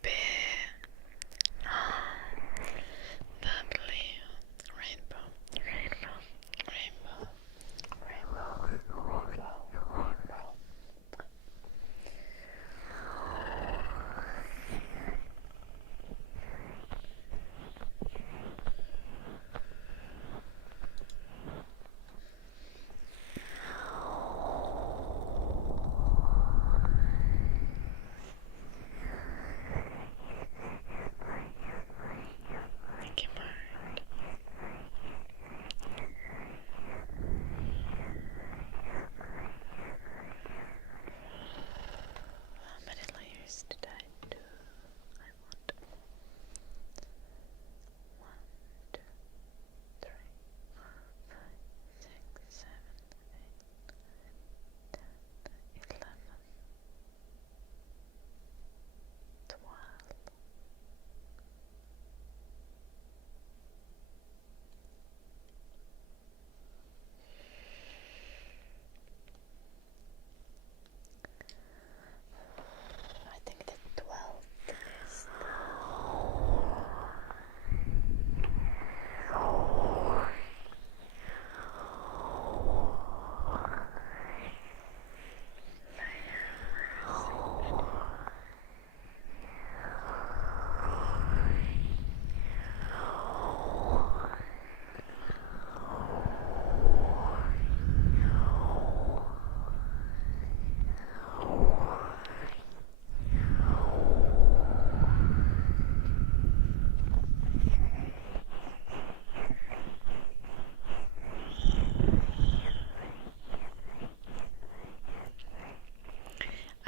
B. W. Rainbow. Thank you, Mark. How many layers did I do? I want 1, 2, 3, 4, 5, 6, 7, 8, 10, 11, 12. I think the 12th is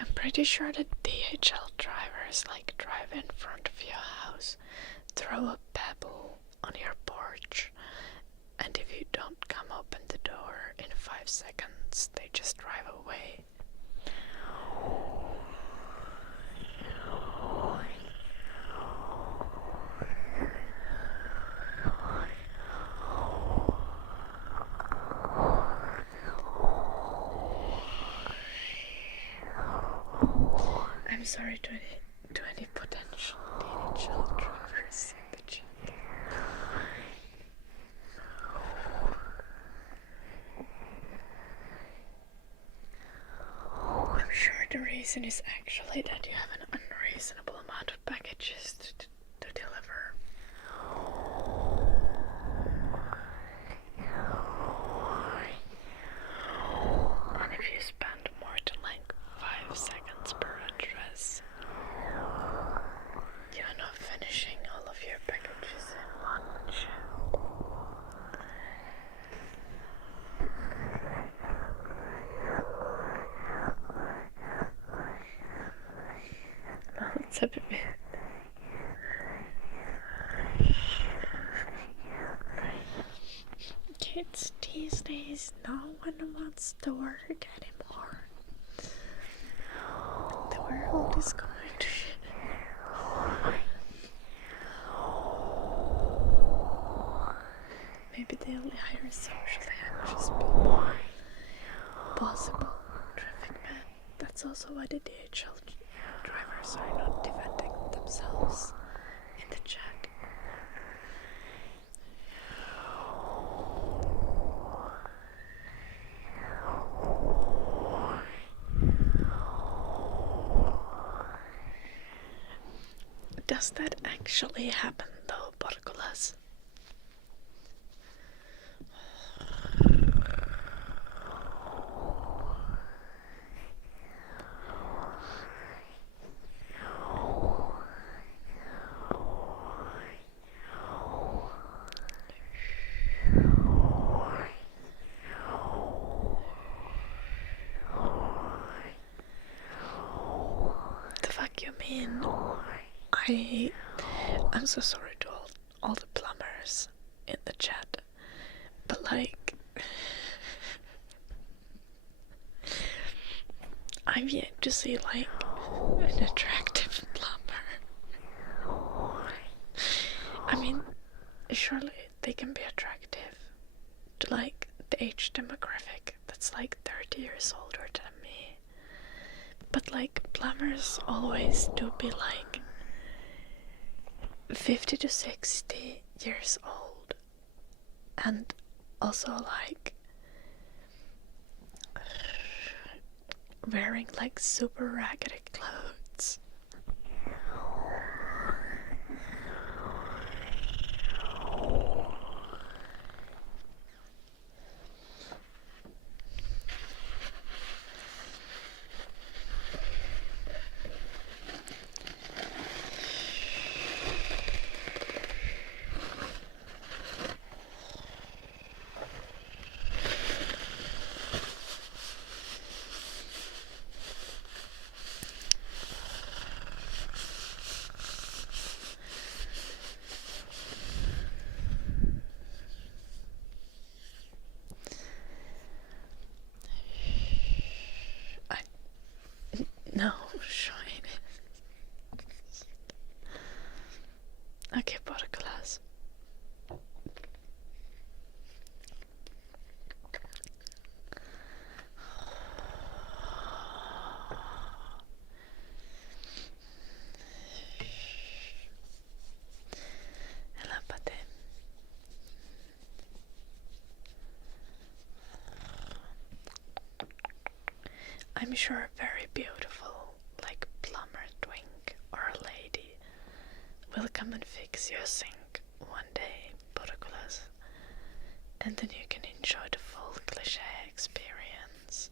I'm pretty sure that DHL drivers like drive in front of your house, throw a pebble on your porch, and if you don't come open the door in 5 seconds, they just drive away. I'm sorry to any potential DHL drivers in the chat. I'm sure the reason is actually that you have an unreasonable amount of packages to deliver. And if you spend more than like 5 seconds per address, you're not finishing all of your packages in one shot. What's up, a bit? anymore. The world is going to shit. Maybe they only hire socially anxious people. Possible. Traffic man. That's also why the DHL drivers are not defending themselves in the chat. Does that actually happen though, Porculas? The fuck you mean? I'm so sorry to all the plumbers in the chat, but like, I've yet to see like an attractive plumber. I mean, surely they can be attractive to like the age demographic that's like 30 years older than me, but like plumbers always do be like 50 to 60 years old, and also like wearing like super raggedy clothes. No, shine. Okay, Porculas. Relápate. I'm sure a very beautiful, like plumber twink or a lady will come and fix your sink one day, Porculas, and then you can enjoy the full cliche experience.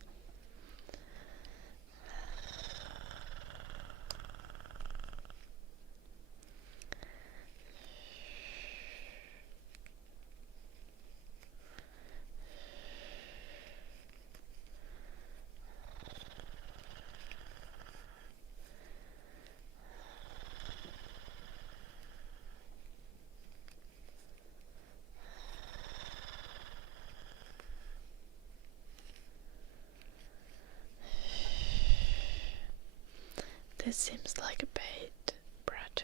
This seems like a bait, Bratu.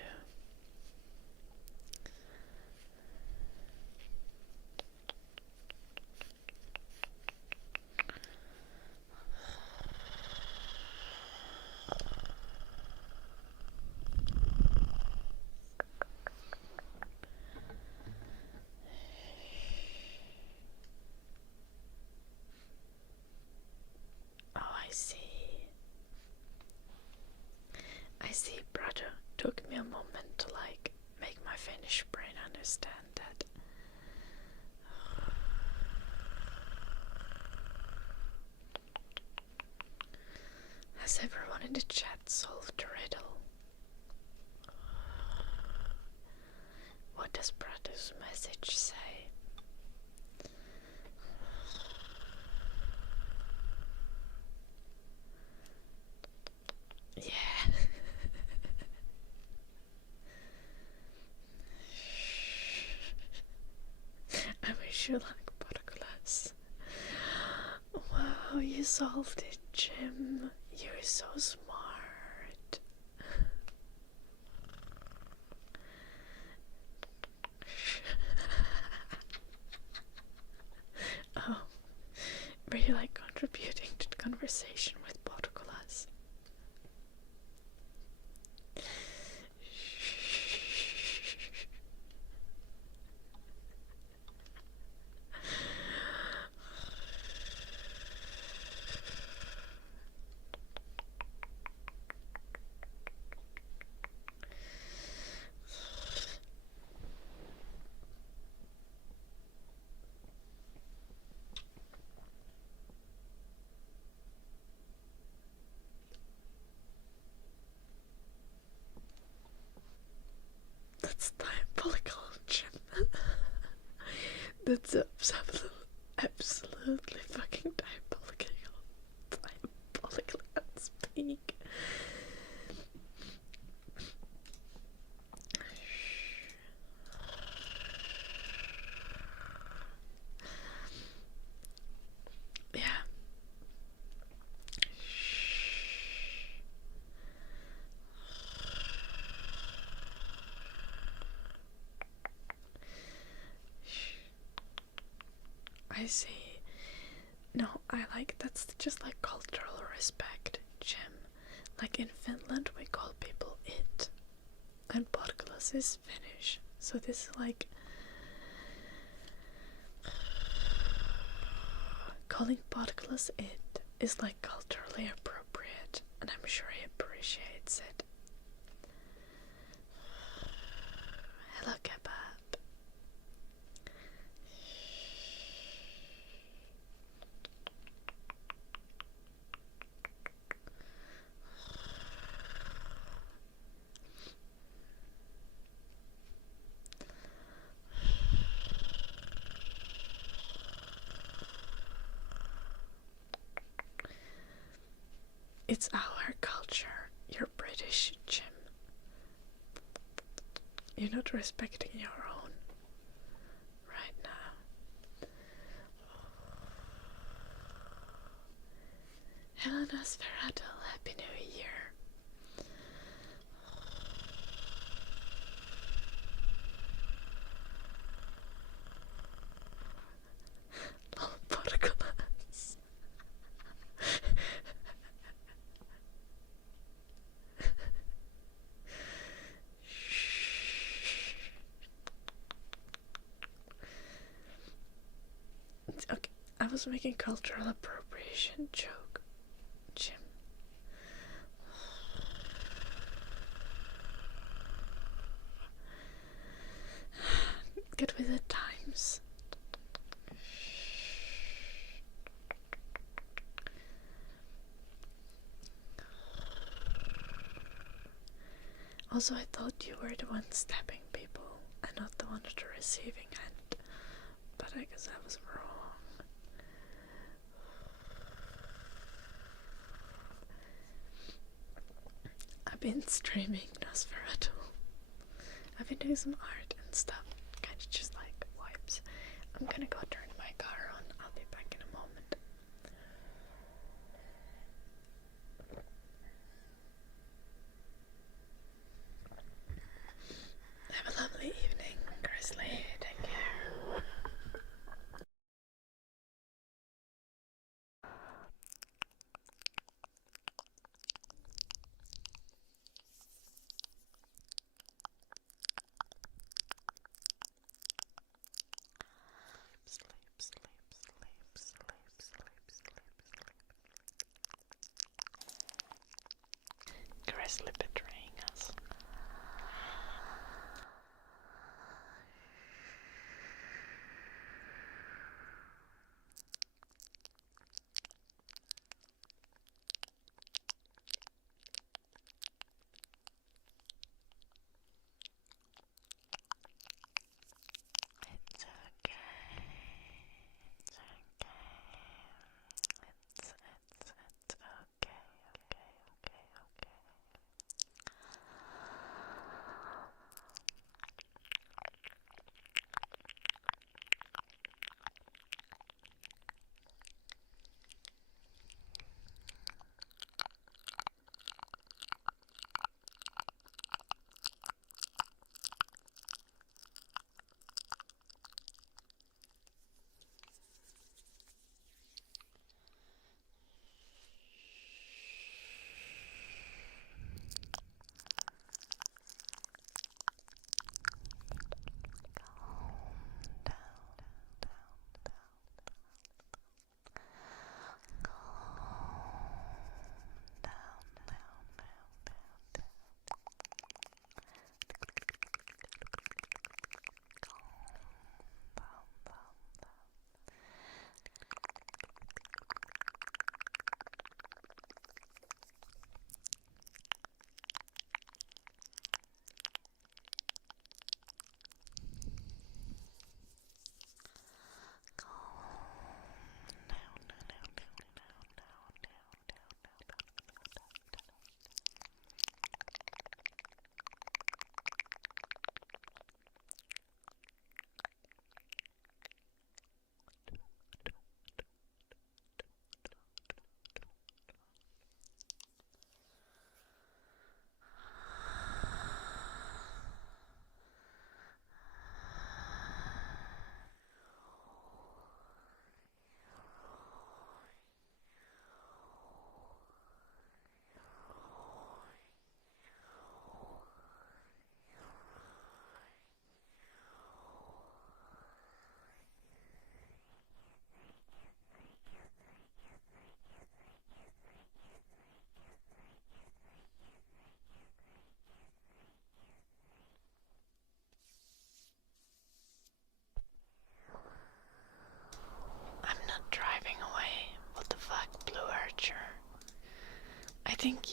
Oh, I see. I see, Bratu. Took me a moment to like make my Finnish brain understand that. Has everyone in the chat solved the riddle? What does Bratu's message say? Yeah. I wish you luck, Porculas. Wow. Oh, you solved it, Jim. You're so smart. Oh, were you like contributing to the conversation with Portugalas? That's diabolical, Jim. That's absolutely fucking diabolical. Diabolical, I can't speak. Yeah. I see. No, I like that's just like cultural respect, Jim. Like in Finland, we call people it, and Portugalis is Finnish, so this is like calling Portugalis it is like culturally appropriate, and I'm sure he appreciates it. Hello, kebab. It's our culture. You're British, Jim. You're not respecting your own right now. Hello, Nosferatu. Happy New Year. Oh, Portugalis. Okay, I was making cultural appropriation joke, Jim. Get with the times. Also, I thought you were the one stabbing people and not the one at the receiving end, but I guess I was wrong. I've been streaming Nosferatu. I've been doing some art and stuff, kind of just like wipes. I'm gonna go turn my car on. I'll be back in a moment. Have a lovely evening, Grizzly. Take care. Sleep, sleep, sleep, sleep, sleep, sleep, sleep. Grizzly betraying us. It's okay. It's okay. It's okay. Okay.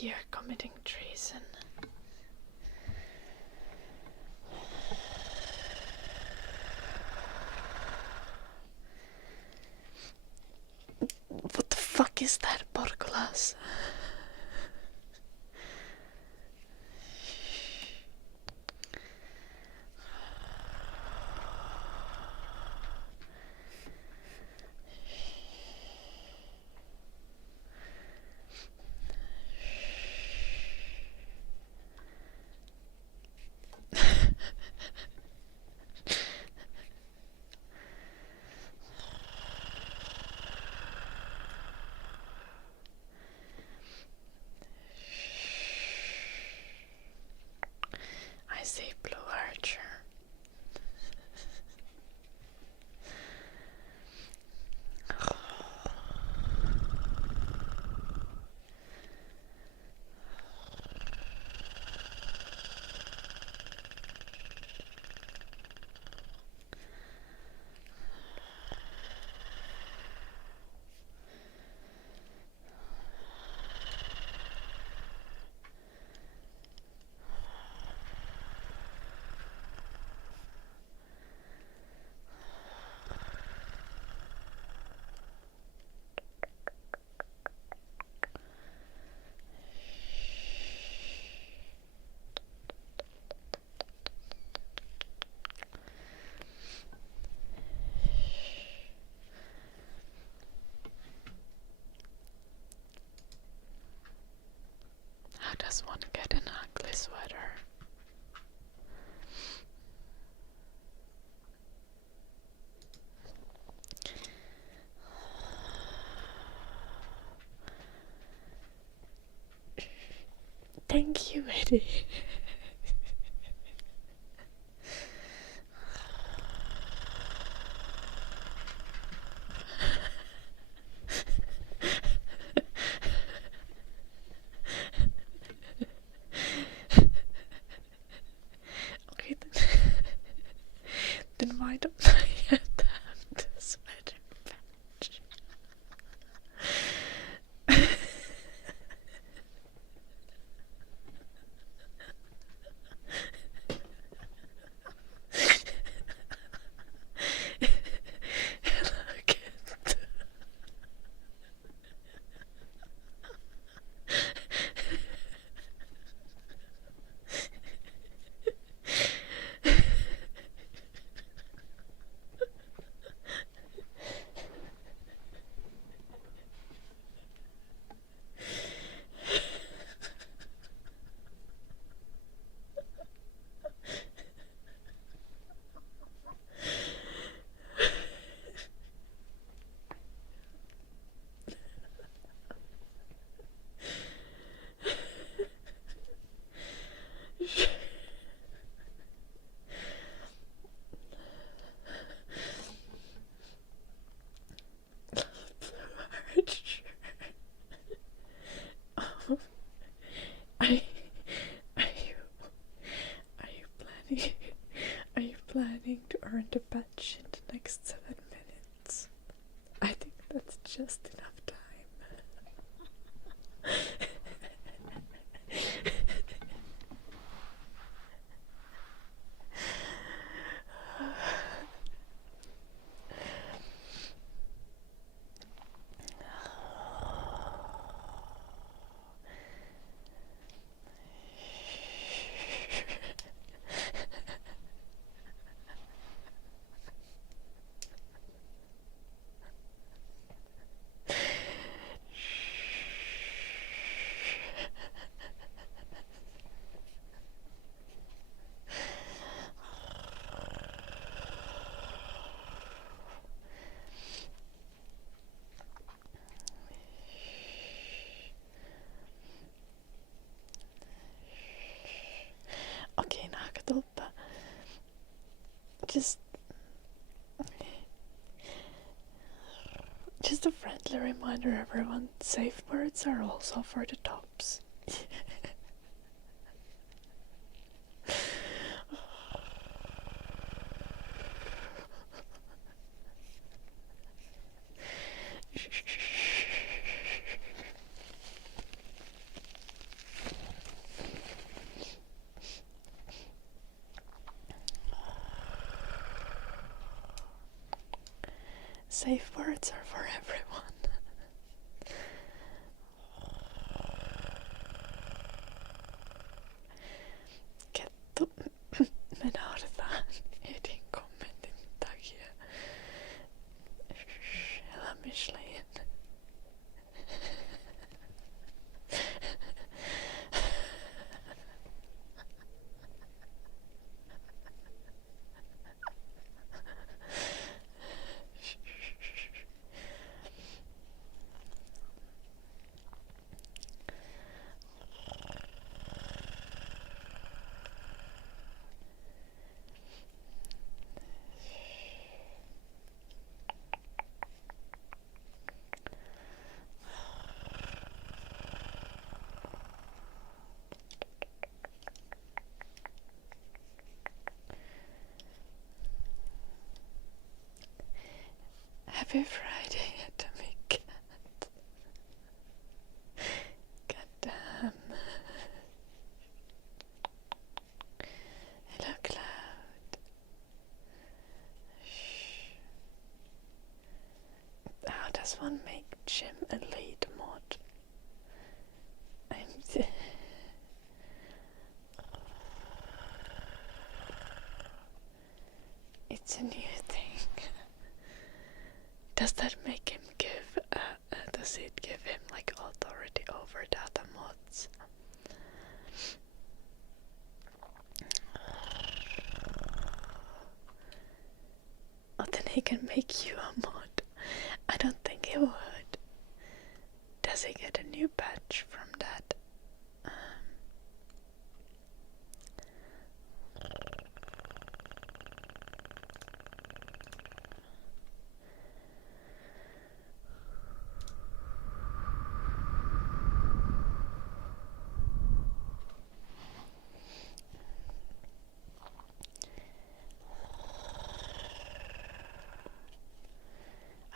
you're committing treason. What the fuck is that, Borgolas? I see Blue Archer. How does one get an ugly sweater? Thank you, Eddie. Okay, then why don't I have the sweater patch? Look at Are you planning to earn the badge in the next 7 minutes? I think that's just enough time. Okay, Nagadolpa. Just a friendly reminder, everyone. Safe words are also for the tops. safe words are for everyone. Kettu med hartaan edin kommentin takia. Elämisleen. Happy Friday, Atomic Cat. Goddamn. Hello, Cloud. Shh. How does one make Jim a lead mod? It's a new thing. Does that make him give, does it give him like authority over data mods? Oh, then he can make you a mod. I don't think he would. Does he get a new badge from that?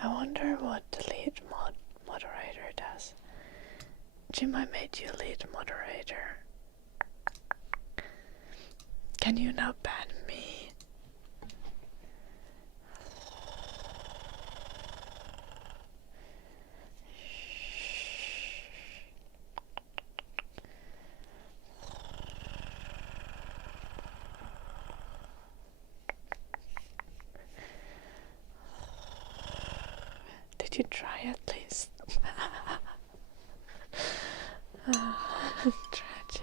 I wonder what the lead moderator does. Jim, I made you lead moderator. Can you now ban me? Did you try at least? Tragic.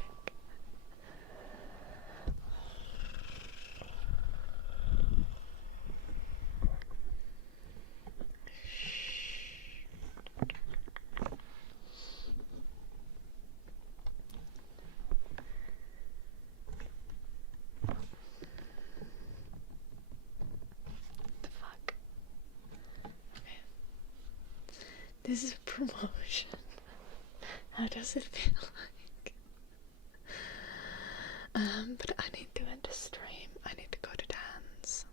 The fuck? Okay. This is a promotion. How does it feel like? But I need to end the stream. I need to go to dance.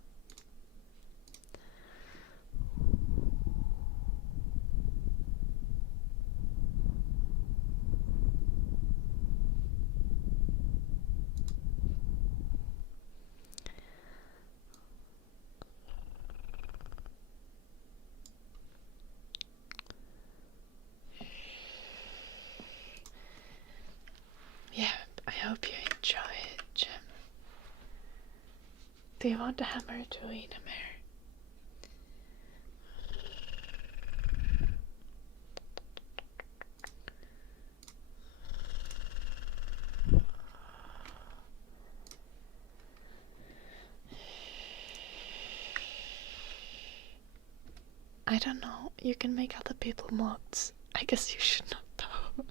Yeah, I hope you enjoy it, Jim. Do you want the hammer to eat a mare? I don't know. You can make other people mods. I guess you should not though.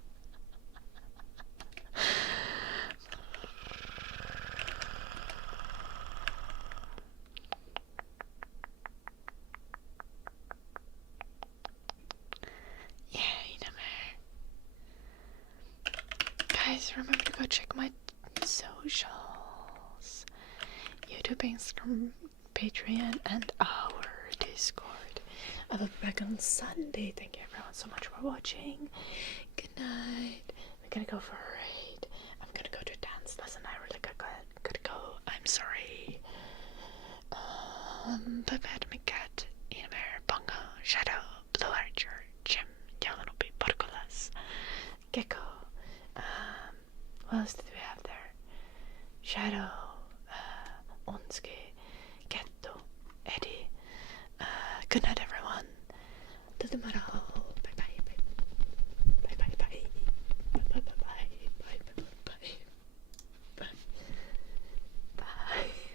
Yeah, guys, remember to go check my socials. YouTube, Instagram, Patreon, and our Discord. I will be back on Sunday. Thank you everyone so much for watching. Good night. We're gonna go for a raid. I'm gonna go to a dance lesson. I really gotta go. I'm sorry. Bye bye to my cat. In a bear. Bunga. Shadow, Blue Archer, Jim, Yellow Porcolas, Gecko. What else did we have there? Shadow, Onske, Getto, Eddie. Good night, everyone. Tutumara.